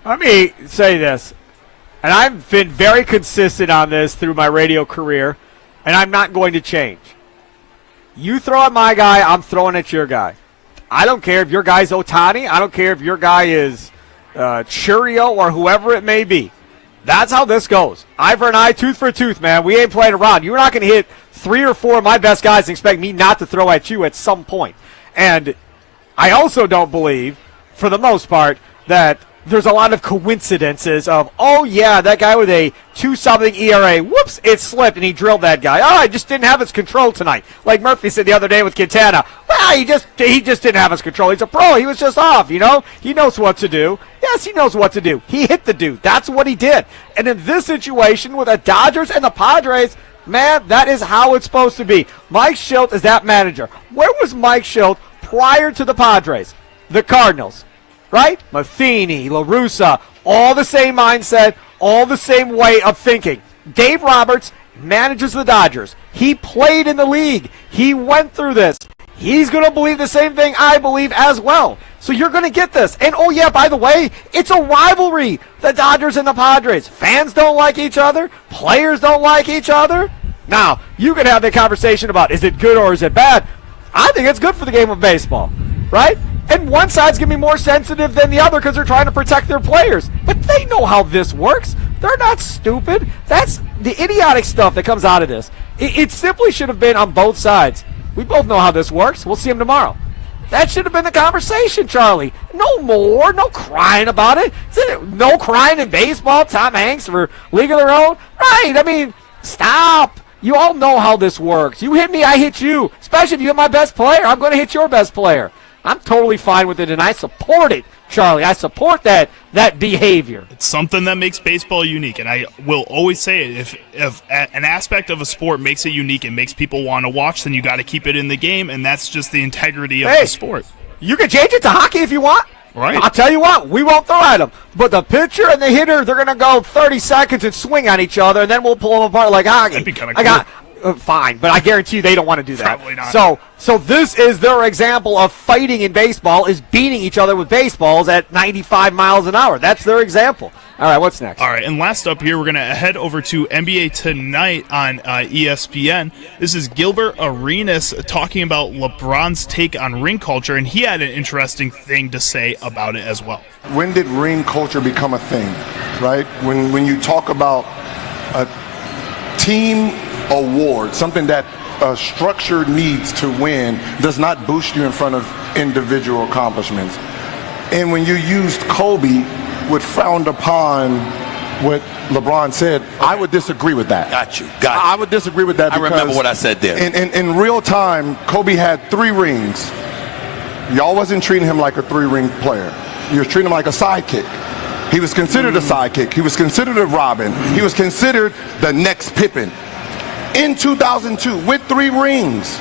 Let me say this, and I've been very consistent on this through my radio career, and I'm not going to change. You throw at my guy, I'm throwing at your guy. I don't care if your guy's Ohtani. I don't care if your guy is Churio or whoever it may be. That's how this goes. Eye for an eye, tooth for a tooth, man. We ain't playing around. You're not going to hit 3 or 4 of my best guys and expect me not to throw at you at some point. And I also don't believe, for the most part, that there's a lot of coincidences of, oh, yeah, that guy with a 2-something ERA, whoops, it slipped, and he drilled that guy. Oh, I just didn't have his control tonight. Like Murphy said the other day with Quintana. Well, he just didn't have his control. He's a pro. He was just off, you know? He knows what to do. Yes, he knows what to do. He hit the dude. That's what he did. And in this situation with the Dodgers and the Padres, man, that is how it's supposed to be. Mike Shildt is that manager. Where was Mike Shildt prior to the Padres? The Cardinals. Right? Matheny, La Russa, all the same mindset, all the same way of thinking. Dave Roberts manages the Dodgers. He played in the league. He went through this. He's going to believe the same thing I believe as well. So you're going to get this. And, oh, yeah, by the way, it's a rivalry, the Dodgers and the Padres. Fans don't like each other. Players don't like each other. Now, you can have the conversation about is it good or is it bad. I think it's good for the game of baseball, right? And one side's going to be more sensitive than the other because they're trying to protect their players. But they know how this works. They're not stupid. That's the idiotic stuff that comes out of this. It simply should have been on both sides. We both know how this works. We'll see them tomorrow. That should have been the conversation, Charlie. No more. No crying about it. No crying in baseball. Tom Hanks for League of Their Own. Right. I mean, stop. You all know how this works. You hit me, I hit you. Especially if you hit my best player. I'm going to hit your best player. I'm totally fine with it, and I support it, Charlie. I support that behavior. It's something that makes baseball unique, and I will always say it. If an aspect of a sport makes it unique and makes people want to watch, then you got to keep it in the game, and that's just the integrity of the sport. You can change it to hockey if you want. Right. I'll tell you what, we won't throw at them. But the pitcher and the hitter, they're going to go 30 seconds and swing on each other, and then we'll pull them apart like hockey. That'd be kind of cool. Fine, but I guarantee you they don't want to do that. Probably not. So this is their example of fighting in baseball, is beating each other with baseballs at 95 miles an hour. That's their example. All right, what's next? All right, and last up here, we're going to head over to NBA Tonight on ESPN. This is Gilbert Arenas talking about LeBron's take on ring culture, and he had an interesting thing to say about it as well. When did ring culture become a thing, right? When you talk about a team award, something that a structure needs to win, does not boost you in front of individual accomplishments. And when you used Kobe, would frowned upon what LeBron said, I would disagree with that. Got you. I would disagree with that. I remember what I said there. In real time, Kobe had 3 rings. Y'all wasn't treating him like a 3-ring player. You were treating him like a sidekick. He was considered a sidekick. He was considered a Robin. He was considered the next Pippen. In 2002, with 3 rings,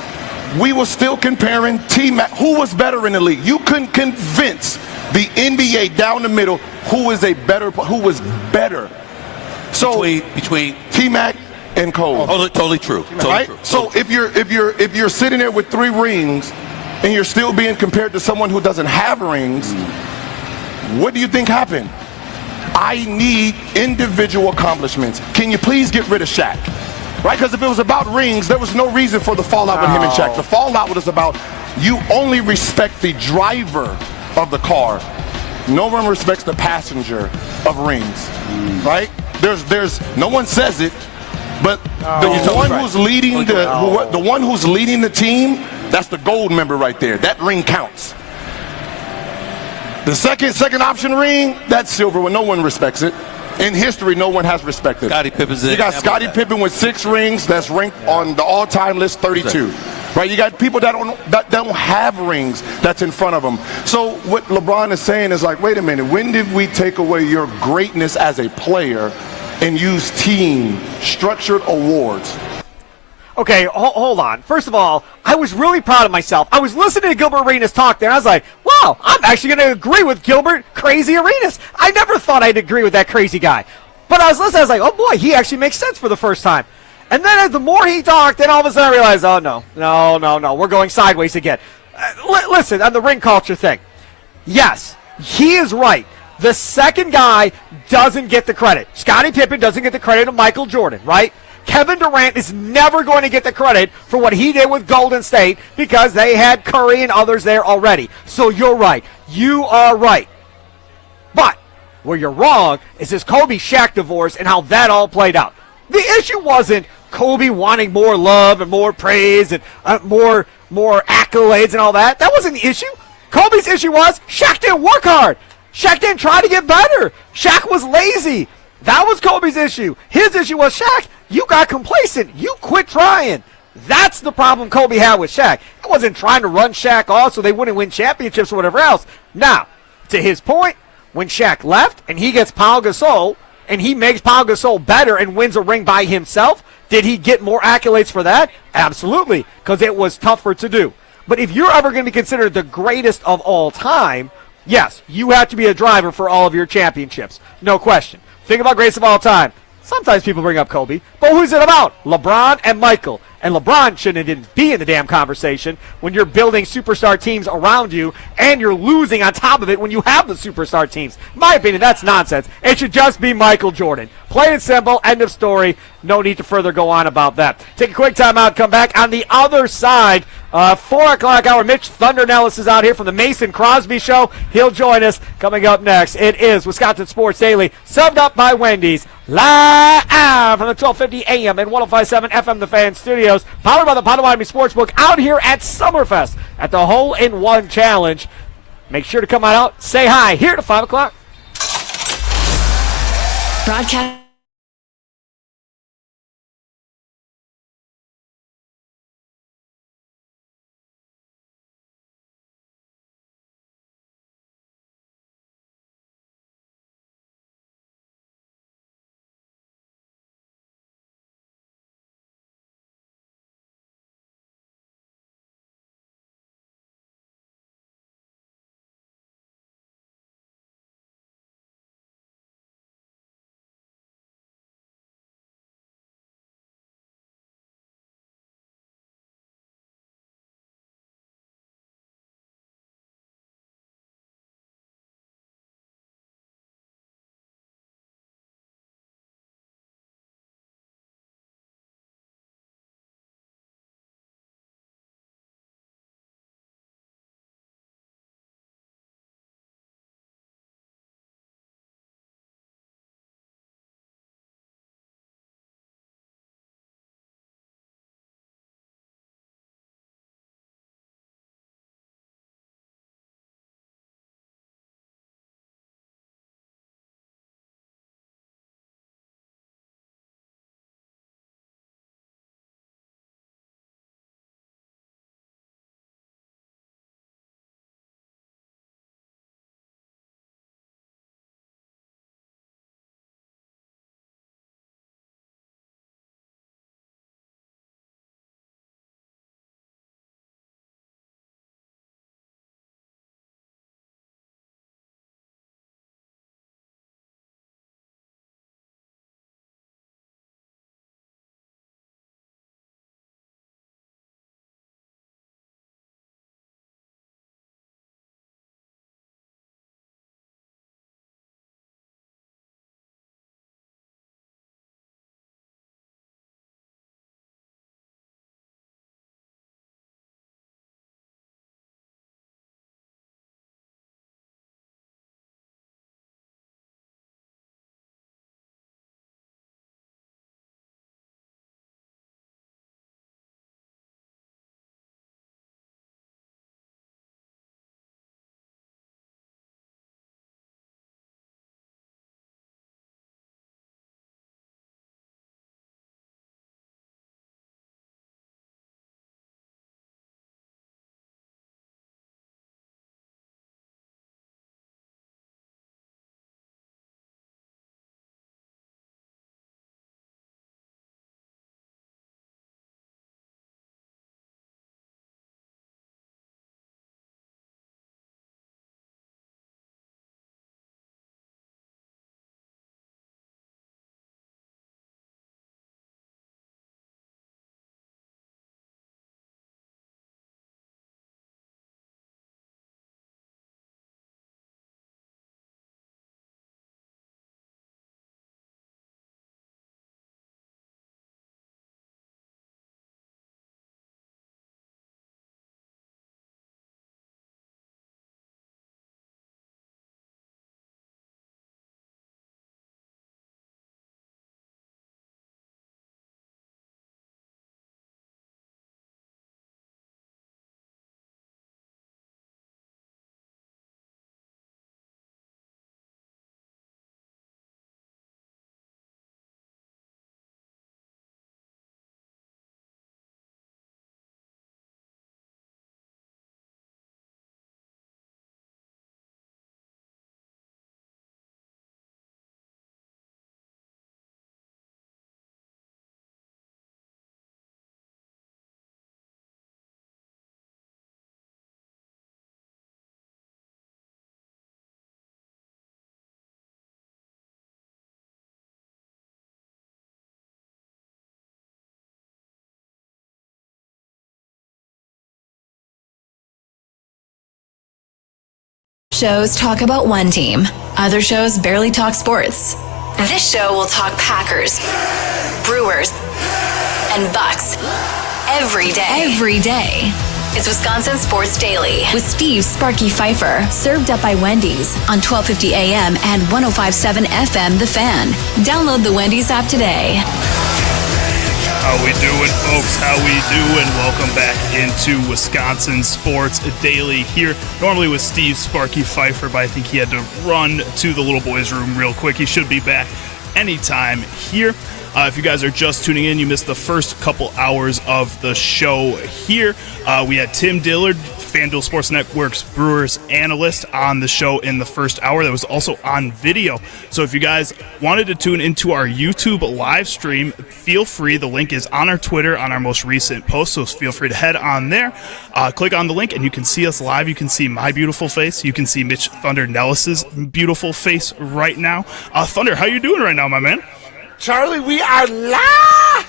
we were still comparing T-Mac. Who was better in the league? You couldn't convince the NBA down the middle who was better. So between T-Mac and Cole. Totally true. Right? So if you're sitting there with 3 rings and you're still being compared to someone who doesn't have rings, what do you think happened? I need individual accomplishments. Can you please get rid of Shaq? Right? Because if it was about rings, there was no reason for the fallout with him and Shaq. The fallout was about you only respect the driver of the car. No one respects the passenger of rings. Right? There's no one says it, but the one who's leading the one who's leading the team, that's the gold member right there. That ring counts. The second option ring, that's silver when no one respects it. In history, no one has respected. Scottie Pippen's You got Scottie Pippen with 6 rings. That's ranked on the all-time list 32. Right? You got people that don't have rings that's in front of them. So what LeBron is saying is like, wait a minute. When did we take away your greatness as a player and use team structured awards? Okay, hold on. First of all, I was really proud of myself. I was listening to Gilbert Arenas talk there, and I was like, wow, I'm actually going to agree with Gilbert Crazy Arenas. I never thought I'd agree with that crazy guy. But I was listening, I was like, oh boy, he actually makes sense for the first time. And then the more he talked, then all of a sudden I realized, oh no, we're going sideways again. Listen, on the ring culture thing, yes, he is right. The second guy doesn't get the credit. Scottie Pippen doesn't get the credit of Michael Jordan, right? Kevin Durant is never going to get the credit for what he did with Golden State because they had Curry and others there already. So you're right. You are right. But where you're wrong is this Kobe-Shaq divorce and how that all played out. The issue wasn't Kobe wanting more love and more praise and more accolades and all that. That wasn't the issue. Kobe's issue was Shaq didn't work hard. Shaq didn't try to get better. Shaq was lazy. That was Kobe's issue. His issue was, Shaq, you got complacent. You quit trying. That's the problem Kobe had with Shaq. It wasn't trying to run Shaq off so they wouldn't win championships or whatever else. Now, to his point, when Shaq left and he gets Pau Gasol and he makes Pau Gasol better and wins a ring by himself, did he get more accolades for that? Absolutely, because it was tougher to do. But if you're ever going to be considered the greatest of all time, yes, you have to be a driver for all of your championships. No question. Think about greatest of all time. Sometimes people bring up Kobe, but who's it about? LeBron and Michael. And LeBron shouldn't even be in the damn conversation when you're building superstar teams around you and you're losing on top of it when you have the superstar teams. In my opinion, that's nonsense. It should just be Michael Jordan. Plain and simple, end of story. No need to further go on about that. Take a quick time out, come back on the other side. 4 o'clock hour, Mitch Thunder Nellis is out here from the Mason Crosby Show. He'll join us coming up next. It is Wisconsin Sports Daily, subbed up by Wendy's, live from the 1250 AM and 105.7 FM The Fan Studios, powered by the Potawatomi Sportsbook, out here at Summerfest at the Hole-in-One Challenge. Make sure to come on out, say hi here at 5 o'clock. Broadcast. shows talk about one team. Other shows barely talk sports. This show will talk Packers, Brewers, and Bucks every day. It's Wisconsin Sports Daily with Steve Sparky Fifer, served up by Wendy's on 1250 AM and 105.7 FM The Fan. Download the Wendy's app today. How we doing, folks? How we doing? Welcome back into Wisconsin Sports Daily here. Normally with Steve Sparky Fifer, but I think he had to run to the little boys' room real quick. He should be back anytime here. If you guys are just tuning in, you missed the first couple hours of the show here. We had Tim Dillard, FanDuel Sports Network's Brewers Analyst, on the show in the first hour. That was also on video. So if you guys wanted to tune into our YouTube live stream, feel free. The link is on our Twitter on our most recent post, so feel free to head on there. Click on the link, and you can see us live. You can see my beautiful face. You can see Mitch Thunder Nellis's beautiful face right now. Thunder, how you doing right now, my man? Charlie, we are live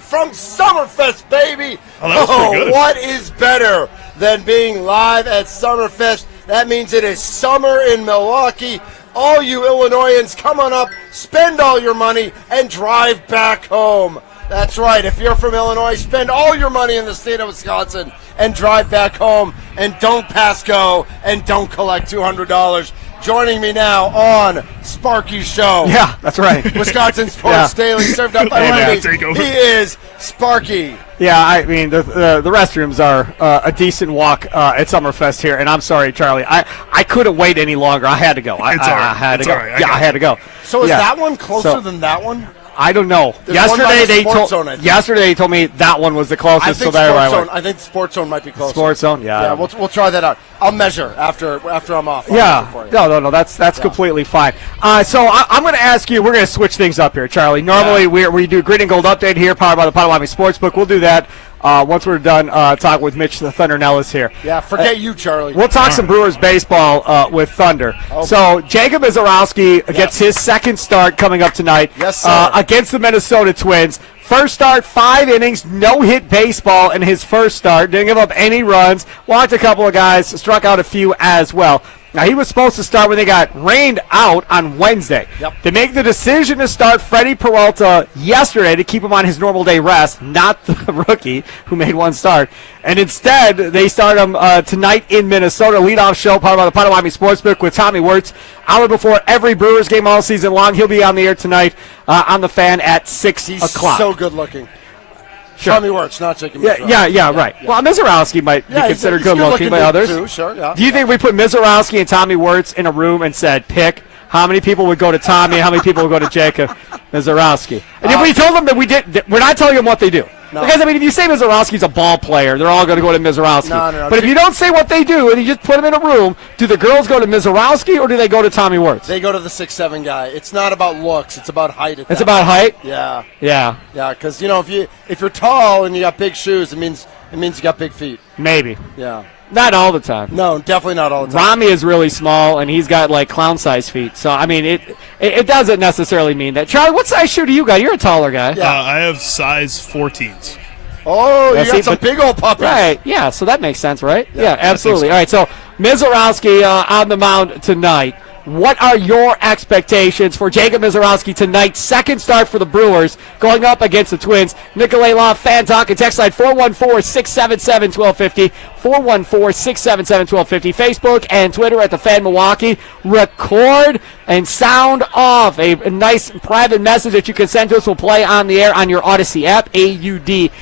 from Summerfest, baby. Oh, that was pretty good. What is better than being live at Summerfest? That means it is summer in Milwaukee. All you Illinoisans, come on up, spend all your money, and drive back home. That's right. If you're from Illinois, spend all your money in the state of Wisconsin and drive back home. And don't pass go and don't collect $200. Joining me now on Sparky's show. Yeah, that's right. Wisconsin Sports Daily, served up by Wendy's. He is Sparky. Yeah, I mean, the restrooms are a decent walk at Summerfest here, and I'm sorry, Charlie. I couldn't wait any longer. I had to go. I had to go. Right. I had to go. So is that one closer than that one? I don't know. Yesterday they told me that one was the closest. I think Sports Zone might be closer. Sports Zone, yeah. Yeah, we'll try that out. I'll measure after I'm off. No. That's completely fine. So I'm going to ask you. We're going to switch things up here, Charlie. Normally we do Green and Gold update here, powered by the Potawatomi Sportsbook. We'll do that once we're done talking with Mitch the Thunder Nellis here. Yeah, forget you, Charlie. We'll talk some Brewers baseball with Thunder. Okay. So Jacob Mizorowski gets his second start coming up tonight against the Minnesota Twins. First start, 5 innings, no-hit baseball in his first start. Didn't give up any runs. Walked a couple of guys, struck out a few as well. Now, he was supposed to start when they got rained out on Wednesday. They make the decision to start Freddie Peralta yesterday to keep him on his normal day rest, not the rookie who made one start. And instead, they start him tonight in Minnesota. Leadoff show powered by the Potawatomi Sportsbook with Tommy Wirtz. Hour before every Brewers game all season long. He'll be on the air tonight on the Fan at 6 o'clock. He's so good looking. Sure. Tommy Wirtz, not Jacob Mizorowski. Yeah, right. Well, Mizorowski might be considered good-looking by others. Too, sure, Do you think we put Mizorowski and Tommy Wirtz in a room and said, pick how many people would go to Tommy and how many people would go to Jacob Mizorowski? And if we told them that we're not telling them what they do. No. Because, I mean, if you say Mizorowski's a ball player, they're all going to go to Mizorowski. No. But if you don't say what they do and you just put them in a room, do the girls go to Mizorowski or do they go to Tommy Wirtz? They go to the 6'7" guy. It's not about looks. It's about height. It's about height? Yeah. Yeah. Yeah, because, if you're tall and you got big shoes, it means you got big feet. Maybe. Yeah. Not all the time. No, definitely not all the time. Rami is really small, and he's got, like, clown-sized feet. So, I mean, it doesn't necessarily mean that. Charlie, what size shoe do you got? You're a taller guy. Yeah. I have size 14s. Oh, you got some big old puppies. Right, yeah, so that makes sense, right? Yeah, absolutely. All right, so Mizorowski on the mound tonight. What are your expectations for Jacob Mizorowski tonight? Second start for the Brewers going up against the Twins. Nikolai Love, Fan Talk, and text line 414-677-1250. 414-677-1250. Facebook and Twitter at The Fan Milwaukee. Record and sound off a nice private message that you can send to us. We'll play on the air on your Odyssey app, AUDACY.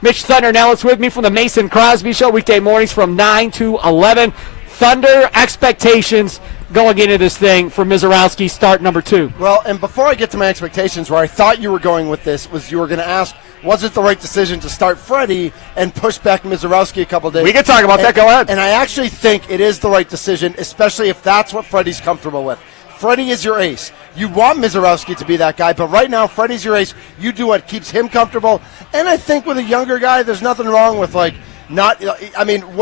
Mitch Thunder Nellis with me from the Mason Crosby Show, weekday mornings from 9 to 11. Thunder expectations going into this thing for Mizorowski, start number 2. Well, and before I get to my expectations, where I thought you were going with this, was you were going to ask, was it the right decision to start Freddie and push back Mizorowski a couple days? We can talk about that. Go ahead. And I actually think it is the right decision, especially if that's what Freddie's comfortable with. Freddie is your ace. You want Mizorowski to be that guy, but right now Freddie's your ace. You do what keeps him comfortable. And I think with a younger guy, there's nothing wrong with, what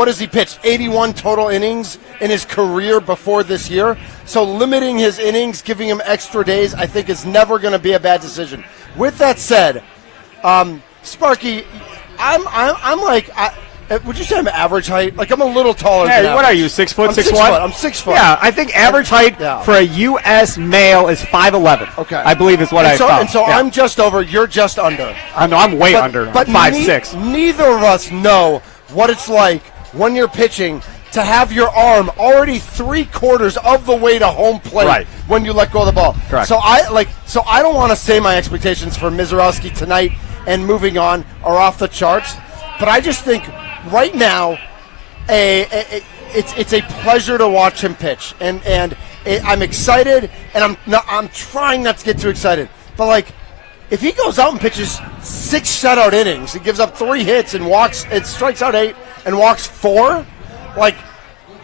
does he pitch? 81 total innings in his career before this year. So limiting his innings, giving him extra days, I think is never going to be a bad decision. With that said, Sparky, Would you say I'm average height? Like, I'm a little taller than what average. are you, 6 foot, I'm 6'1"? I'm 6 foot. Yeah, I think average height for a U.S. male is 5'11". Okay. I believe is what I found. And so I'm just over, you're just under. I know, I'm way under. But 5'6". Neither of us know what it's like when you're pitching to have your arm already 3/4 of the way to home plate when you let go of the ball. Correct. So I don't want to say my expectations for Mizorowski tonight and moving on are off the charts, but I just think right now it's a pleasure to watch him pitch, and I'm excited, and I'm trying not to get too excited, but like if he goes out and pitches 6 shutout innings, he gives up 3 hits and strikes out 8 and walks 4. Like,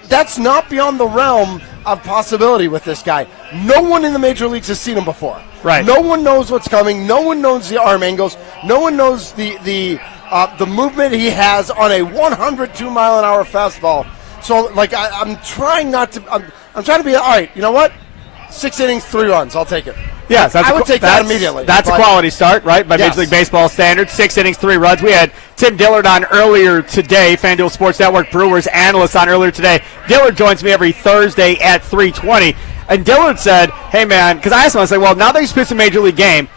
that's not beyond the realm of possibility with this guy. No one in the major leagues has seen him before. Right. No one knows what's coming. No one knows the arm angles. No one knows the movement he has on a 102-mile-an-hour fastball. So, like, I'm trying not to. I'm trying to be all right. You know what? 6 innings, 3 runs. I'll take it. Yes, I would take that immediately. That's a quality start, right, by Major League Baseball standards. 6 innings, 3 runs. We had Tim Dillard on earlier today, FanDuel Sports Network Brewers analyst on earlier today. Dillard joins me every Thursday at 3:20. And Dillard said, hey, man, because I asked him, I said, well, now that he's pitched a Major League game,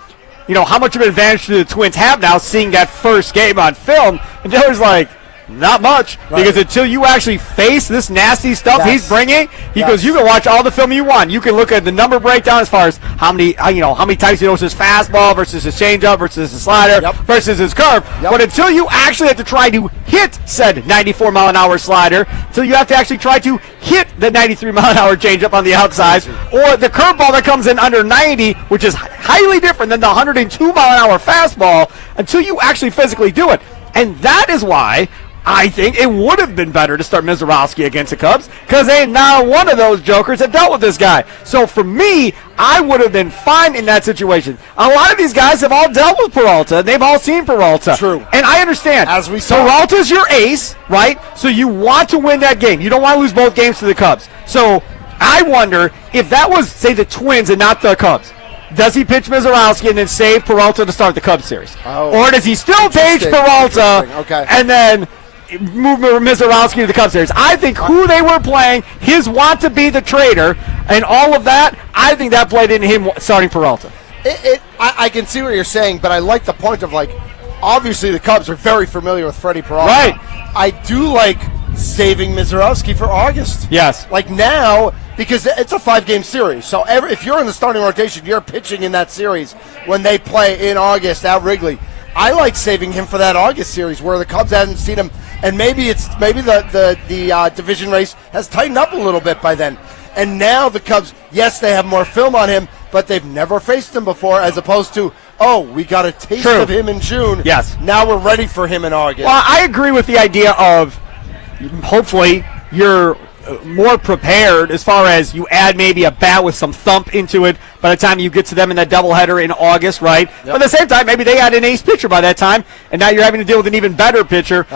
you know, how much of an advantage do the Twins have now seeing that first game on film? And Dillard's like, not much, because until you actually face this nasty stuff he's bringing, he goes, you can watch all the film you want. You can look at the number breakdown as far as how many times he knows his fastball versus his changeup versus his slider versus his curve. But until you actually have to try to hit said 94-mile-an-hour slider, until you have to actually try to hit the 93-mile-an-hour changeup on the outside, or the curveball that comes in under 90, which is highly different than the 102-mile-an-hour fastball, until you actually physically do it. And that is why I think it would have been better to start Mizorowski against the Cubs, because they not one of those jokers have dealt with this guy. So for me, I would have been fine in that situation. A lot of these guys have all dealt with Peralta, and they've all seen Peralta. True. And I understand. As we saw. Peralta's your ace, right? So you want to win that game. You don't want to lose both games to the Cubs. So I wonder if that was, say, the Twins and not the Cubs. Does he pitch Mizorowski and then save Peralta to start the Cubs series? Or does he still pitch Peralta and then move Mizorowski to the Cubs series? I think who they were playing, his want to be the trader, and all of that, I think that played into him starting Peralta. I can see what you're saying, but I like the point of, like, obviously the Cubs are very familiar with Freddie Peralta. Right. I do like saving Mizorowski for August. Yes. Like now, because it's a 5-game series. So if you're in the starting rotation, you're pitching in that series when they play in August at Wrigley. I like saving him for that August series where the Cubs hasn't seen him, and maybe the division race has tightened up a little bit by then. And now the Cubs, yes, they have more film on him, but they've never faced him before, as opposed to, oh, we got a taste of him in June. Yes. Now we're ready for him in August. Well, I agree with the idea of hopefully you're more prepared as far as you add maybe a bat with some thump into it by the time you get to them in that doubleheader in August, right? But at the same time, maybe they had an ace pitcher by that time, and now you're having to deal with an even better pitcher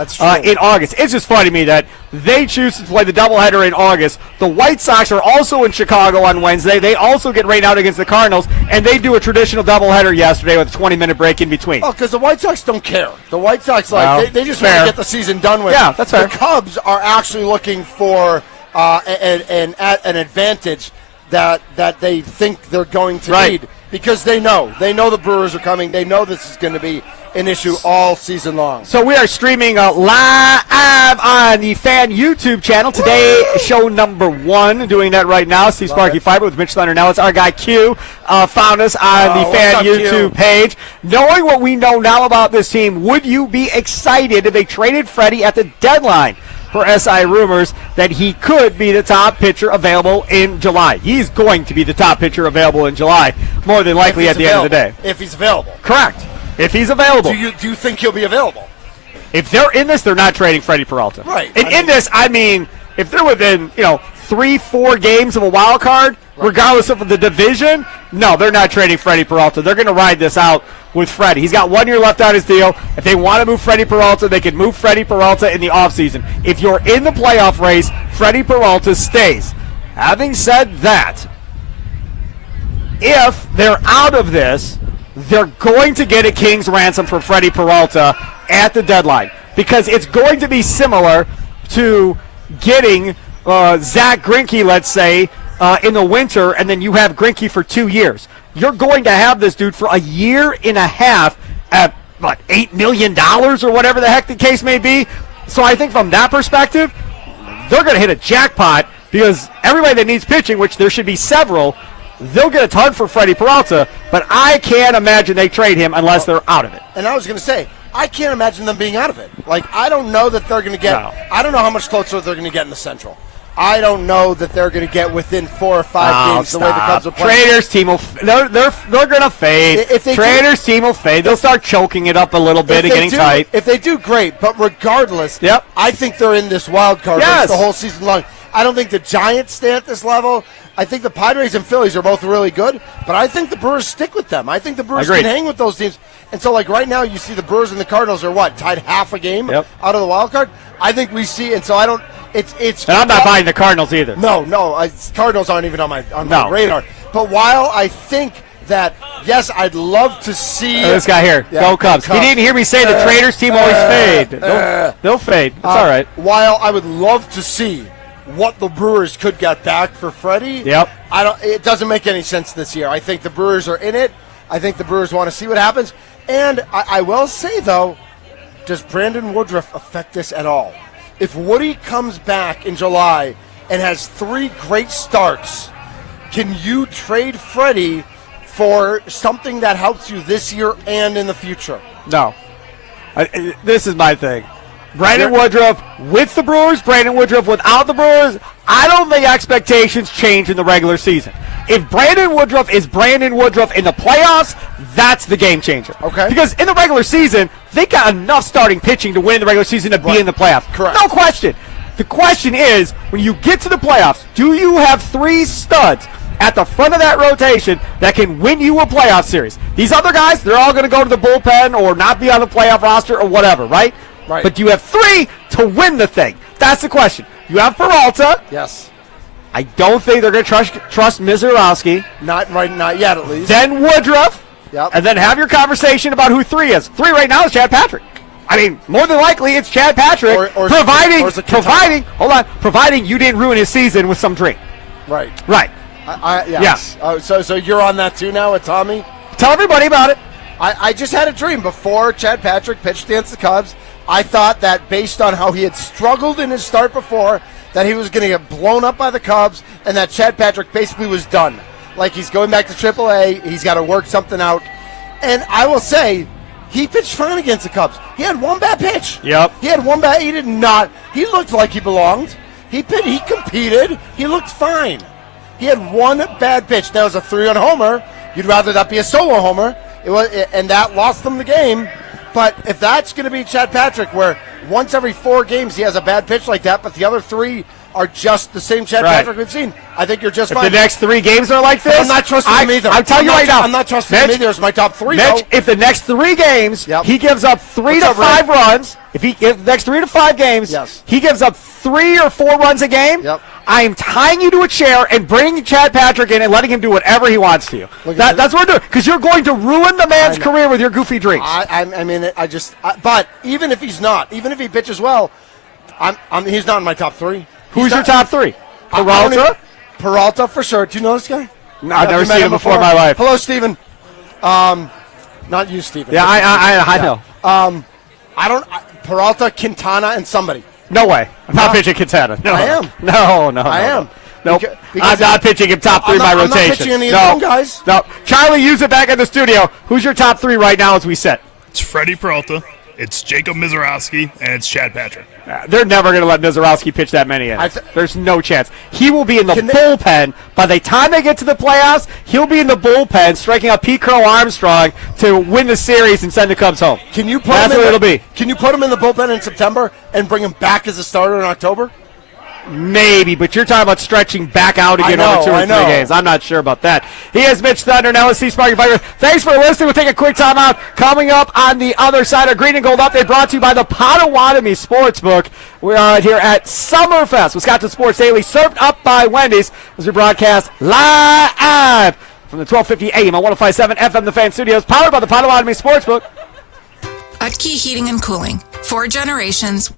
in August. It's just funny to me that they choose to play the doubleheader in August. The White Sox are also in Chicago on Wednesday. They also get rained out against the Cardinals, and they do a traditional doubleheader yesterday with a 20-minute break in between. Oh, because the White Sox don't care. The White Sox, they just want to get the season done with. Yeah, that's fair. The Cubs are actually looking for an advantage that they think they're going to need, because they know the Brewers are coming. They know this is going to be an issue all season long. So we are streaming live on the Fan YouTube channel today. Show number 1, doing that right now. See Sparky Fifer with Mitch Thunder. Now it's our guy Q. Found us on the Fan YouTube page. Knowing what we know now about this team, would you be excited if they traded Freddie at the deadline? For SI rumors that he could be the top pitcher available in July. He's going to be the top pitcher available in July, more than likely at the end of the day. If he's available. Correct. If he's available. Do you think he'll be available? If they're in this, they're not trading Freddie Peralta. Right. And in this, I mean, if they're within, 3-4 games of a wild card, regardless of the division, no, they're not trading Freddie Peralta. They're going to ride this out with Freddie. He's got 1 year left on his deal. If they want to move Freddie Peralta, they can move Freddie Peralta in the offseason. If you're in the playoff race, Freddie Peralta stays. Having said that, if they're out of this, they're going to get a king's ransom for Freddie Peralta at the deadline. because it's going to be similar to getting Zach Greinke, let's say, in the winter, and then you have Greinke for 2 years. You're going to have this dude for a year and a half at, $8 million or whatever the heck the case may be. So I think from that perspective, they're going to hit a jackpot because everybody that needs pitching, which there should be several, they'll get a ton for Freddie Peralta, but I can't imagine they trade him unless they're out of it. And I was going to say, I can't imagine them being out of it. I don't know that they're going to get – I don't know how much closer they're going to get in the Central. I don't know that they're going to get within 4 or 5 games the way the Cubs are playing. Traders team will they're going to fade. Traders team will fade. They'll start choking it up a little bit and getting tight. If they do, great. But regardless, I think they're in this wild card race the whole season long. I don't think the Giants stay at this level. I think the Padres and Phillies are both really good, but I think the Brewers stick with them. I think the Brewers can hang with those teams. And so, right now, you see the Brewers and the Cardinals are tied half a game out of the wild card. I think we see, and so I don't. It's. And I'm not buying the Cardinals either. No, Cardinals aren't even on my radar. But while I think that, yes, I'd love to see this guy here. Go Cubs. He didn't hear me say the Traders team always fade. They'll fade. It's all right. While I would love to see what the Brewers could get back for Freddie. It doesn't make any sense this year. I think the Brewers are in it. I think the Brewers want to see what happens. And I will say, though, does Brandon Woodruff affect this at all? If Woody comes back in July and has 3 great starts, can you trade Freddie for something that helps you this year and in the future? No. This is my thing. Brandon Woodruff with the Brewers, Brandon Woodruff without the Brewers, I don't think expectations change in the regular season. If Brandon Woodruff is Brandon Woodruff in the playoffs, that's the game changer. Okay. Because in the regular season, they got enough starting pitching to win in the regular season to be in the playoffs. Correct. No question. The question is, when you get to the playoffs, do you have 3 studs at the front of that rotation that can win you a playoff series? These other guys, they're all going to go to the bullpen or not be on the playoff roster or whatever, right? Right. But you have 3 to win the thing. That's the question. You have Peralta. Yes. I don't think they're going to trust Mizorowski. Not yet, at least. Then Woodruff. Yep. And then have your conversation about who 3 is. 3 right now is Chad Patrick. I mean, more than likely it's Chad Patrick, providing you didn't ruin his season with some drink. Right. Right. Yes. So you're on that too now with Tommy? Tell everybody about it. I just had a dream before Chad Patrick pitched against the Cubs. I thought that based on how he had struggled in his start before, that he was going to get blown up by the Cubs and that Chad Patrick basically was done. Like he's going back to AAA, he's got to work something out. And I will say, he pitched fine against the Cubs. He had 1 bad pitch. Yep. He had 1 bad. He did not. He looked like he belonged. He competed. He looked fine. He had 1 bad pitch. That was a 3-run homer. You'd rather that be a solo homer. And that lost them the game. But if that's going to be Chad Patrick, where once every 4 games he has a bad pitch like that, but the other 3 are just the same Chad Patrick we've seen, I think you're just fine. If the next 3 games are like this, I'm not trusting him either. I'm telling you right now. I'm not trusting him either as my top 3, Mitch, if the next 3 games he gives up 3 to 5 runs, if the next 3 to 5 games he gives up 3 or 4 runs a game, I am tying you to a chair and bringing Chad Patrick in and letting him do whatever he wants to you. That's what we're doing, because you're going to ruin the man's career with your goofy drinks. But even if he's not, even if he pitches well, he's not in my top 3. Who's your top 3? Peralta? Peralta for sure. Do you know this guy? No, I've never seen him before in my life. Hello, Steven. Not you, Steven. Yeah, I know. Peralta, Quintana, and somebody. No way. I'm not pitching Quintana. No. I am. No. I am. Nope. I'm not pitching him top 3 by rotation. I'm not pitching any of them guys. No. Charlie, use it back in the studio. Who's your top 3 right now as we sit? It's Freddie Peralta, it's Jacob Mizorowski, and it's Chad Patrick. They're never going to let Mizorowski pitch that many innings. There's no chance. He will be in the bullpen. By the time they get to the playoffs, he'll be in the bullpen striking out Pete Crow Armstrong to win the series and send the Cubs home. That's what it'll be. Can you put him in the bullpen in September and bring him back as a starter in October? Maybe, but you're talking about stretching back out again over 2 or 3 games. I'm not sure about that. He is Mitch Thunder, Analyst, Sparky, Fifer. Thanks for listening. We'll take a quick time out. Coming up on the other side of Green and Gold Update, brought to you by the Potawatomi Sportsbook. We are here at Summerfest, Wisconsin Sports Daily, served up by Wendy's as we broadcast live from the 1250 AM on 105.7 FM The Fan Studios, powered by the Potawatomi Sportsbook. At Key Heating and Cooling, For generations,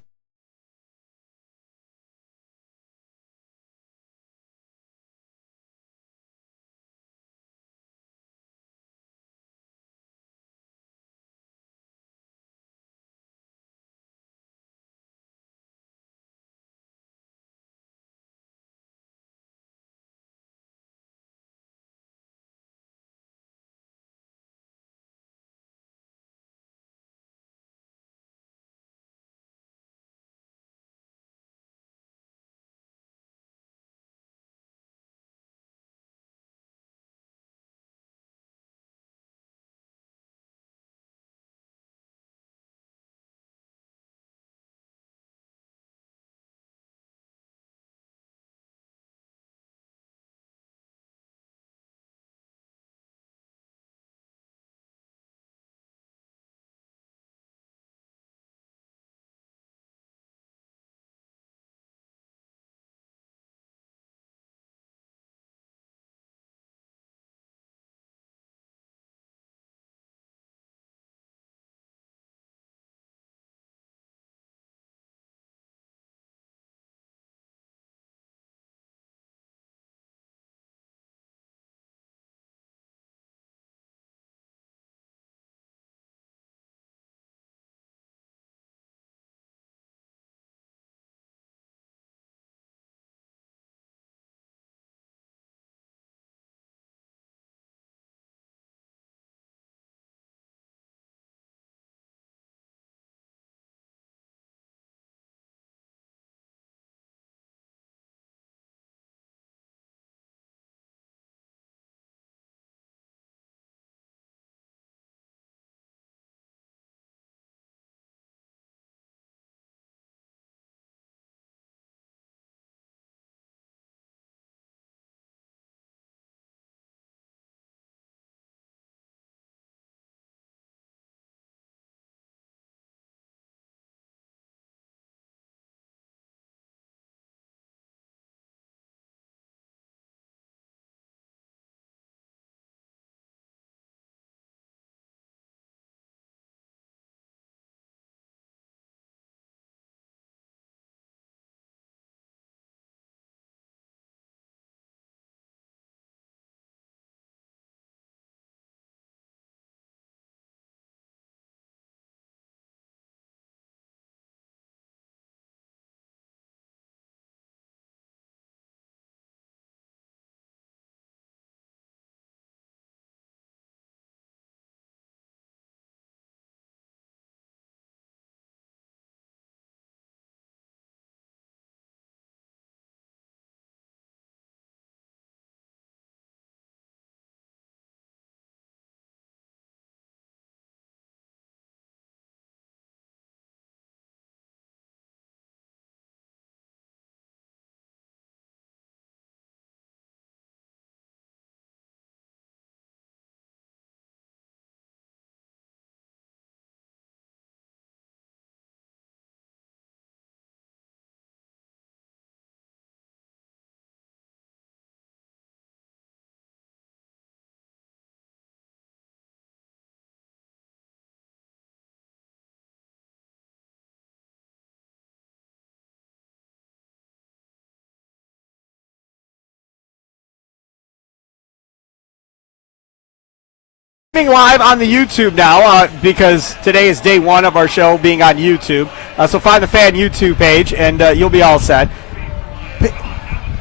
Live on the YouTube now because today is day one of our show being on YouTube. So find the Fan YouTube page and you'll be all set.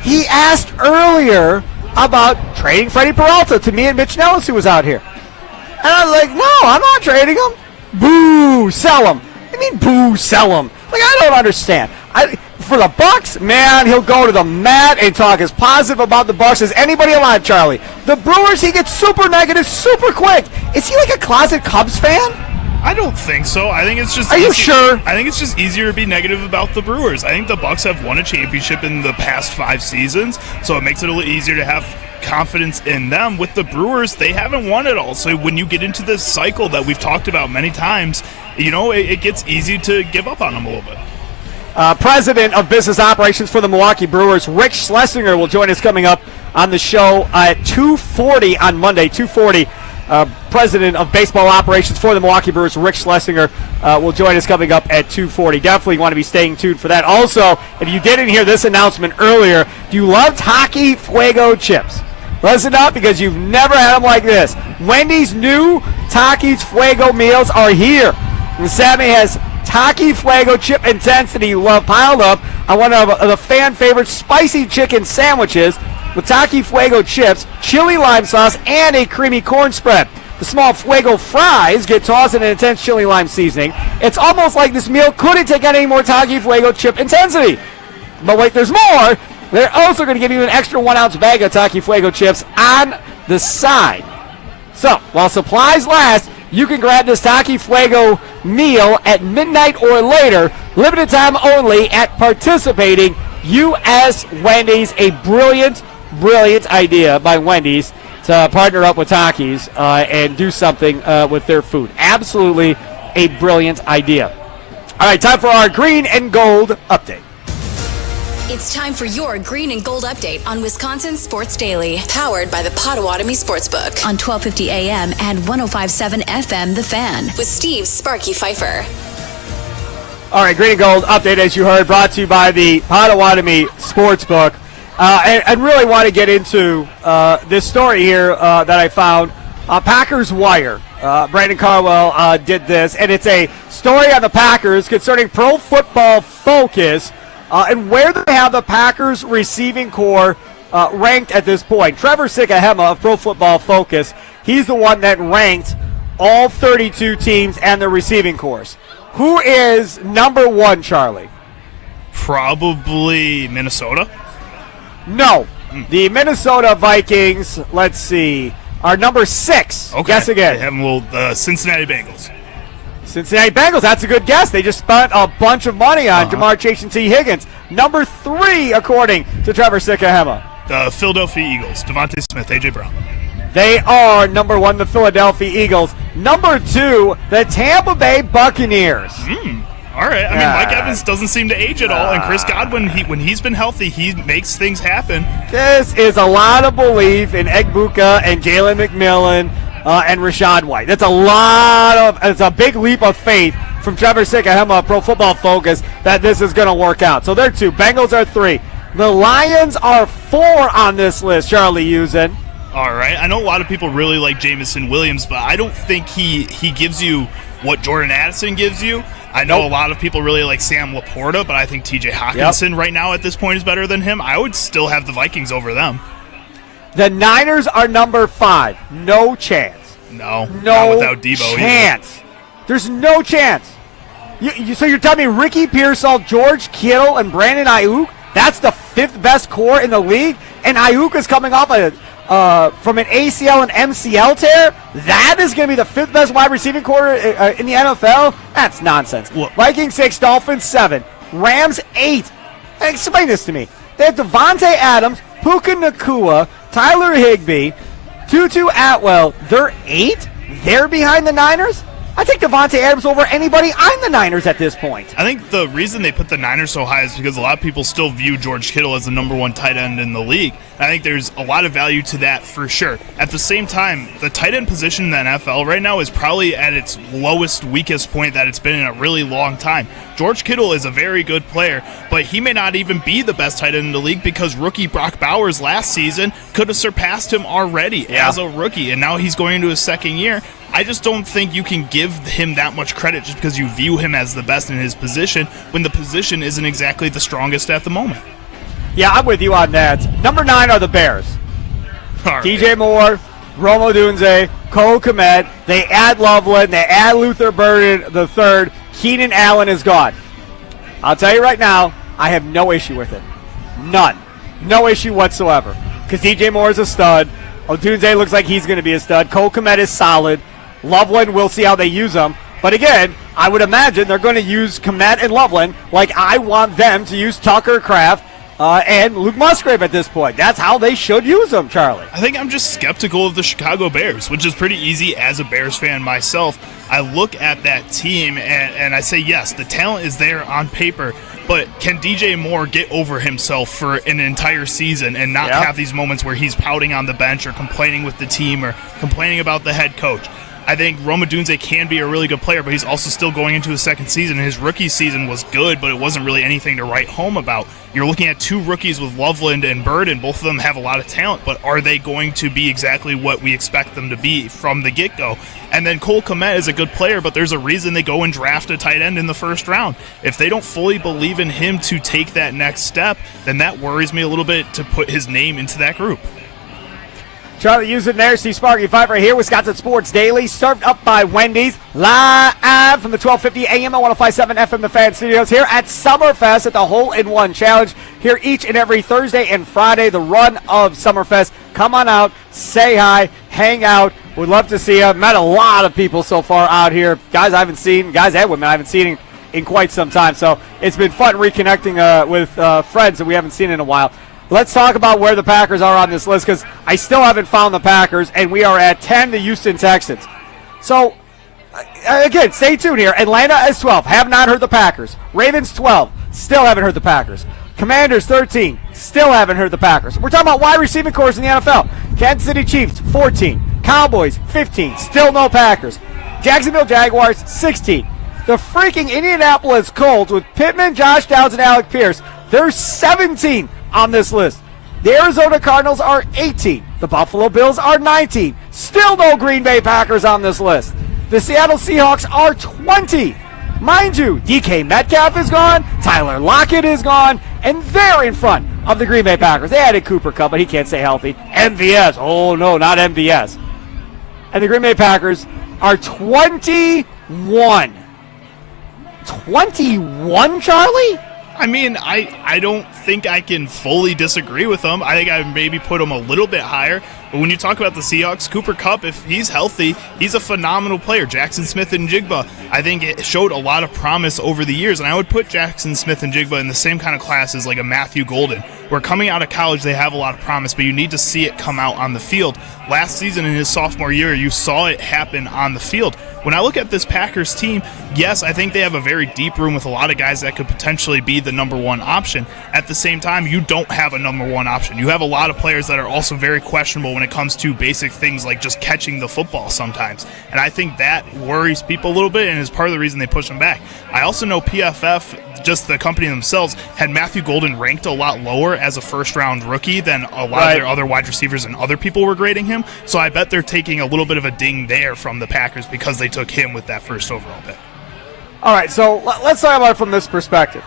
He asked earlier about trading Freddie Peralta to me and Mitch Nellis, who was out here. And I was like, no, I'm not trading him. Boo, sell him. I mean, boo, sell him. Like, I don't understand. For the Bucks, man, he'll go to the mat and talk as positive about the Bucks as anybody alive, Charlie. The Brewers, he gets super negative super quick. Is he like a closet Cubs fan? I don't think so. I think it's just. Are you sure? I think it's just easier to be negative about the Brewers. I think the Bucks have won a championship in the past 5 seasons, so it makes it a little easier to have confidence in them. With the Brewers, they haven't won it all. So when you get into this cycle that we've talked about many times, it gets easy to give up on them a little bit. President of Business Operations for the Milwaukee Brewers, Rich Schlesinger, will join us coming up on the show at 2:40 on Monday, 2:40. president of baseball operations for the Milwaukee Brewers, Rick Schlesinger, will join us coming up at 2:40. Definitely want to be staying tuned for that. Also, if you didn't hear this announcement earlier, do you love Taki Fuego chips? Listen up, because you've never had them like this. Wendy's new Taki's Fuego meals are here. And Sammy has Taki Fuego chip intensity you love piled up on one of the fan favorite spicy chicken sandwiches with Taki Fuego chips, chili lime sauce, and a creamy corn spread. The small Fuego fries get tossed in an intense chili lime seasoning. It's almost like this meal couldn't take on any more Taki Fuego chip intensity. But wait, there's more. They're also going to give you an extra 1 ounce bag of Taki Fuego chips on the side. So, while supplies last, you can grab this Taki Fuego meal at midnight or later, limited time only at participating U.S. Wendy's. A brilliant idea by Wendy's to partner up with Takis and do something with their food. Absolutely a brilliant idea. All right, time for our green and gold update. It's time for your green and gold update on Wisconsin Sports Daily, powered by the Potawatomi Sportsbook on 1250 AM and 105.7 FM The Fan with Steve Sparky Fifer. All right, green and gold update, as you heard, brought to you by the Potawatomi Sportsbook. And really want to get into this story here that I found. Packers Wire. Brandon Carwell did this, and it's a story on the Packers concerning Pro Football Focus and where they have the Packers receiving core ranked at this point. Trevor Sikahema of Pro Football Focus, he's the one that ranked all 32 teams and their receiving cores. Who is number one, Charlie? Probably Minnesota. No. The Minnesota Vikings, let's see, are number 6. Okay. Guess again. They have the Cincinnati Bengals. Cincinnati Bengals, that's a good guess. They just spent a bunch of money on Jamar Chase and T. Higgins. Number 3, according to Trevor Sikahema. The Philadelphia Eagles, Devontae Smith, A.J. Brown. They are number 1, the Philadelphia Eagles. Number 2, the Tampa Bay Buccaneers. All right. I mean, Mike Evans doesn't seem to age at all, and Chris Godwin, when he's been healthy, he makes things happen. This is a lot of belief in Egbuka and Jalen McMillan and Rachaad White. It's a big leap of faith from Trevor Sikahema of Pro Football Focus that this is going to work out. So they're 2. Bengals are 3. The Lions are 4 on this list, Charlie Usen. All right. I know a lot of people really like Jamison Williams, but I don't think he gives you what Jordan Addison gives you. I know a lot of people really like Sam Laporta, but I think TJ Hawkinson right now at this point is better than him. I would still have the Vikings over them. The Niners are number 5. No chance. No, not without Debo chance. Either. There's no chance. So you're telling me Ricky Pearsall, George Kittle, and Brandon Ayuk, that's the 5th best core in the league? And Ayuk is coming off from an ACL and MCL tear? That is going to be the 5th best wide receiving core in the NFL? That's nonsense. Look. Vikings 6, Dolphins 7, Rams 8. Explain this to me. They have Devontae Adams, Puka Nacua, Tyler Higbee, Tutu Atwell. They're 8? They're behind the Niners? I take Devontae Adams over anybody on the Niners at this point. I think the reason they put the Niners so high is because a lot of people still view George Kittle as the number 1 tight end in the league. I think there's a lot of value to that for sure. At the same time, the tight end position in the NFL right now is probably at its lowest, weakest point that it's been in a really long time. George Kittle is a very good player, but he may not even be the best tight end in the league because rookie Brock Bowers last season could have surpassed him already as a rookie, and now he's going into his 2nd year. I just don't think you can give him that much credit just because you view him as the best in his position when the position isn't exactly the strongest at the moment. Yeah, I'm with you on that. Number 9 are the Bears. Right. DJ Moore, Rome Odunze, Cole Kmet. They add Loveland. They add Luther Burden the third. Keenan Allen is gone. I'll tell you right now, I have no issue with it. None. No issue whatsoever. Because DJ Moore is a stud. Odunze looks like he's going to be a stud. Cole Kmet is solid. Loveland, we'll see how they use them. But again, I would imagine they're going to use Kmet and Loveland like I want them to use Tucker Kraft and Luke Musgrave at this point. That's how they should use them, Charlie. I think I'm just skeptical of the Chicago Bears, which is pretty easy as a Bears fan myself. I look at that team and I say, yes, the talent is there on paper, but can DJ Moore get over himself for an entire season and not have these moments where he's pouting on the bench or complaining with the team or complaining about the head coach? I think Rome Odunze can be a really good player, but he's also still going into his second season. His rookie season was good, but it wasn't really anything to write home about. You're looking at two rookies with Loveland and Bird, and both of them have a lot of talent, but are they going to be exactly what we expect them to be from the get-go? And then Cole Kmet is a good player, but there's a reason they go and draft a tight end in the first round. If they don't fully believe in him to take that next step, then that worries me a little bit to put his name into that group. Charlie using there. See Sparky Fifer here. Wisconsin Sports Daily, served up by Wendy's, live from the 1250 AM and 105.7 FM The Fan Studios here at Summerfest at the Hole-in-One Challenge. Here each and every Thursday and Friday, the run of Summerfest. Come on out, say hi, hang out. We'd love to see you. Met a lot of people so far out here. Guys I haven't seen, guys and women I haven't seen in quite some time. So it's been fun reconnecting with friends that we haven't seen in a while. Let's talk about where the Packers are on this list, because I still haven't found the Packers, and we are at 10, the Houston Texans. So, again, stay tuned here. Atlanta is 12. Have not heard the Packers. Ravens 12. Still haven't heard the Packers. Commanders 13. Still haven't heard the Packers. We're talking about wide receiving corps in the NFL. Kansas City Chiefs 14. Cowboys 15. Still no Packers. Jacksonville Jaguars 16. The freaking Indianapolis Colts with Pittman, Josh Downs, and Alec Pierce, they're 17 on this list. The Arizona Cardinals are 18. The Buffalo Bills are 19. Still no Green Bay Packers on this list. The Seattle Seahawks are 20. Mind you, DK Metcalf is gone, Tyler Lockett is gone, and they're in front of the Green Bay Packers. They added Cooper Kupp, but he can't stay healthy. MVS, oh no, not MVS. And the Green Bay Packers are 21. 21, Charlie? I mean, I don't think I can fully disagree with them. I think I maybe put them a little bit higher. But when you talk about the Seahawks, Cooper Kupp, if he's healthy, he's a phenomenal player. Jackson Smith and Jigba, I think it showed a lot of promise over the years. And I would put Jackson Smith and Jigba in the same kind of class as like a Matthew Golden, where coming out of college, they have a lot of promise, but you need to see it come out on the field. Last season in his sophomore year, you saw it happen on the field. When I look at this Packers team, yes, I think they have a very deep room with a lot of guys that could potentially be the number one option. At the same time, you don't have a number one option. You have a lot of players that are also very questionable when it comes to basic things like just catching the football sometimes. And I think that worries people a little bit and is part of the reason they push them back. I also know PFF, just the company themselves, had Matthew Golden ranked a lot lower as a first-round rookie than a lot of their other wide receivers and other people were grading him. So I bet they're taking a little bit of a ding there from the Packers because they took him with that first overall pick. All right, so let's talk about it from this perspective.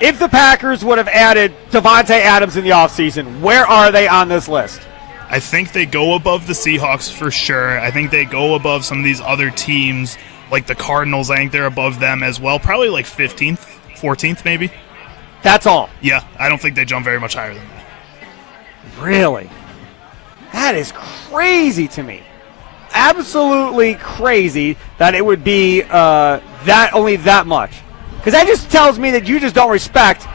If the Packers would have added Devontae Adams in the offseason, where are they on this list? I think they go above the Seahawks for sure. I think they go above some of these other teams, like the Cardinals. I think they're above them as well. Probably like 15th, 14th maybe. That's all? Yeah, I don't think they jump very much higher than that. Really? That is crazy to me. Absolutely crazy that it would be only that much. Because that just tells me that you just don't respect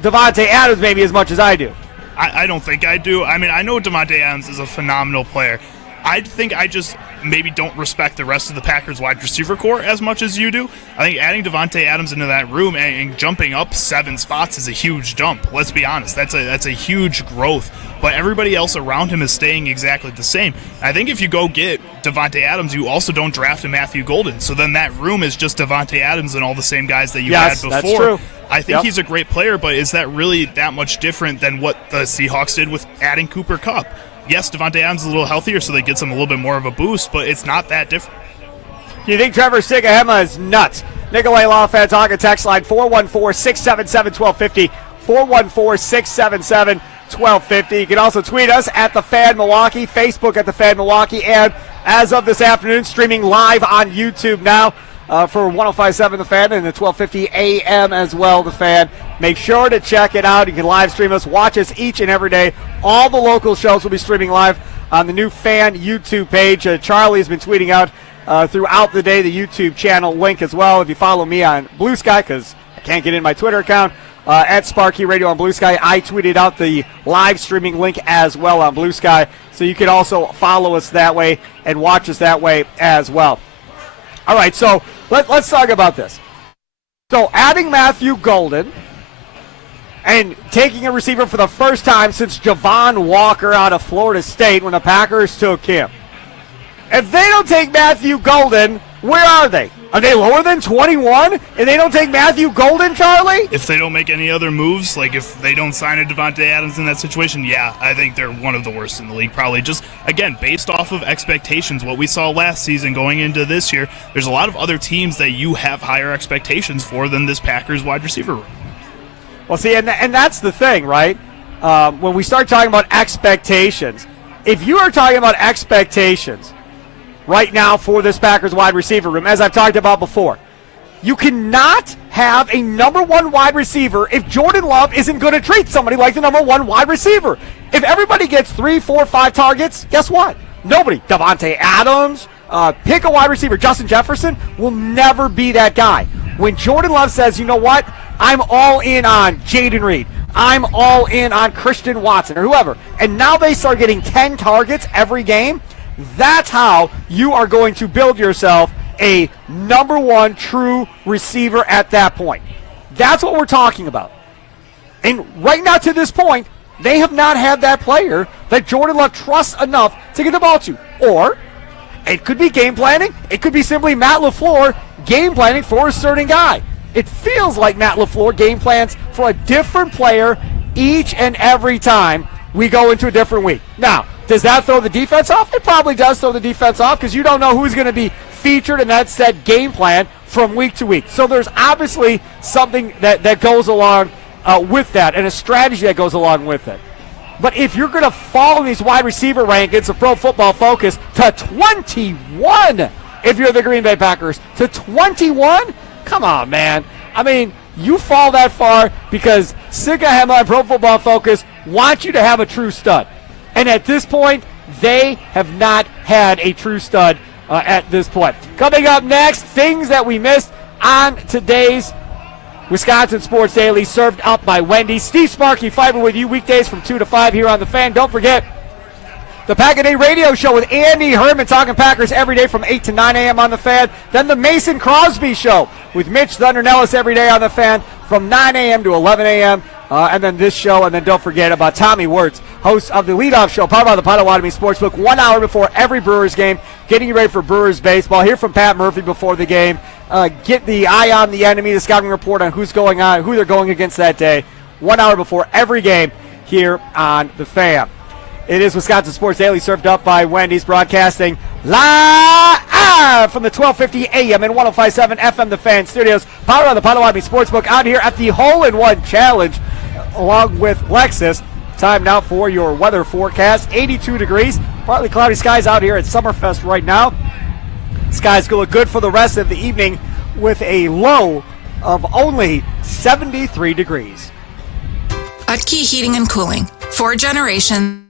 Devontae Adams maybe as much as I do. I don't think I do. I mean, I know Devontae Adams is a phenomenal player. I think I just maybe don't respect the rest of the Packers wide receiver core as much as you do. I think adding Devontae Adams into that room and jumping up 7 spots is a huge jump. Let's be honest. That's a huge growth. But everybody else around him is staying exactly the same. I think if you go get Devontae Adams, you also don't draft a Matthew Golden. So then that room is just Devontae Adams and all the same guys that you had before. That's true. I think he's a great player, but is that really that much different than what the Seahawks did with adding Cooper Kupp? Yes, Devontae Adams is a little healthier, so that gets him a little bit more of a boost, but it's not that different. You think Trevor Sigahema is nuts? Nikolai Law-Fan talking text line 414-677-1250, 414-677-1250. You can also tweet us at The Fan Milwaukee, Facebook at The Fan Milwaukee, and as of this afternoon, streaming live on YouTube now for 105.7 The Fan and the 1250 AM as well, The Fan. Make sure to check it out. You can live stream us, watch us each and every day. All the local shows will be streaming live on the new Fan YouTube page. Charlie has been tweeting out throughout the day the YouTube channel link as well. If you follow me on Blue Sky, because I can't get in my Twitter account, at Sparky Radio on Blue Sky, I tweeted out the live streaming link as well on Blue Sky. So you can also follow us that way and watch us that way as well. All right, so let's talk about this. So adding Matthew Golden and taking a receiver for the first time since Javon Walker out of Florida State when the Packers took him. If they don't take Matthew Golden, where are they? Are they lower than 21? If they don't take Matthew Golden, Charlie? If they don't make any other moves, like if they don't sign a Devontae Adams in that situation, yeah, I think they're one of the worst in the league. Probably just, again, based off of expectations, what we saw last season going into this year, there's a lot of other teams that you have higher expectations for than this Packers wide receiver room. Well, see, and that's the thing, right? When we start talking about expectations, if you are talking about expectations right now for this Packers wide receiver room, as I've talked about before, you cannot have a number one wide receiver if Jordan Love isn't going to treat somebody like the number one wide receiver. If everybody gets 3, 4, 5 targets, guess what? Nobody. Devontae Adams, pick a wide receiver. Justin Jefferson will never be that guy. When Jordan Love says, you know what, I'm all in on Jaden Reed, I'm all in on Christian Watson or whoever, and now they start getting 10 targets every game, that's how you are going to build yourself a number one true receiver at that point. That's what we're talking about. And right now to this point, they have not had that player that Jordan Love trusts enough to get the ball to. Or it could be game planning. It could be simply Matt LaFleur game planning for a certain guy. It feels like Matt LaFleur game plans for a different player each and every time we go into a different week. Now, does that throw the defense off? It probably does throw the defense off because you don't know who's going to be featured in that said game plan from week to week. So there's obviously something that goes along with that and a strategy that goes along with it. But if you're going to fall in these wide receiver rankings of Pro Football Focus to 21, if you're the Green Bay Packers, to 21, come on, man. I mean, you fall that far because Sika Hema and Pro Football Focus want you to have a true stud. And at this point, they have not had a true stud at this point. Coming up next, things that we missed on today's Wisconsin Sports Daily, served up by Wendy's. Steve Sparky Fifer with you weekdays from 2 to 5 here on The Fan. Don't forget the Pack a Day radio show with Andy Herman talking Packers every day from 8 to 9 a.m. on The Fan. Then the Mason Crosby show with Mitch Thunder Nellis every day on The Fan from 9 a.m. to 11 a.m. And then this show, and then don't forget about Tommy Wirtz, host of the Leadoff Show, powered by the Potawatomi Sportsbook, 1 hour before every Brewers game, getting you ready for Brewers baseball. Hear from Pat Murphy before the game. Get the eye on the enemy, the scouting report on who's going on, who they're going against that day, 1 hour before every game here on The Fan. It is Wisconsin Sports Daily, served up by Wendy's, broadcasting live from the 1250 AM and 105.7 FM The Fan studios, powered by the Potawatomi Sportsbook, out here at the Hole-in-One Challenge, along with Lexus. Time now for your weather forecast. 82 degrees, partly cloudy skies out here at Summerfest right now. Skies going to look good for the rest of the evening with a low of only 73 degrees. Utke Heating and Cooling, 4 generations.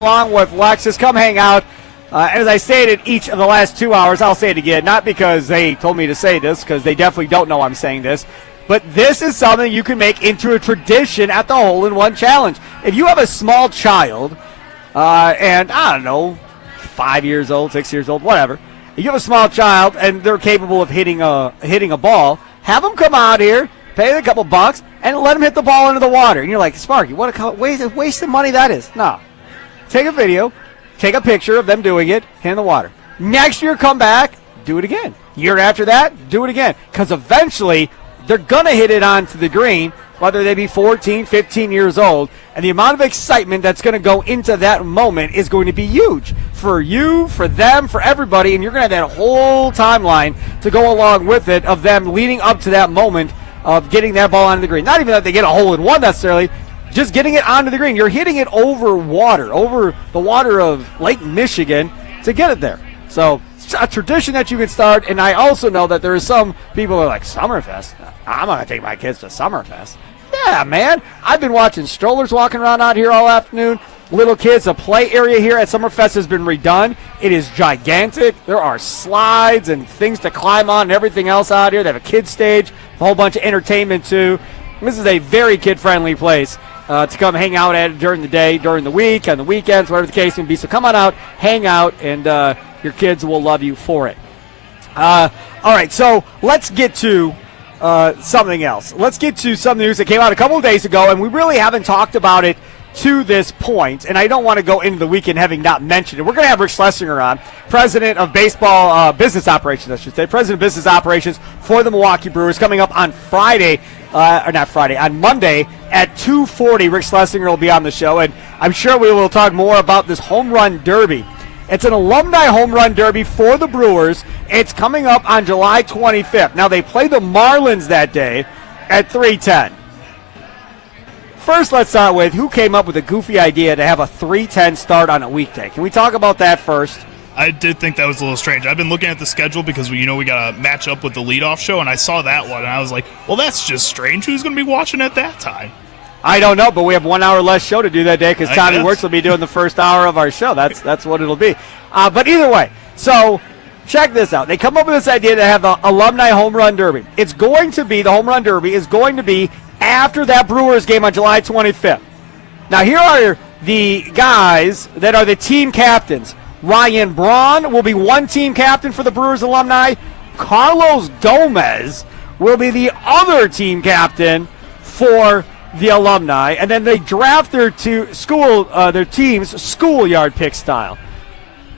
along with Lexus. Come hang out. As I stated each of the last 2 hours, I'll say it again, not because they told me to say this, because they definitely don't know I'm saying this, but this is something you can make into a tradition at the Hole-in-One Challenge. If you have a small child, and I don't know, 5 years old, 6 years old, whatever, if you have a small child and they're capable of hitting a ball, have them come out here, pay them a couple bucks, and let them hit the ball into the water. And you're like, Sparky, what a waste of money that is. No. Take a video, take a picture of them doing it, hit in the water. Next year, come back, do it again. Year after that, do it again. Because eventually, they're going to hit it onto the green, whether they be 14, 15 years old. And the amount of excitement that's going to go into that moment is going to be huge. For you, for them, for everybody. And you're going to have that whole timeline to go along with it of them leading up to that moment of getting that ball onto the green. Not even that they get a hole-in-one necessarily, just getting it onto the green. You're hitting it over water, over the water of Lake Michigan to get it there. So it's a tradition that you can start, and I also know that there are some people who are like, Summerfest? I'm going to take my kids to Summerfest. Yeah, man. I've been watching strollers walking around out here all afternoon. Little kids, a play area here at Summerfest has been redone. It is gigantic. There are slides and things to climb on and everything else out here. They have a kids stage, a whole bunch of entertainment too. This is a very kid-friendly place to come hang out at during the day, during the week, on the weekends, whatever the case may be. So come on out, hang out, and your kids will love you for it. All right, so let's get to something else. Let's get to some news that came out a couple of days ago, and we really haven't talked about it to this point, and I don't want to go into the weekend having not mentioned it. We're going to have Rich Schlesinger on, president of baseball business operations, I should say, president of business operations for the Milwaukee Brewers, coming up on on Monday at 2:40. Rich Schlesinger will be on the show, and I'm sure we will talk more about this home run derby. It's an alumni home run derby for the Brewers. It's coming up on July 25th. Now, they play the Marlins that day at 3:10. First, let's start with who came up with a goofy idea to have a 3:10 start on a weekday. Can we talk about that first? I did think that was a little strange. I've been looking at the schedule because we got to match up with the leadoff show, and I saw that one, and I was like, well, that's just strange. Who's going to be watching at that time? I don't know, but we have 1 hour less show to do that day because Tommy Wirtz will be doing the first hour of our show. That's what it'll be. But either way, so check this out. They come up with this idea to have the alumni home run derby. It's going to be, the home run derby is going to be after that Brewers game on July 25th. Now, here are the guys that are the team captains. Ryan Braun will be one team captain for the Brewers alumni. Carlos Gomez will be the other team captain for the alumni. And then they draft their teams schoolyard pick style.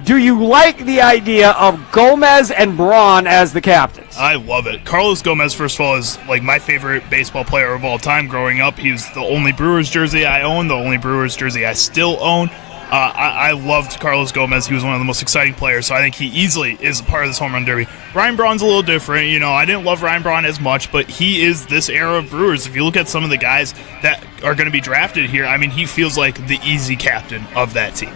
Do you like the idea of Gomez and Braun as the captains? I love it. Carlos Gomez, first of all, is like my favorite baseball player of all time growing up. He was the only Brewers jersey I own, the only Brewers jersey I still own. I loved Carlos Gomez. He was one of the most exciting players, so I think he easily is a part of this home run derby. Ryan Braun's a little different. I didn't love Ryan Braun as much, but he is this era of Brewers. If you look at some of the guys that are going to be drafted here, I mean, he feels like the easy captain of that team.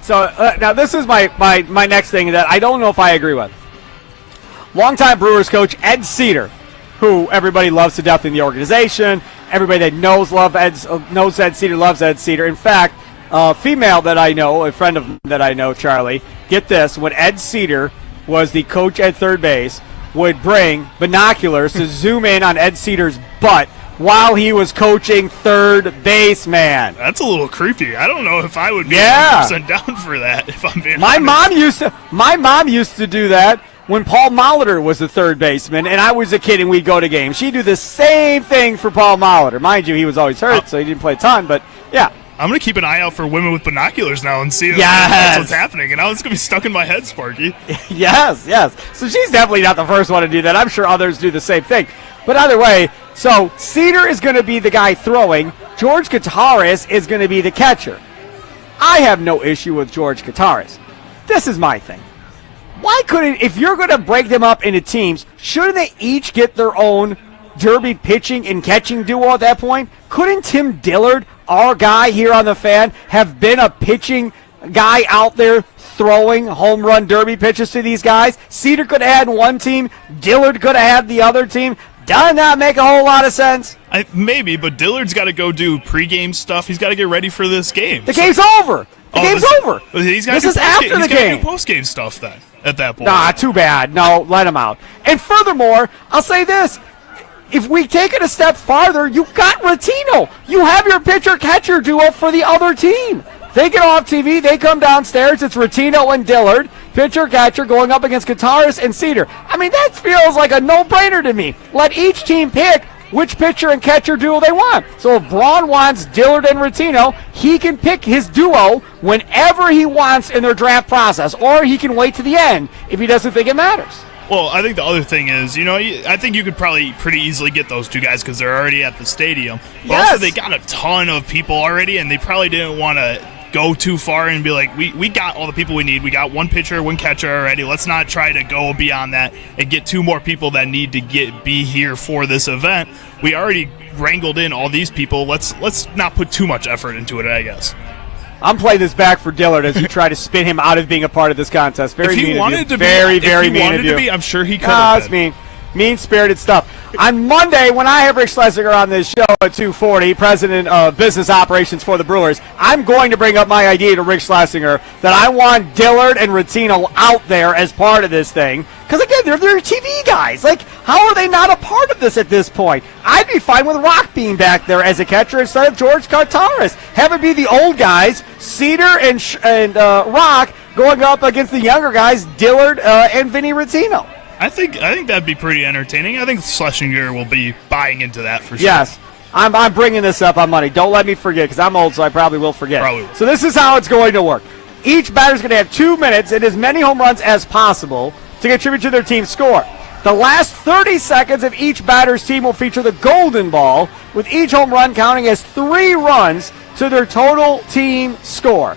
So now this is my next thing that I don't know if I agree with. Longtime Brewers coach Ed Cedar, who everybody loves to death in the organization. Everybody that knows Ed Cedar loves Ed Cedar. In fact, a female that I know, a friend of that I know, Charlie, get this, when Ed Cedar was the coach at third base, would bring binoculars to zoom in on Ed Cedar's butt while he was coaching third base, man. That's a little creepy. I don't know if I would be 100% down for that, if I'm being honest. My mom used to do that when Paul Molitor was the third baseman, and I was a kid and we'd go to games. She'd do the same thing for Paul Molitor. Mind you, he was always hurt, so he didn't play a ton, but yeah. I'm going to keep an eye out for women with binoculars now and see if that's what's happening. And now it's going to be stuck in my head, Sparky. Yes. So she's definitely not the first one to do that. I'm sure others do the same thing. But either way, so Cedar is going to be the guy throwing. George Kataris is going to be the catcher. I have no issue with George Kataris. This is my thing. Why couldn't, if you're going to break them up into teams, shouldn't they each get their own derby pitching and catching duo at that point? Couldn't Tim Dillard, our guy here on the Fan, have been a pitching guy out there throwing home run derby pitches to these guys? Cedar could have had one team. Dillard could have had the other team. Does not make a whole lot of sense. Maybe, but Dillard's got to go do pregame stuff. He's got to get ready for this game. The game's over. The game's over. This is after the game. He's got to do post-game stuff then at that point. Nah, too bad. No, let him out. And furthermore, I'll say this. If we take it a step farther, you've got Rottino. You have your pitcher-catcher duo for the other team. They get off TV, they come downstairs, it's Rottino and Dillard, pitcher-catcher going up against Gutaris and Cedar. I mean, that feels like a no-brainer to me. Let each team pick which pitcher and catcher duo they want. So if Braun wants Dillard and Rottino, he can pick his duo whenever he wants in their draft process, or he can wait to the end if he doesn't think it matters. Well, I think the other thing is, I think you could probably pretty easily get those two guys because they're already at the stadium. But also, they got a ton of people already, and they probably didn't want to go too far and be like, we got all the people we need. We got one pitcher, one catcher already. Let's not try to go beyond that and get two more people that need to be here for this event. We already wrangled in all these people. Let's not put too much effort into it, I guess. I'm playing this back for Dillard as you try to spin him out of being a part of this contest. Very mean of you. Very mean of you. I'm sure he could have it's mean. Mean-spirited stuff. On Monday, when I have Rick Schlesinger on this show at 2:40, president of business operations for the Brewers, I'm going to bring up my idea to Rick Schlesinger that I want Dillard and Rottino out there as part of this thing. Because, again, they're TV guys. Like, how are they not a part of this at this point? I'd be fine with Rock being back there as a catcher instead of George Kartaris. Have it be the old guys, Cedar and Rock, going up against the younger guys, Dillard and Vinny Rottino. I think that'd be pretty entertaining. I think Schlesinger will be buying into that for sure. Yes. I'm bringing this up on Monday. Don't let me forget because I'm old, so I probably will forget. So this is how it's going to work. Each batter's going to have 2 minutes and as many home runs as possible to contribute to their team's score. The last 30 seconds of each batter's team will feature the golden ball, with each home run counting as 3 runs to their total team score.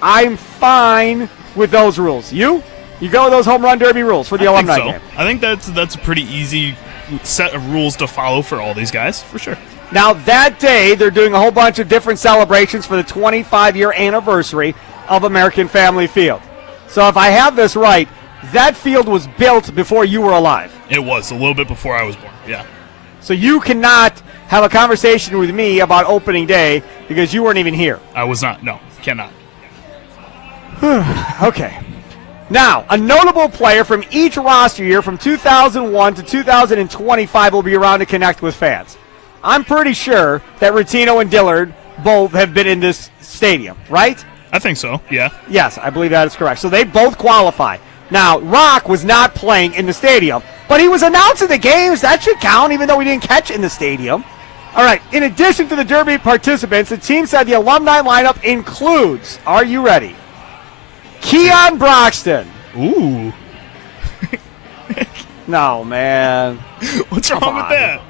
I'm fine with those rules. You go with those home run derby rules for the alumni game. I think that's a pretty easy set of rules to follow for all these guys, for sure. Now, that day, they're doing a whole bunch of different celebrations for the 25-year anniversary of American Family Field. So if I have this right, that field was built before you were alive. It was, a little bit before I was born, yeah. So you cannot have a conversation with me about opening day because you weren't even here. I was not, no, cannot. Okay. Now, a notable player from each roster year from 2001 to 2025 will be around to connect with fans. I'm pretty sure that Rottino and Dillard both have been in this stadium, right? I think so, yeah. Yes, I believe that is correct. So they both qualify. Now, Rock was not playing in the stadium, but he was announcing the games. That should count, even though he didn't catch in the stadium. All right, in addition to the Derby participants, the team said the alumni lineup includes, are you ready? Keon Broxton. Ooh. No, man. What's wrong with that?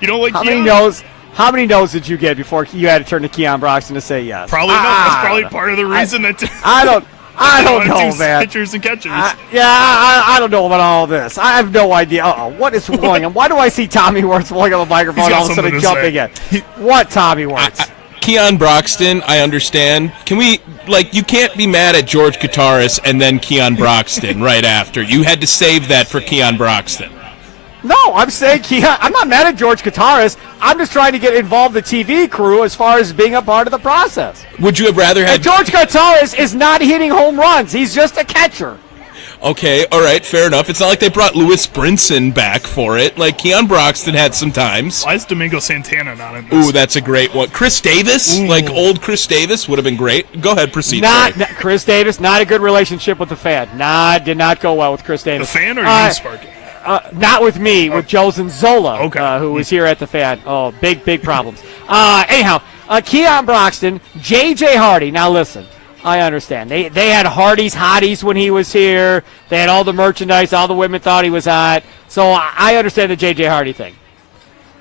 You don't like How Keon? How many no's did you get before you had to turn to Keon Broxton to say yes? Probably not. That's probably part of the reason I don't know, man. Pitchers and catchers. I don't know about all this. I have no idea. What is going on? Why do I see Tommy Wirtz pulling on the microphone all of a sudden jumping in? What, Tommy Wirtz? Keon Broxton, I understand. Can we, you can't be mad at George Kataris and then Keon Broxton right after. You had to save that for Keon Broxton. No, I'm saying Keon. I'm not mad at George Kataris. I'm just trying to get involved the TV crew as far as being a part of the process. Would you have rather had... And George Kataris is not hitting home runs. He's just a catcher. Okay, all right, fair enough. It's not like they brought Lewis Brinson back for it. Keon Broxton had some times. Why is Domingo Santana not in this? Ooh, that's a great one. Chris Davis, old Chris Davis would have been great. Go ahead, proceed. Chris Davis, not a good relationship with the fan. Did not go well with Chris Davis. The fan or you, Sparky? Not with me, with Josen Zola, who was here at the fan. Oh, big problems. Anyhow, Keon Broxton, J.J. Hardy. Now listen, I understand. They had Hardy's Hotties when he was here. They had all the merchandise. All the women thought he was hot. So I understand the J.J. Hardy thing.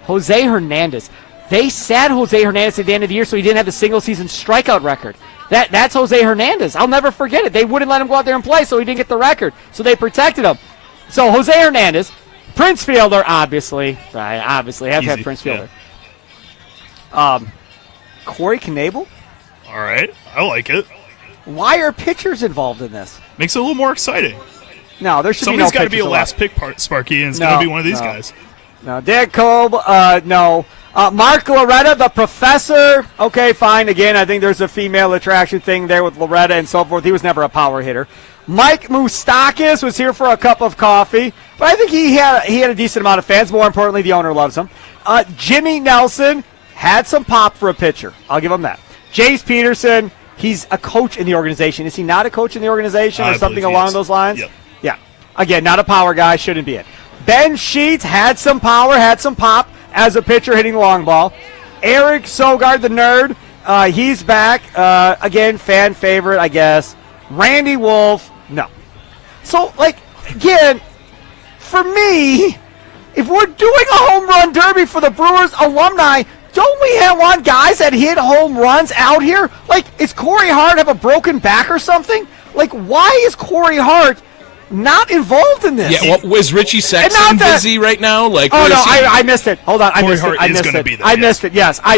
Jose Hernandez. They sat Jose Hernandez at the end of the year so he didn't have the single-season strikeout record. That's Jose Hernandez. I'll never forget it. They wouldn't let him go out there and play, so he didn't get the record. So they protected him. So Jose Hernandez, Prince Fielder, obviously, right? Obviously, have to have Prince Fielder. Yeah. Corey Knebel. All right, I like it. Why are pitchers involved in this? Makes it a little more exciting. No, there should Somebody's be no pitchers. Somebody's got to be a last pick, Sparky, and it's going to be one of these guys. No. Dan Kolb, no. Mark Loretta, the professor. Okay, fine. Again, I think there's a female attraction thing there with Loretta and so forth. He was never a power hitter. Mike Moustakis was here for a cup of coffee, but I think he had a decent amount of fans. More importantly, the owner loves him. Jimmy Nelson had some pop for a pitcher. I'll give him that. Jace Peterson, he's a coach in the organization. Is he not a coach in the organization or something along those lines? Yep. Yeah. Again, not a power guy. Shouldn't be it. Ben Sheets had some power, had some pop as a pitcher hitting the long ball. Eric Sogard, the nerd, he's back. Again, fan favorite, I guess. Randy Wolf, no. So, again, for me, if we're doing a home run derby for the Brewers alumni, don't we want guys that hit home runs out here? Is Corey Hart have a broken back or something? Why is Corey Hart not involved in this? Yeah, was Richie Sexton busy right now? I missed it. Hold on, I missed Hart it. I is missed gonna it. be there, I yes. missed it. Yes, I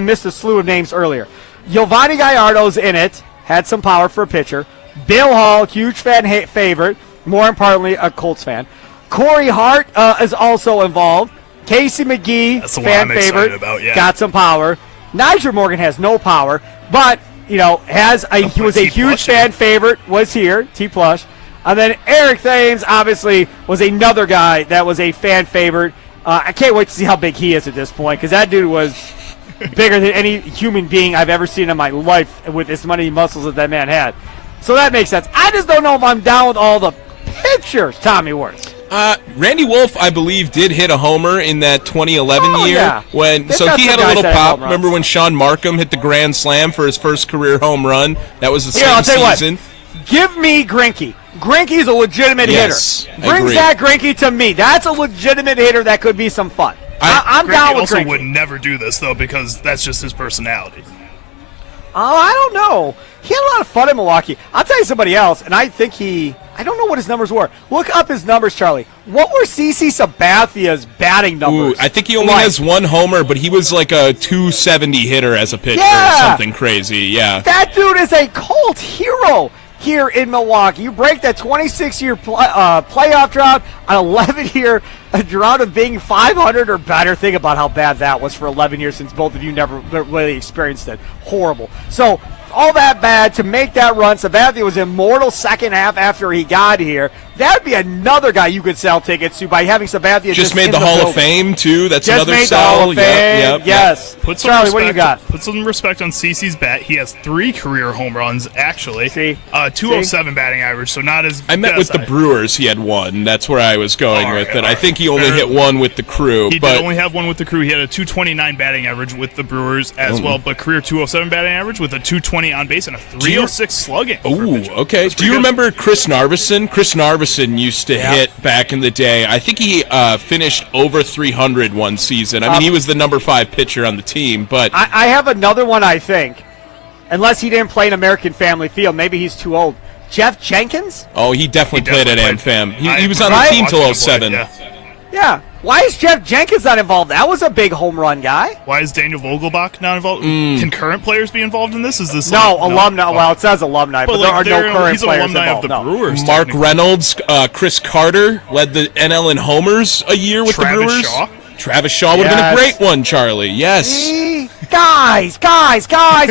missed a slew of names earlier. Giovanni Gallardo's in it. Had some power for a pitcher. Bill Hall, huge fan favorite. More importantly, a Colts fan. Corey Hart is also involved. Casey McGee, That's the fan one I'm excited favorite, about, yeah. got some power. Nigel Morgan has no power, but he was a huge fan favorite. Was here, T Plush, and then Eric Thames obviously was another guy that was a fan favorite. I can't wait to see how big he is at this point because that dude was bigger than any human being I've ever seen in my life with as many muscles as that man had. So that makes sense. I just don't know if I'm down with all the pictures, Tommy Wirtz. Randy Wolf, I believe, did hit a homer in that 2011 year. Yeah. He had a little pop. Remember when Sean Markham hit the grand slam for his first career home run? That was the same season. Give me Greinke. Greinke's a legitimate hitter. Brings that Greinke to me. That's a legitimate hitter that could be some fun. I'm down with also Greinke. would never do this, though, because that's just his personality. Oh, I don't know. He had a lot of fun in Milwaukee. I'll tell you somebody else, and I think I don't know what his numbers were. Look up his numbers, Charlie. What were CC Sabathia's batting numbers? I think he only has one homer, but he was like a 270 hitter as a pitcher or something crazy. Yeah. That dude is a cult hero here in Milwaukee. You break that 26-year playoff drought, an 11-year drought of being 500 or better. Think about how bad that was for 11 years since both of you never really experienced it. Horrible. So all that bad to make that run. Sabathia was immortal second half after he got here. That'd be another guy you could sell tickets to by having Sabathia just made the Hall of Fame too. That's just another made sell. The Hall of Fame. Yes. Put some Charlie, what do you got? Put some respect on CeCe's bat. He has 3 career home runs actually. 207 batting average, so not as. I met with the Brewers. He had 1. That's where I was going with it. I think he only hit 1 with the Crew. He did only have 1 with the Crew. He had a 229 batting average with the Brewers as well, but career 207 batting average with a 220 on base and a 306 slugging. Ooh, okay. Do you remember Chris Narveson? Chris Narveson used to hit back in the day. I think he finished over 300 one season. I mean, he was the number 5 pitcher on the team, but I have another one, I think. Unless he didn't play in American Family Field. Maybe he's too old. Jeff Jenkins? Oh, he definitely played at AmFam. He was on the team till 07. Yeah. Why is Jeff Jenkins not involved? That was a big home run guy. Why is Daniel Vogelbach not involved? Can current players be involved in this? Is this alumni? Well, it says alumni, but there are no current he's players an alumni involved. of the Brewers. Mark Reynolds, Chris Carter led the NL in homers a year with the Brewers. Travis Shaw would have been a great one, Charlie. Yes. See? Guys,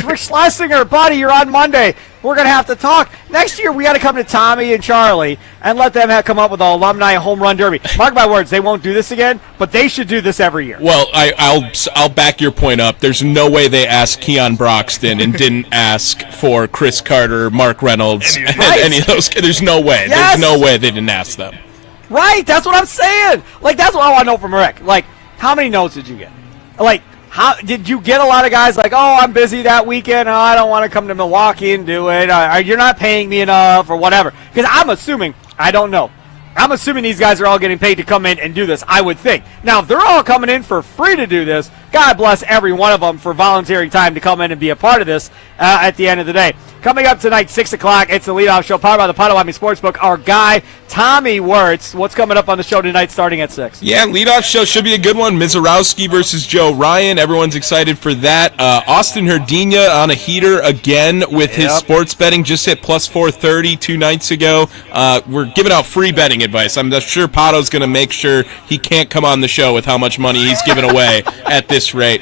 Rich Schlesinger, buddy, you're on Monday. We're going to have to talk. Next year, we got to come to Tommy and Charlie and let them come up with an alumni home run derby. Mark my words, they won't do this again, but they should do this every year. Well, I'll back your point up. There's no way they asked Keon Broxton and didn't ask for Chris Carter, Mark Reynolds, and any of those. There's no way. Yes. There's no way they didn't ask them. Right, that's what I'm saying. That's what I want to know from Rick. How many notes did you get? How did you get a lot of guys I'm busy that weekend, I don't want to come to Milwaukee and do it, you're not paying me enough, or whatever? Because I'm assuming, I don't know, I'm assuming these guys are all getting paid to come in and do this, I would think. Now, if they're all coming in for free to do this, God bless every one of them for volunteering time to come in and be a part of this at the end of the day. Coming up tonight, 6 o'clock, it's the leadoff show powered by the Potawatomi Sportsbook. Our guy, Tommy Wirtz. What's coming up on the show tonight starting at 6? Yeah, leadoff show should be a good one. Mizorowski versus Joe Ryan. Everyone's excited for that. Austin Herdina on a heater again with his sports betting. Just hit plus 430 2 nights ago. We're giving out free betting advice. I'm sure Pato's going to make sure he can't come on the show with how much money he's giving away at this rate.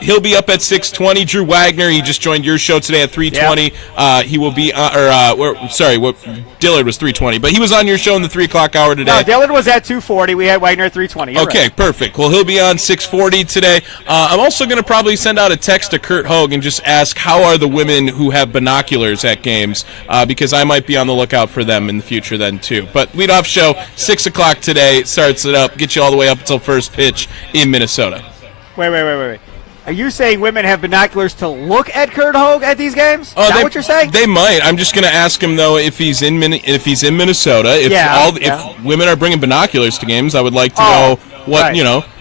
He'll be up at 6:20. Drew Wagner, he just joined your show today at 3:20. Yep. He will be, Dillard was 3:20, but he was on your show in the 3 o'clock hour today. No, Dillard was at 2:40. We had Wagner at 3:20. Okay, right. Perfect. Well, he'll be on 6:40 today. I'm also going to probably send out a text to Kurt Hogue and just ask how are the women who have binoculars at games, because I might be on the lookout for them in the future then too. But leadoff show, 6 o'clock today, starts it up, get you all the way up until first pitch in Minnesota. Wait. Are you saying women have binoculars to look at Kurt Hogue at these games? Is that what you're saying? They might. I'm just going to ask him though if he's in Minnesota. If women are bringing binoculars to games, I would like to know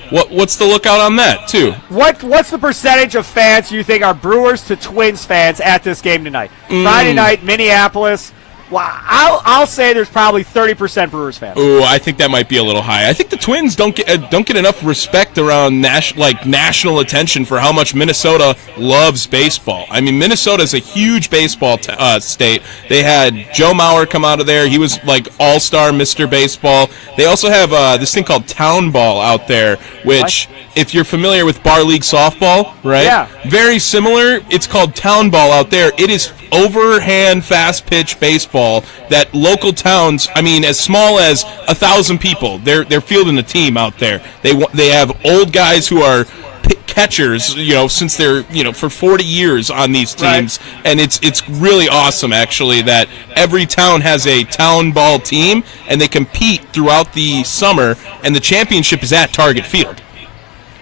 what what's the lookout on that too. What's the percentage of fans you think are Brewers to Twins fans at this game tonight? Friday night, Minneapolis. Well, I'll say there's probably 30% Brewers fans. Ooh, I think that might be a little high. I think the Twins don't get enough respect around national attention for how much Minnesota loves baseball. I mean, Minnesota's a huge baseball state. They had Joe Mauer come out of there. He was like all-star Mr. Baseball. They also have this thing called Town Ball out there, which, if you're familiar with bar league softball, right? Yeah. Very similar. It's called Town Ball out there. It is overhand fast pitch baseball that local towns, I mean, as small as 1,000 people, they're fielding a team out there. They have old guys who are catchers, since they're for 40 years on these teams, right. And it's really awesome actually that every town has a town ball team and they compete throughout the summer, and the championship is at Target Field.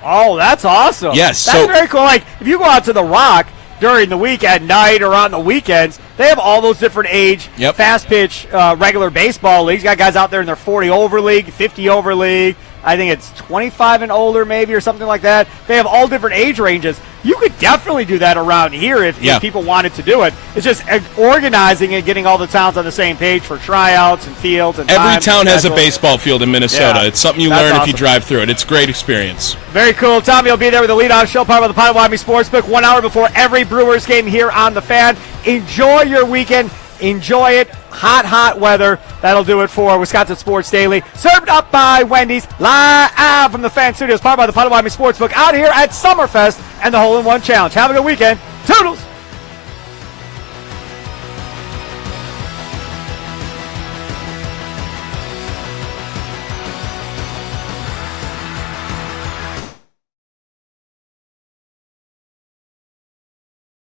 Oh, that's awesome. Yes, that's very cool. Like if you go out to the Rock during the week at night or on the weekends, they have all those different age, fast pitch, regular baseball leagues. You got guys out there in their 40 over league, 50 over league. I think it's 25 and older maybe or something like that. They have all different age ranges. You could definitely do that around here if people wanted to do it. It's just organizing and getting all the towns on the same page for tryouts and fields. And every town has a baseball field in Minnesota. Yeah. It's something you learn if you drive through it. It's a great experience. Very cool. Tommy will be there with the leadoff show, part of the Potawatomi Sportsbook, 1 hour before every Brewers game here on The Fan. Enjoy your weekend. Enjoy it. Hot weather. That'll do it for Wisconsin Sports Daily. Served up by Wendy's, live from the Fan Studios, powered by the Potawatomi Sportsbook, out here at Summerfest and the Hole-in-One Challenge. Have a good weekend. Toodles!